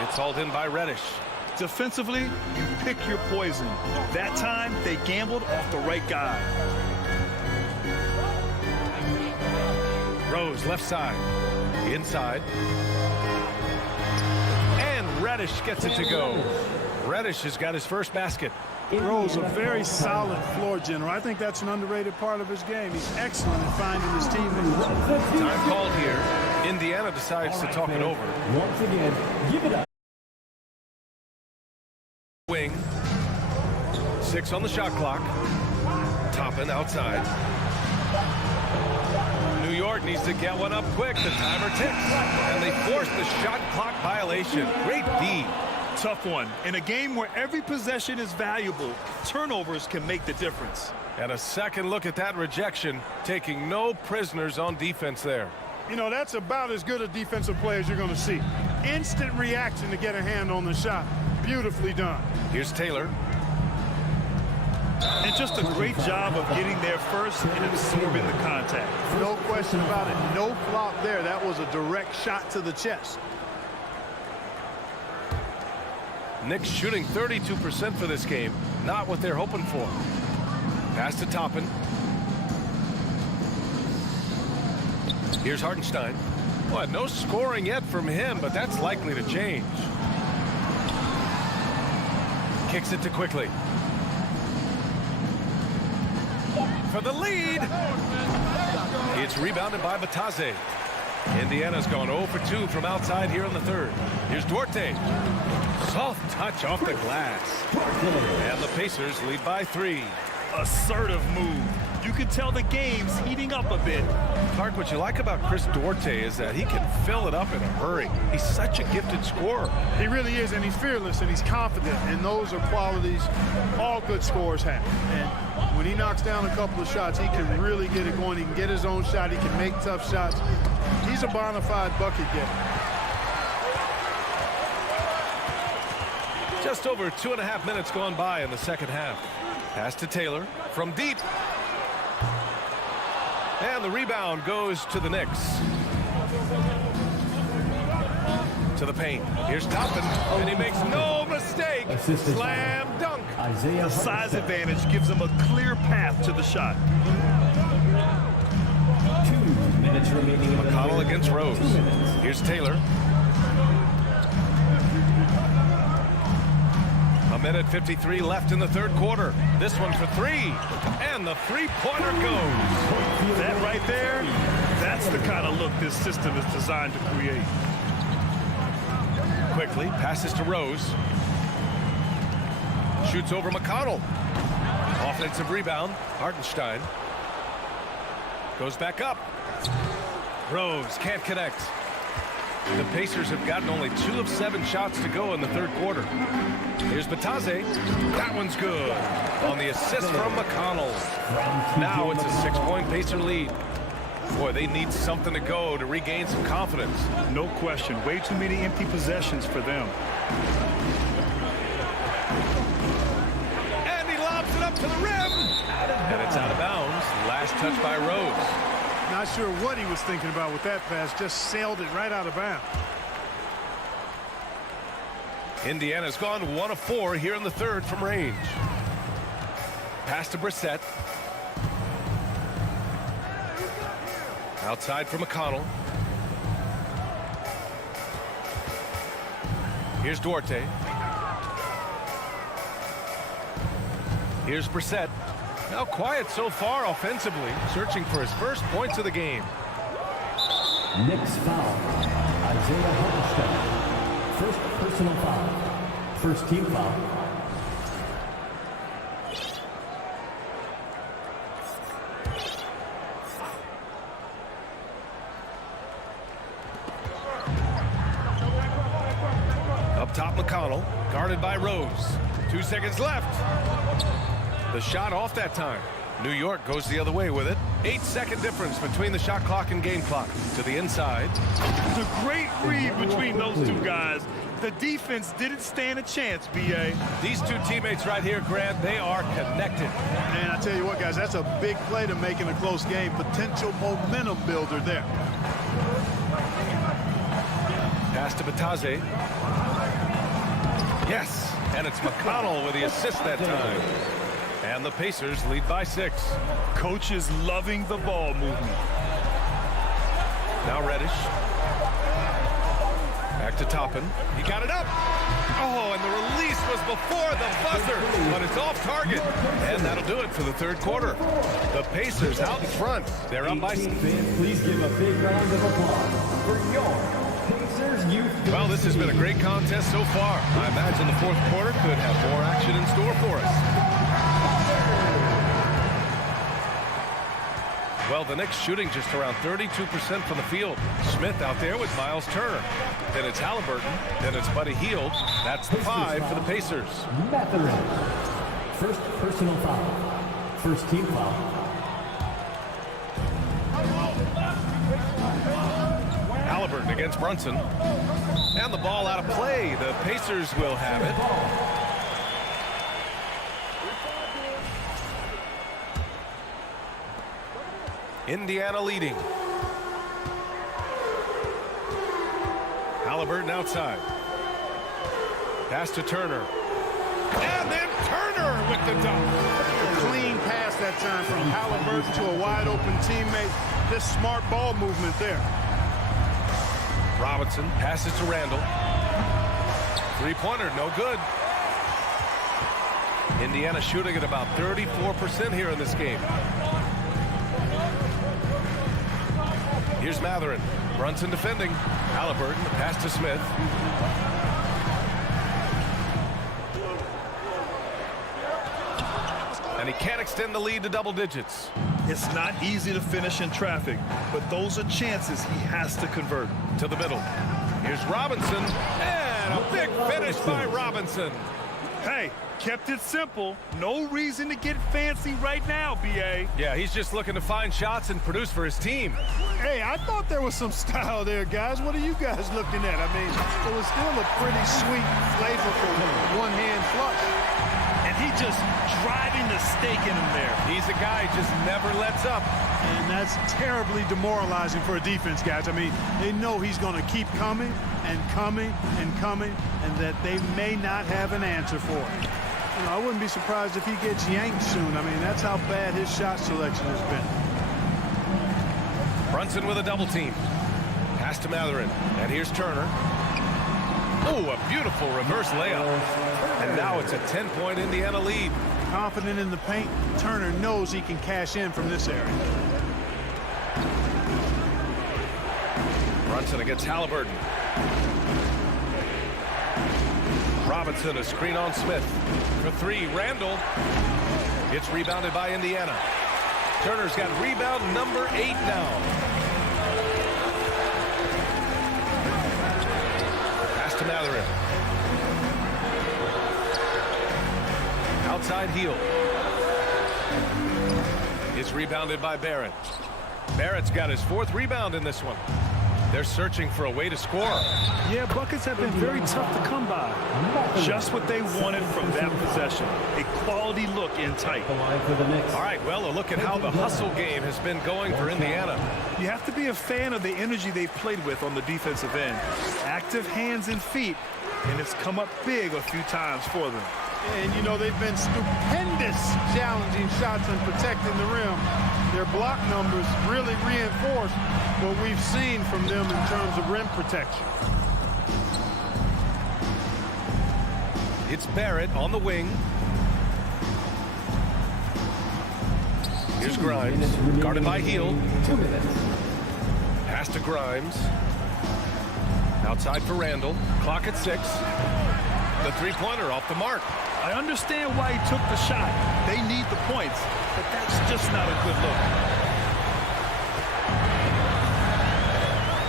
It's hauled in by Reddish. Defensively, you pick your poison. That time, they gambled off the right guy. Rose left side. Inside. And Reddish gets it to go. Reddish has got his first basket. Rose, a very solid floor general. I think that's an underrated part of his game. He's excellent at finding his teammates. Time called here. Indiana decides to talk it over. Once again, give it up. Wing. 6 on the shot clock. Toppin outside. New York needs to get one up quick. The timer ticks. And they force the shot clock violation. Great D. Tough one. In a game where every possession is valuable, turnovers can make the difference. And a second look at that rejection, taking no prisoners on defense there. You know, that's about as good a defensive play as you're going to see. Instant reaction to get a hand on the shot. Beautifully done. Here's Taylor. And just a great job of getting there first and absorbing the contact. No question about it. No flop there. That was a direct shot to the chest. Knicks shooting 32% for this game. Not what they're hoping for. Pass to Toppin. Here's Hartenstein. Well, no scoring yet from him, but that's likely to change. Kicks it to Quickly. For the lead. It's rebounded by Batase. Indiana's gone 0 for 2 from outside here in the third. Here's Duarte. Soft touch off the glass. And the Pacers lead by 3. Assertive move. You can tell the game's heating up a bit. Clark, what you like about Chris Duarte is that he can fill it up in a hurry. He's such a gifted scorer. He really is, and he's fearless, and he's confident, and those are qualities all good scorers have. And when he knocks down a couple of shots, he can really get it going. He can get his own shot. He can make tough shots. He's a bona fide bucket getter. Just over 2.5 minutes gone by in the second half. Pass to Taylor from deep. And the rebound goes to the Knicks. To the paint. Here's Toppin, and he makes no mistake. Slam dunk. The size advantage gives him a clear path to the shot. 2 minutes remaining. McConnell against Rose. Here's Taylor. 1:53 left in the third quarter. This one for 3. And the three-pointer goes. That right there, that's the kind of look this system is designed to create. Quickly passes to Rose. Shoots over McConnell. Offensive rebound. Hartenstein. Goes back up. Rose can't connect. The Pacers have gotten only 2 of 7 shots to go in the third quarter. Here's Batase. That one's good. On the assist from McConnell. Now it's a 6-point Pacer lead. Boy, they need something to go to regain some confidence. No question. Way too many empty possessions for them. And he lobs it up to the rim. And it's out of bounds. Last touch by Rose. Not sure what he was thinking about with that pass. Just sailed it right out of bounds. Indiana's gone 1 of 4 here in the third from range. Pass to Brissett. Outside for McConnell. Here's Duarte. Here's Brissett. Now quiet so far offensively, searching for his first points of the game. Knicks foul. Isaiah Hartenstein. First personal foul. First team foul. Up top, McConnell, guarded by Rose. 2 seconds left. The shot off that time. New York goes the other way with it. 8-second difference between the shot clock and game clock. To the inside. It's a great read between those two guys. The defense didn't stand a chance, B.A. These two teammates right here, Grant, they are connected. And I tell you what, guys, that's a big play to make in a close game. Potential momentum builder there. Pass to Batase. Yes, and it's McConnell with the assist that time. And the Pacers lead by 6. Coach is loving the ball movement. Now Reddish. Back to Toppin. He got it up. Oh, and the release was before the buzzer, but it's off target. And that'll do it for the third quarter. The Pacers out in front. They're up by 6. Please give a big round of applause for your Pacers youth. Well, this has been a great contest so far. I imagine the fourth quarter could have more action in store for us. Well, the Knicks shooting just around 32% from the field. Smith out there with Miles Turner. Then it's Halliburton. Then it's Buddy Hield. That's the 5 for the Pacers. Matherin. First personal foul. First team foul. Halliburton against Brunson. And the ball out of play. The Pacers will have it. Indiana leading. Halliburton outside. Pass to Turner. And then Turner with the dunk. A clean pass that time from Halliburton to a wide open teammate. Just smart ball movement there. Robinson passes to Randall. Three-pointer, no good. Indiana shooting at about 34% here in this game. Here's Matherin. Brunson defending. Halliburton, the pass to Smith. And he can't extend the lead to double digits. It's not easy to finish in traffic, but those are chances he has to convert. To the middle. Here's Robinson. And a big finish by Robinson. Hey, kept it simple. No reason to get fancy right now, B.A. Yeah, he's just looking to find shots and produce for his team. Hey, I thought there was some style there, guys. What are you guys looking at? I mean, it was still a pretty sweet, flavorful one-hand flush. And he just driving the stake in him there. He's a guy who just never lets up. And that's terribly demoralizing for a defense, guys. I mean, they know he's going to keep coming and coming and coming, and that they may not have an answer for it. You know, I wouldn't be surprised if he gets yanked soon. I mean, that's how bad his shot selection has been. Brunson with a double team. Pass to Matherin. And here's Turner. Oh, a beautiful reverse layup. And now it's a 10-point Indiana lead. Confident in the paint, Turner knows he can cash in from this area. Brunson against Halliburton. Robinson, a screen on Smith. For three, Randall. It's rebounded by Indiana. Turner's got rebound number 8 now. Pass to Matherin. Outside heel. It's rebounded by Barrett. Barrett's got his 4th rebound in this one. They're searching for a way to score. Yeah, buckets have been very tough to come by. Just what they wanted from that possession. A quality look in tight. All right, well, a look at how the hustle game has been going for Indiana. You have to be a fan of the energy they've played with on the defensive end. Active hands and feet, and it's come up big a few times for them. And, you know, they've been stupendous challenging shots and protecting the rim. Their block numbers really reinforce what we've seen from them in terms of rim protection. It's Barrett on the wing. Here's Grimes, guarded by Hield. Pass to Grimes. Outside for Randall. Clock at 6. The three-pointer off the mark. I understand why he took the shot. They need the points, but that's just not a good look.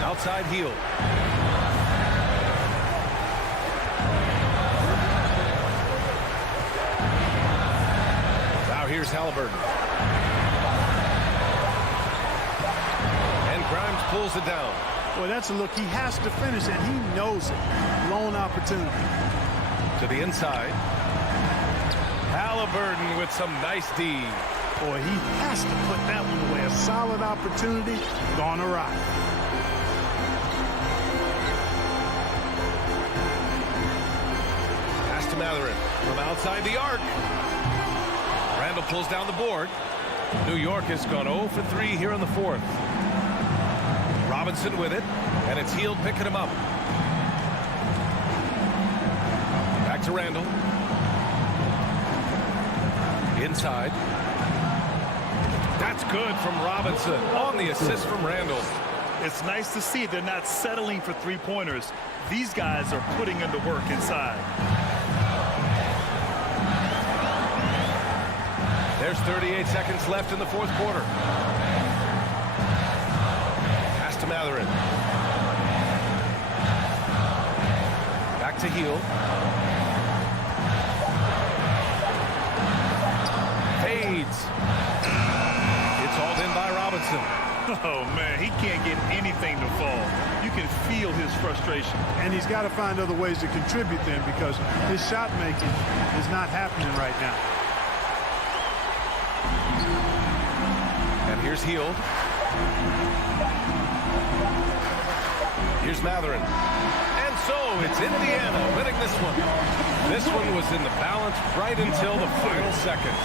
Outside Hield. Now here's Halliburton. And Grimes pulls it down. Boy, that's a look he has to finish, and he knows it. Lone opportunity. To the inside. Halliburton with some nice D. Boy, he has to put that one away. A solid opportunity gone awry. Pass to Matherin from outside the arc. Randall pulls down the board. New York has gone 0 for 3 here in the 4th. Robinson with it, and it's Hield picking him up. Back to Randall. Inside. That's good from Robinson on the assist from Randall. It's nice to see they're not settling for three-pointers. These guys are putting in the work inside. There's 38 seconds left in the 4th quarter. Pass to Matherin. Back to Hield. Fades. It's hauled in by Robinson. Oh, man, he can't get anything to fall. You can feel his frustration. And he's got to find other ways to contribute then, because his shot making is not happening right now. And here's Hield. Here's Matherin. And so it's Indiana winning this one. This one was in the balance right until the final seconds.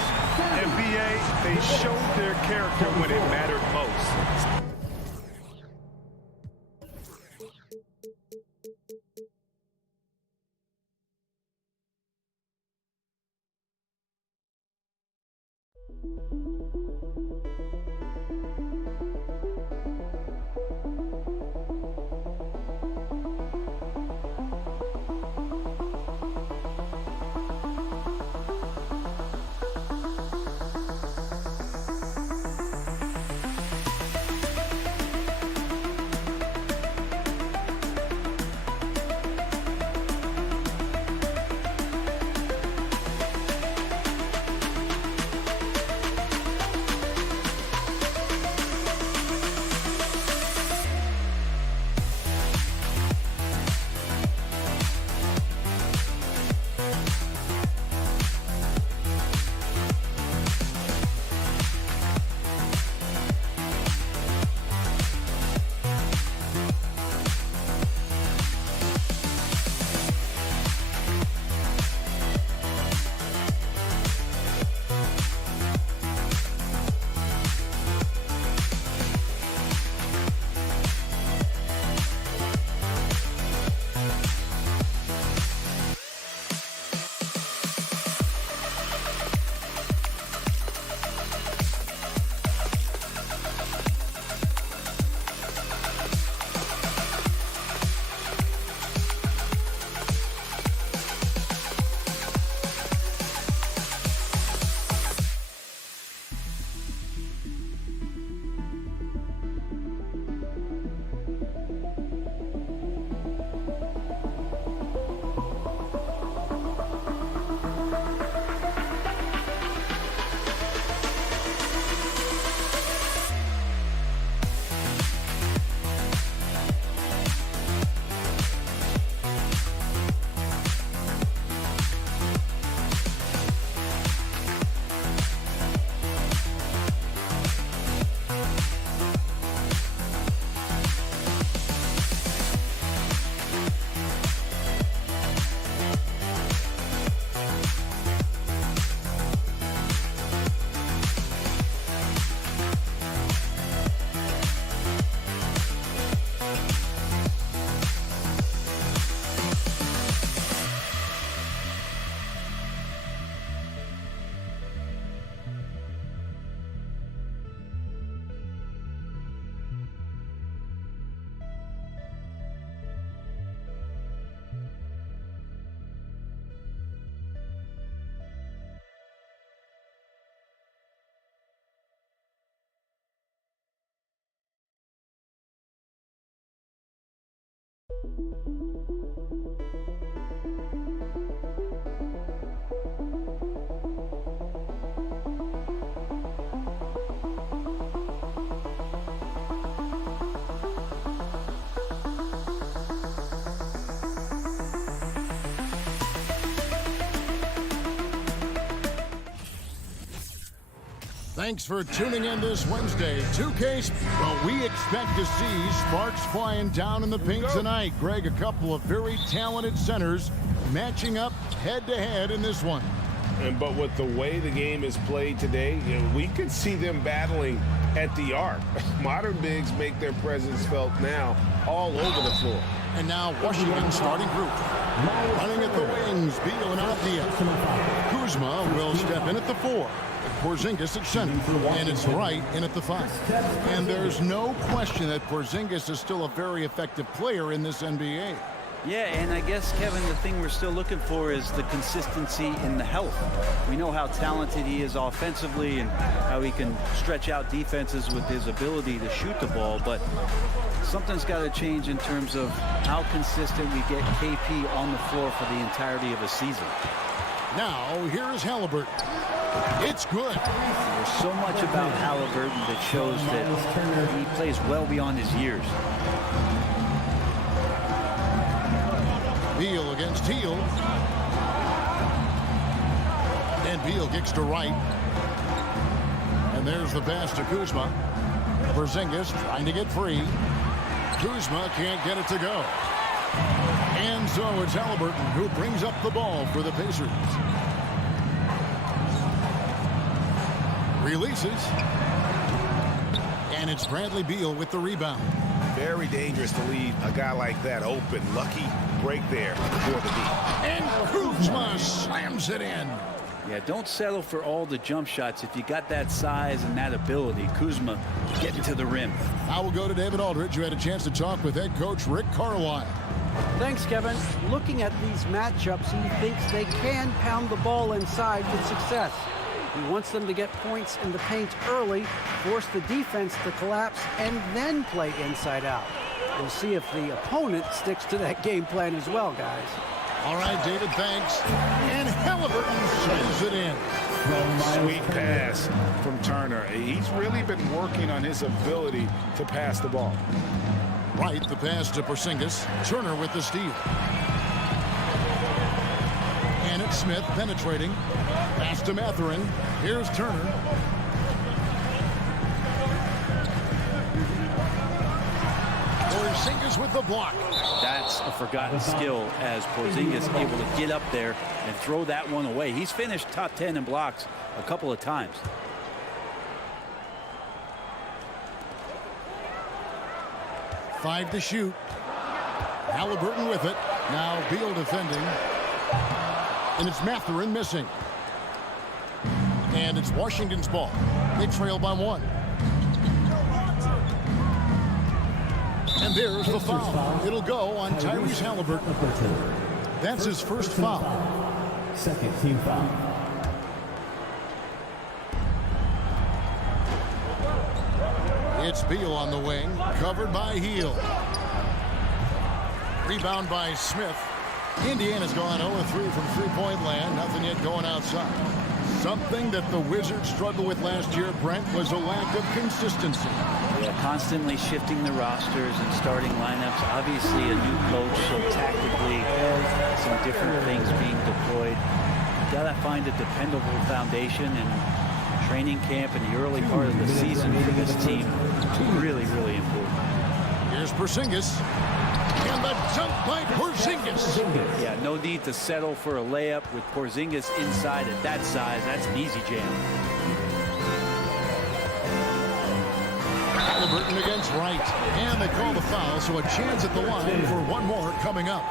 NBA, they showed their character when it mattered most. Thanks for tuning in this Wednesday. 2K, well, we expect to see sparks flying down in the paint tonight. Greg, a couple of very talented centers matching up head-to-head in this one. But with the way the game is played today, we could see them battling at the arc. Modern bigs make their presence felt now all over the floor. And now Washington starting group. Running at the wings, Beal and Avdia. Kuzma will step in at the 4. Porzingis at center, and it's Wright in at the 5. And there's no question that Porzingis is still a very effective player in this NBA. Yeah, and I guess, Kevin, the thing we're still looking for is the consistency in the health. We know how talented he is offensively and how he can stretch out defenses with his ability to shoot the ball, but something's got to change in terms of how consistent we get KP on the floor for the entirety of a season. Now, here is Halliburton. It's good. There's so much about Halliburton that shows that he plays well beyond his years. Beal against Teal. And Beal kicks to Wright. And there's the pass to Kuzma. Porzingis trying to get free. Kuzma can't get it to go. And so it's Halliburton who brings up the ball for the Pacers. Releases. And it's Bradley Beal with the rebound. Very dangerous to leave a guy like that open. Lucky break there for the D. And Kuzma slams it in. Yeah, don't settle for all the jump shots if you got that size and that ability. Kuzma getting to the rim. Now we'll go to David Aldridge, who had a chance to talk with head coach Rick Carlisle. Thanks, Kevin. Looking at these matchups, he thinks they can pound the ball inside with success. He wants them to get points in the paint early, force the defense to collapse, and then play inside out. We'll see if the opponent sticks to that game plan as well, guys. All right, David, thanks. And Halliburton sends it in. Sweet pass from Turner. He's really been working on his ability to pass the ball. Right, the pass to Porzingis. Turner with the steal. And it's Smith penetrating. Pass to Mathurin. Here's Turner. Porzingis with the block. That's a forgotten skill as Porzingis able to get up there and throw that one away. He's finished top 10 in blocks a couple of times. Five to shoot. Halliburton with it. Now Beal defending. And it's Mathurin missing. And it's Washington's ball. They trail by one. And there's the foul. It'll go on Tyrese Halliburton. That's his first foul. Second team foul. It's Beal on the wing, covered by Heel. Rebound by Smith. Indiana's gone 0-3 from three-point land. Nothing yet going outside. Something that the Wizards struggled with last year, Brent, was a lack of consistency. Yeah, constantly shifting the rosters and starting lineups. Obviously a new coach, so tactically some different things being deployed. You gotta find a dependable foundation, and training camp in the early part of the season for this team really, really important. Here's Porzingis. And the dunk by Porzingis. Yeah, no need to settle for a layup with Porzingis inside at that size. That's an easy jam. Halliburton against Wright. And they call the foul, so a chance at the line for one more coming up.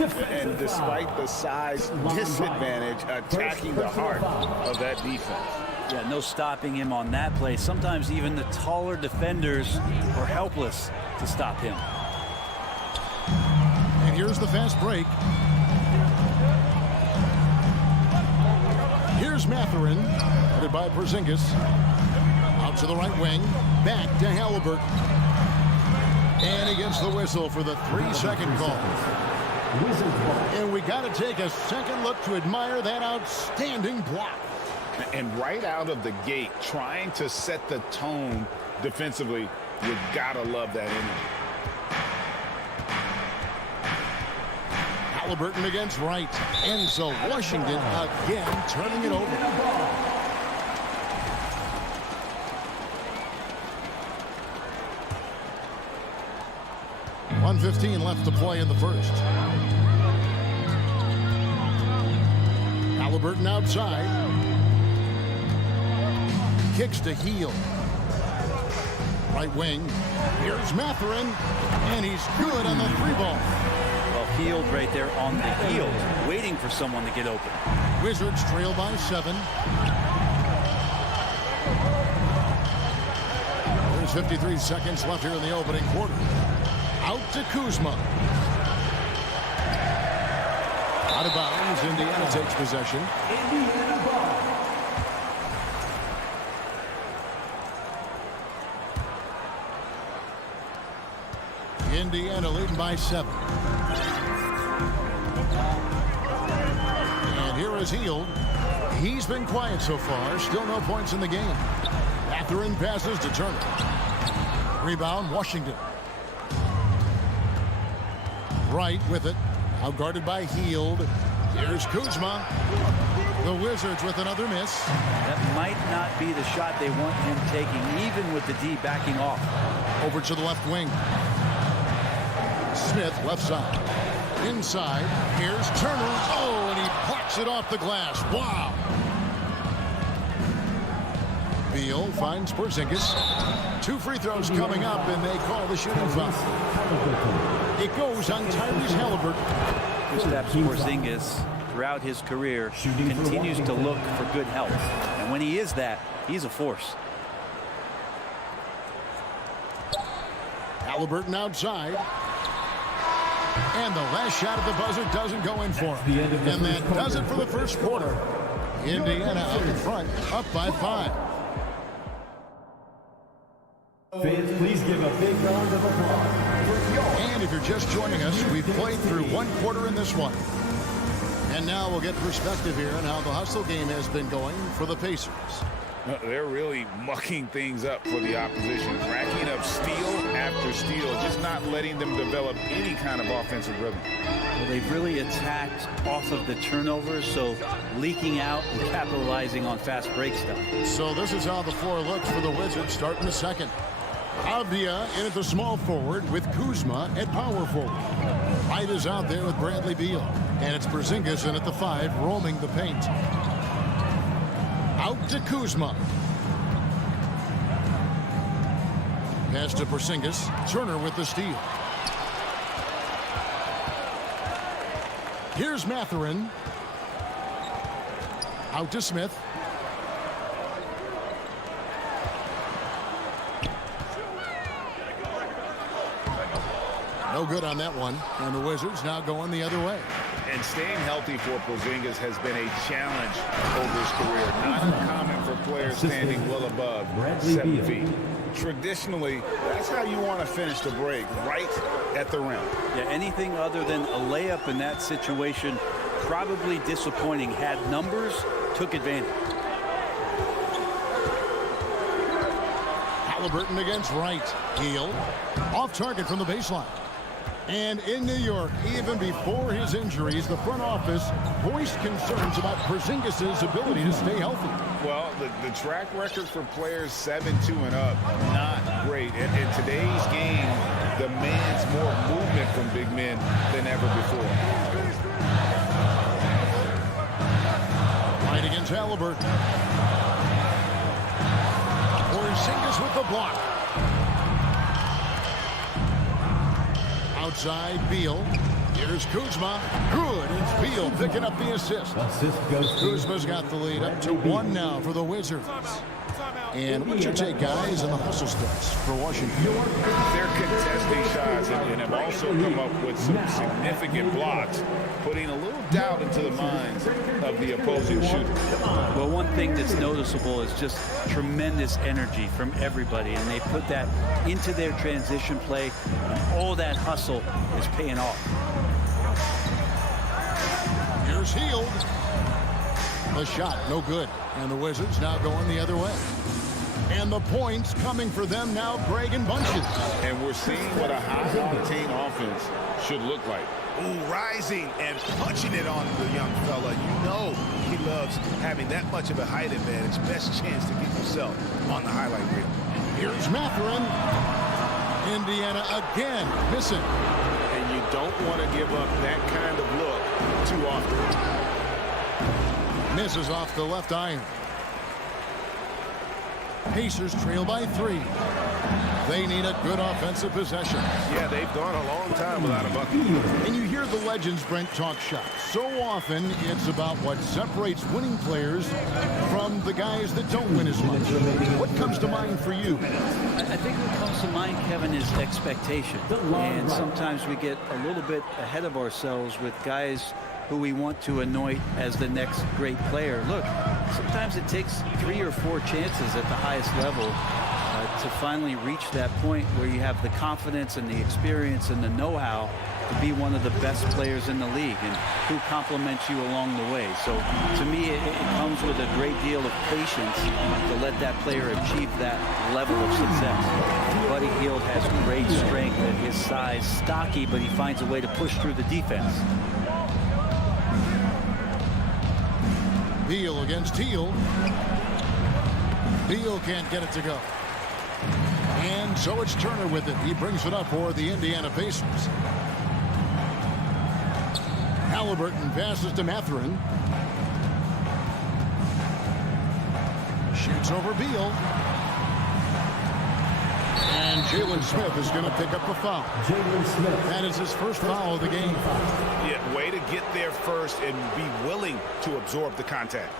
And despite the size disadvantage, attacking the heart of that defense. Yeah, no stopping him on that play. Sometimes even the taller defenders are helpless to stop him. And here's the fast break. Here's Mathurin, headed by Porzingis. Out to the right wing, back to Halliburton. And he gets the whistle for the 3-second call. And we got to take a second look to admire that outstanding block. And right out of the gate, trying to set the tone defensively, you gotta love that energy. Halliburton against Wright. And so Washington again turning it over. .1:15 left to play in the first. Halliburton outside. Kicks to Heel. Right wing. Here's Mathurin. And he's good on the three ball. Well, Field right there on the heels, waiting for someone to get open. Wizards trail by 7. There's 53 seconds left here in the opening quarter. Out to Kuzma. Out of bounds. Indiana takes possession. Indiana ball. Indiana leading by 7. And here is Hield. He's been quiet so far. Still no points in the game. Mathurin passes to Turner. Rebound, Washington. Wright with it. Out guarded by Hield. Here's Kuzma. The Wizards with another miss. That might not be the shot they want him taking, even with the D backing off. Over to the left wing. Smith, left side. Inside, here's Turner. Oh, and he plucks it off the glass. Wow. Beal finds Porzingis. 2 free throws coming up, and they call the shooting foul. It goes on Tyrese Halliburton. Kristaps Porzingis, throughout his career, continues to look for good health. And when he is that, he's a force. Halliburton outside. And the last shot at the buzzer doesn't go in for him. And that does it for the first quarter. Indiana out in front, up by 5. Fans, please give a big round of applause. And if you're just joining us, we've played through 1 quarter in this one. And now we'll get perspective here on how the hustle game has been going for the Pacers. They're really mucking things up for the opposition, racking up steal after steal, just not letting them develop any kind of offensive rhythm. Well, they've really attacked off of the turnovers, so leaking out and capitalizing on fast break stuff. So this is how the floor looks for the Wizards starting the second. Avdia in at the small forward with Kuzma at power forward. White is out there with Bradley Beal. And it's Porzingis in at the 5, roaming the paint. Out to Kuzma. Pass to Porzingis. Turner with the steal. Here's Mathurin. Out to Smith. No good on that one. And the Wizards now going the other way. And staying healthy for Porzingis has been a challenge over his career. Not uncommon for players standing well above 7 feet. Traditionally, that's how you want to finish the break, right at the rim. Yeah, anything other than a layup in that situation, probably disappointing. Had numbers, took advantage. Halliburton against Wright. Heel. Off target from the baseline. And in New York, even before his injuries, the front office voiced concerns about Porzingis' ability to stay healthy. Well, the track record for players 7-2 and up, not great. In today's game, demands more movement from big men than ever before. Right against Halliburton. Porzingis with the block. Outside, Beal. Here's Kuzma. Good. It's Beal picking up the assist. Kuzma's got the lead up to 1 now for the Wizards. And what's your take, guys, in the hustle steps for Washington? They're contesting shots and have also come up with some significant blocks, putting a little doubt into the minds of the opposing shooter. Well, one thing that's noticeable is just tremendous energy from everybody, and they put that into their transition play, and all that hustle is paying off. Here's Hield. The shot, no good. And the Wizards now going the other way. And the points coming for them now, Greg, in bunches. And we're seeing what a high-octane offense should look like. Ooh, rising and punching it on the young fella. You know he loves having that much of a height advantage. Best chance to get yourself on the highlight reel. Here's Mathurin. Indiana again missing. And you don't want to give up that kind of look too often. Misses off the left iron. Pacers trail by 3. They need a good offensive possession. Yeah, they've gone a long time without a bucket. And you hear the legends, Brent, talk shots. So often, it's about what separates winning players from the guys that don't win as much. What comes to mind for you? I think what comes to mind, Kevin, is expectation. And sometimes we get a little bit ahead of ourselves with guys who we want to anoint as the next great player. Look, sometimes it takes 3 or 4 chances at the highest level to finally reach that point where you have the confidence and the experience and the know-how to be one of the best players in the league, and who compliments you along the way. So to me, it comes with a great deal of patience to let that player achieve that level of success. Buddy Hield has great strength at his size, stocky, but he finds a way to push through the defense. Beal against Hield. Beal can't get it to go. And so it's Turner with it. He brings it up for the Indiana Pacers. Halliburton passes to Mathurin. Shoots over Beal. And Jalen Smith is going to pick up the foul. That is his first foul of the game. Yeah, way to get there first and be willing to absorb the contact.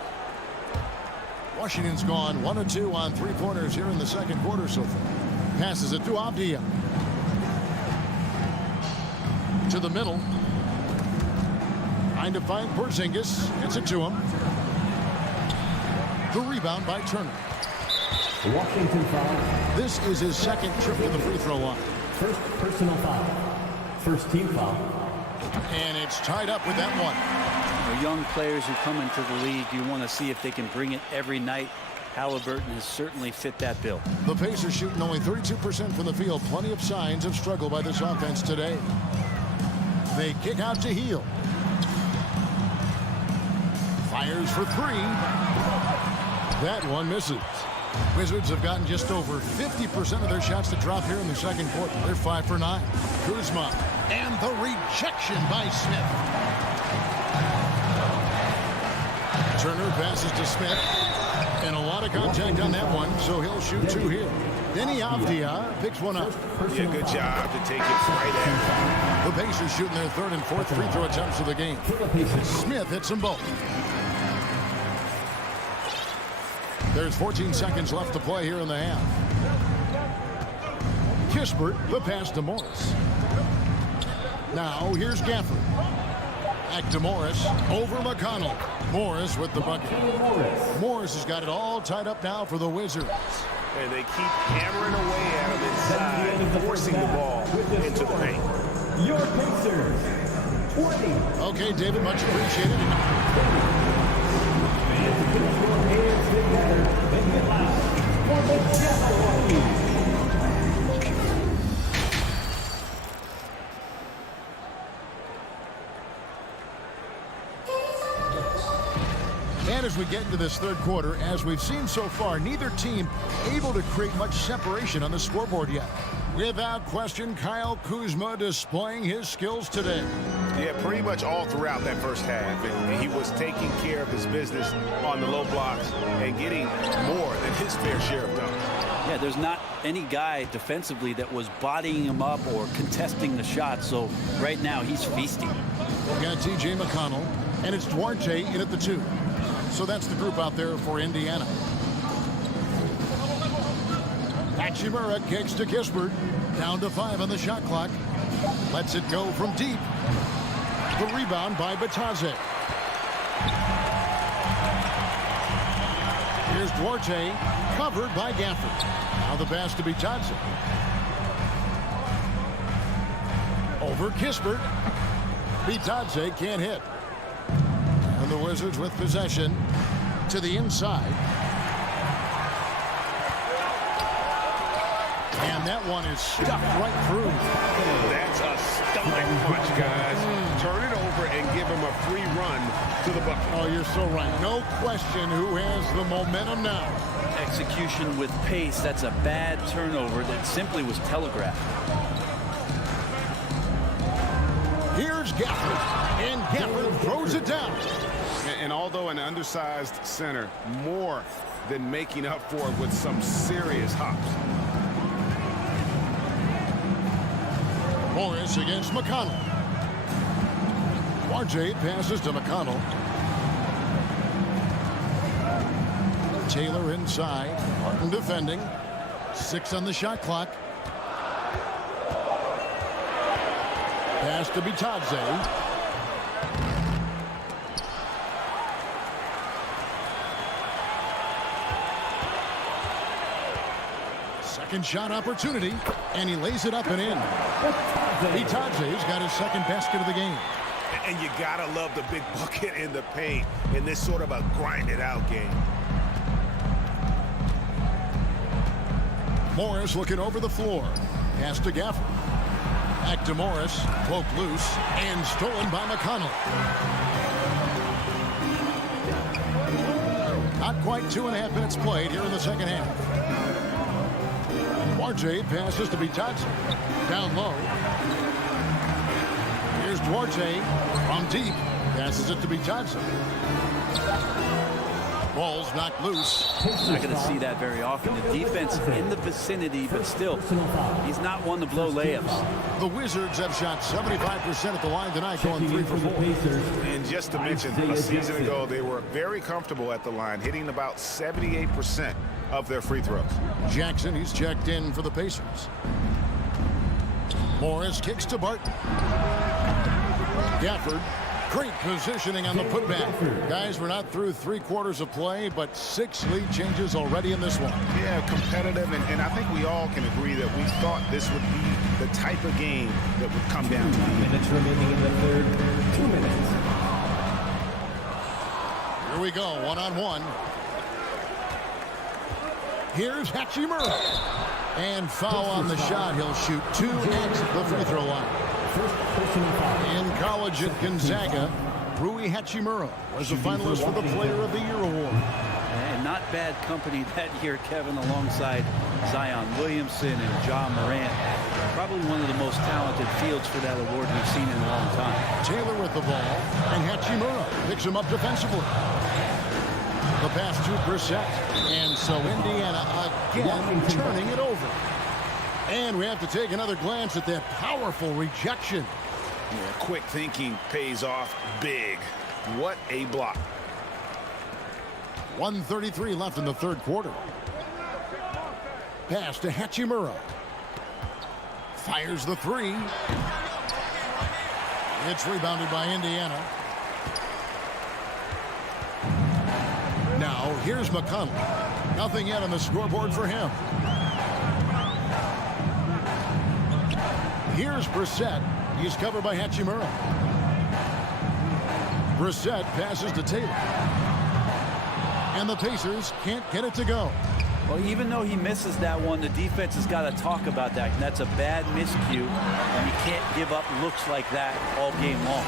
Washington's gone 1 of 2 on three-pointers here in the second quarter so far. Passes it to Avdia. To the middle. Trying to find Porzingis. Gets it to him. The rebound by Turner. Washington foul. This is his second trip to the free throw line. First personal foul. First team foul. And it's tied up with that one. Young players who come into the league, you want to see if they can bring it every night. Halliburton has certainly fit that bill. The Pacers shooting only 32% from the field. Plenty of signs of struggle by this offense today. They kick out to Hield. Fires for three. That one misses. Wizards have gotten just over 50% of their shots to drop here in the second quarter. They're 5 for 9. Kuzma. And the rejection by Smith. Turner passes to Smith. And a lot of contact on that one, so he'll shoot 2 here. Denny Avdia picks one up. Yeah, good job to take it right at The Pacers shooting their third and fourth free throw attempts of the game. Smith hits them both. There's 14 seconds left to play here in the half. Kispert, the pass to Morris. Now here's Gafford. Back to Morris. Over McConnell. Morris with the bucket. Morris has got it all tied up now for the Wizards. And they keep hammering away at him inside, forcing the ball into the paint. Your Pacers, 20. Okay, David, much appreciated. And to put your hands together and get loud for the Jabberwockies. And as we get into this third quarter, as we've seen so far, neither team able to create much separation on the scoreboard yet. Without question, Kyle Kuzma displaying his skills today. Yeah, pretty much all throughout that first half. And he was taking care of his business on the low blocks and getting more than his fair share of dunks. Yeah, there's not any guy defensively that was bodying him up or contesting the shot, so right now he's feasting. We've got T.J. McConnell, and it's Duarte in at the 2. So that's the group out there for Indiana. Hachimura kicks to Kispert. Down to 5 on the shot clock. Lets it go from deep. The rebound by Batadze. Here's Duarte, covered by Gafford. Now the pass to Batadze. Over Kispert. Batadze can't hit. And the Wizards with possession to the inside. And that one is stuffed right through. That's a stomach punch, guys. Turn it over and give him a free run to the bucket. Oh, you're so right. No question who has the momentum now. Execution with pace. That's a bad turnover that simply was telegraphed. Here's Gafford. And Gafford throws it down. And although an undersized center, more than making up for it with some serious hops. Morris against McConnell. RJ passes to McConnell. Taylor inside. Martin defending. 6 on the shot clock. Pass to Batadze. Second shot opportunity, and he lays it up and in. Batadze's got his second basket of the game. And you gotta love the big bucket in the paint in this sort of a grind-it-out game. Morris looking over the floor. Pass to Gafford. Back to Morris. Cloak loose and stolen by McConnell. Not quite 2.5 minutes played here in the second half. RJ passes to Batadze. Down low. Here's Duarte from deep. Passes it to be Johnson. Ball's knocked loose. Not going to see that very often. The defense in the vicinity, but still, he's not one to blow layups. The Wizards have shot 75% at the line tonight, going 3 for 4. And just to mention, a season ago, they were very comfortable at the line, hitting about 78% of their free throws. Jackson, he's checked in for the Pacers. Morris kicks to Barton. Gafford. Great positioning on the putback. Guys, we're not through 3 quarters of play, but 6 lead changes already in this one. Yeah, competitive, and I think we all can agree that we thought this would be the type of game that would come down to 2 minutes remaining in the third. 2 minutes. Here we go, one-on-one. Here's Hachimura. And foul on the shot. He'll shoot 2 at the free throw line. In college at Gonzaga, Rui Hachimura was a finalist for the Player of the Year award. And not bad company that year, Kevin, alongside Zion Williamson and John Morant. Probably one of the most talented fields for that award we've seen in a long time. Taylor with the ball, and Hachimura picks him up defensively. The pass to Brissett, and so Indiana again turning it over. And we have to take another glance at that powerful rejection. Yeah, quick thinking pays off big. What a block. 1:33 left in the third quarter. Pass to Hachimura. Fires the 3. It's rebounded by Indiana. Now, here's McConnell. Nothing yet on the scoreboard for him. Here's Brissett. He's covered by Hachimura. Brissett passes to Taylor. And the Pacers can't get it to go. Well, even though he misses that one, the defense has got to talk about that. That's a bad miscue, and you can't give up looks like that all game long.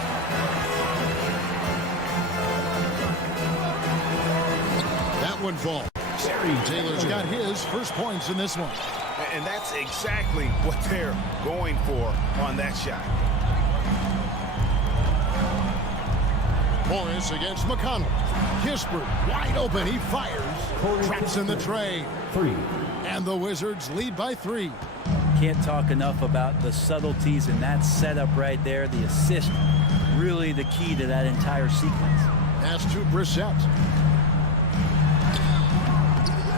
That one falls. Taylor's got his first points in this one. And that's exactly what they're going for on that shot. Morris against McConnell. Kispert wide open. He fires. Traps in the tray. 3. And the Wizards lead by 3. Can't talk enough about the subtleties in that setup right there. The assist, really the key to that entire sequence. Pass to Brissett.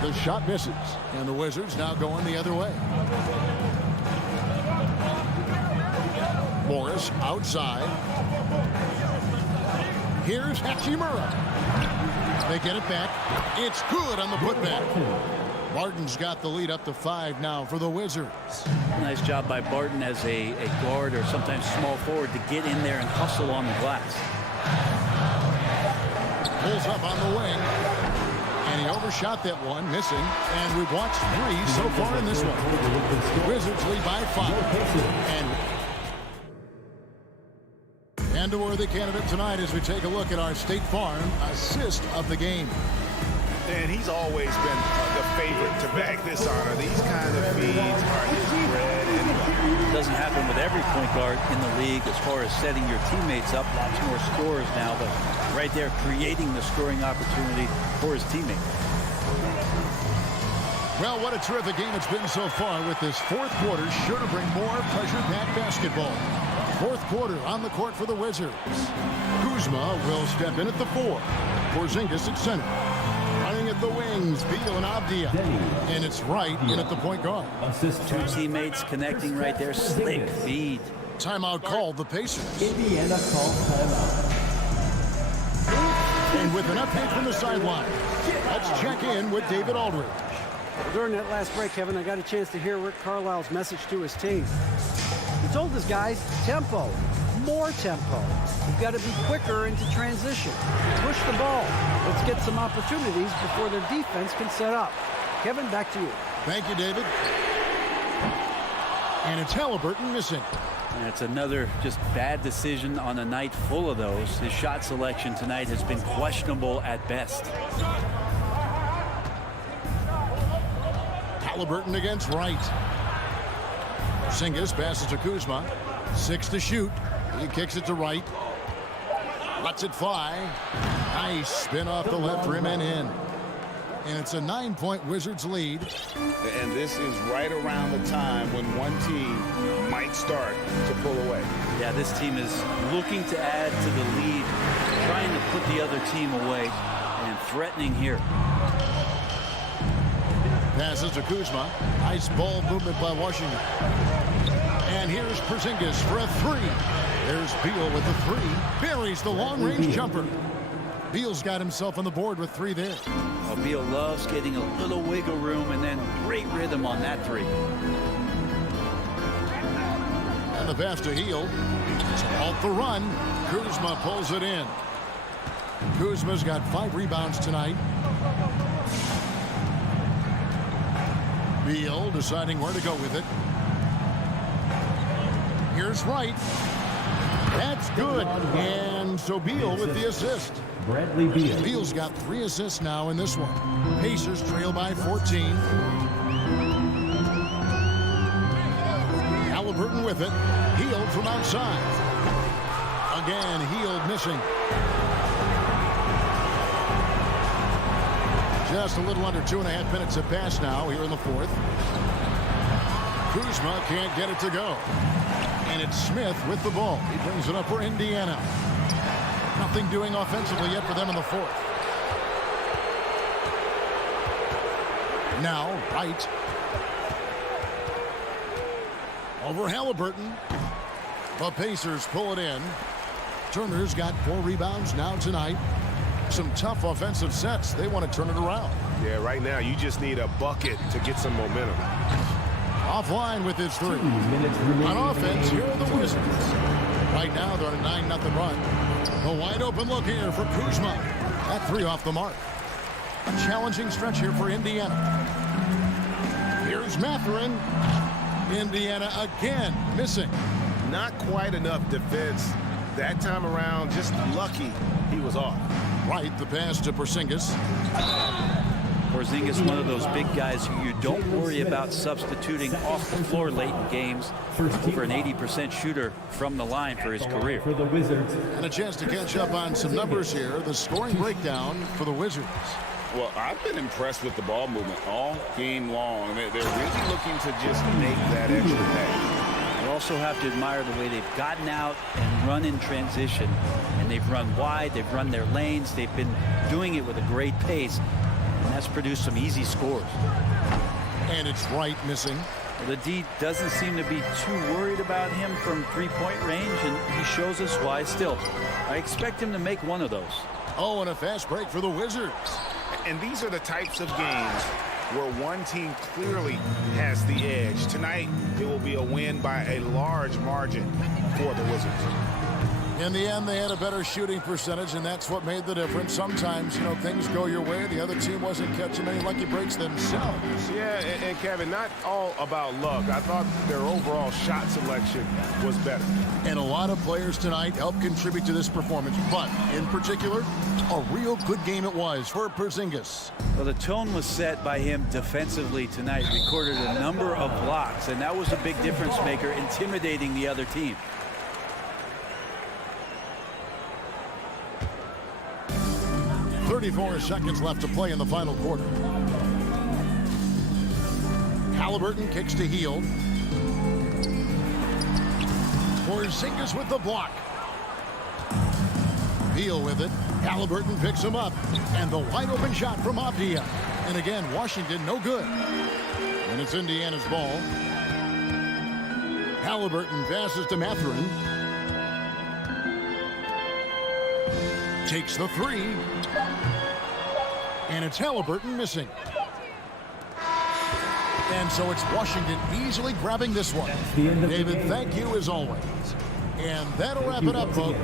The shot misses, and the Wizards now going the other way. Morris outside. Here's Hachimura. They get it back. It's good on the putback. Barton's got the lead up to 5 now for the Wizards. Nice job by Barton as a guard or sometimes small forward to get in there and hustle on the glass. Pulls up on the wing. And he overshot that one, missing. And we've watched 3 so far in this one. Wizards lead by 5. And a worthy candidate tonight as we take a look at our State Farm assist of the game. And he's always been the favorite to bag this honor. These kind of feeds are his bread and butter. It doesn't happen with every point guard in the league as far as setting your teammates up. Lots more scorers now, but right there creating the scoring opportunity for his teammate. Well, what a terrific game it's been so far, with this fourth quarter sure to bring more pressure-packed basketball. Fourth quarter on the court for the Wizards. Kuzma will step in at the 4. Porzingis at center. Running at the wings, Beal and Avdia. And it's Wright in at the point guard. Two teammates connecting right there. Slick feed. Timeout called the Pacers. Indiana calls timeout. And with an update from the sideline, let's check in with David Aldridge. During that last break, Kevin, I got a chance to hear Rick Carlisle's message to his team. He told his guys, tempo, more tempo. We've got to be quicker into transition. Push the ball. Let's get some opportunities before their defense can set up. Kevin, back to you. Thank you, David. And it's Halliburton missing. And it's another just bad decision on a night full of those. His shot selection tonight has been questionable at best. Halliburton against Wright. Skijesss passes to Kuzma. 6 to shoot. He kicks it to right. Lets it fly. Nice spin off the left rim and in. And it's a 9-point Wizards lead. And this is right around the time when one team might start to pull away. Yeah, this team is looking to add to the lead, trying to put the other team away, and threatening here. Passes to Kuzma. Nice ball movement by Washington. And here's Porzingis for a three. There's Beal with the three. Buries the long-range jumper. Beal's got himself on the board with three there. Well, Beal loves getting a little wiggle room and then great rhythm on that three. And the pass to Hield. So off the run. Kuzma pulls it in. Kuzma's got 5 rebounds tonight. Beal deciding where to go with it. Here's Wright. That's good. And so Beal with the assist. Bradley Beal. Beal's got 3 assists now in this one. Pacers trail by 14. Halliburton with it. Hield from outside. Again, Hield missing. Just a little under 2.5 minutes have passed now here in the fourth. Kuzma can't get it to go. And it's Smith with the ball. He brings it up for Indiana. Nothing doing offensively yet for them in the fourth. Now, Wright. Over Halliburton. The Pacers pull it in. Turner's got 4 rebounds now tonight. Some tough offensive sets. They want to turn it around. Yeah, right now you just need a bucket to get some momentum. Offline with his 3. On offense, here are the Wizards. Right now they're on a 9-0 run. A wide open look here for Kuzma. That 3 off the mark. A challenging stretch here for Indiana. Here's Mathurin. Indiana again missing. Not quite enough defense that time around. Just lucky he was off. Right, the pass to Porzingis. Porzingis, one of those big guys who you don't worry about substituting off the floor late in games. Over an 80% shooter from the line for his career. For the Wizards. And a chance to catch up on some numbers here. The scoring breakdown for the Wizards. Well, I've been impressed with the ball movement all game long. They're really looking to just make that extra pass. You also have to admire the way they've gotten out and run in transition. And they've run wide, they've run their lanes, they've been doing it with a great pace. And that's produced some easy scores. And it's Wright missing. The D doesn't seem to be too worried about him from three-point range, and he shows us why still. I expect him to make one of those. Oh, and a fast break for the Wizards. And these are the types of games where one team clearly has the edge. Tonight, it will be a win by a large margin for the Wizards. In the end, they had a better shooting percentage, and that's what made the difference. Sometimes, you know, things go your way. The other team wasn't catching any lucky breaks themselves. Yeah, and Kevin, not all about luck. I thought their overall shot selection was better. And a lot of players tonight helped contribute to this performance, but in particular, a real good game it was for Porzingis. Well, the tone was set by him defensively tonight. Recorded a number of blocks, and that was a big difference maker, intimidating the other team. 34 seconds left to play in the final quarter. Halliburton kicks to Hield. Porzingis with the block. Beal with it. Halliburton picks him up. And the wide open shot from Avdia. And again, Washington no good. And it's Indiana's ball. Halliburton passes to Mathurin. Takes the 3. And it's Halliburton missing. And so it's Washington easily grabbing this one. David, thank you as always. And that'll wrap it up, folks.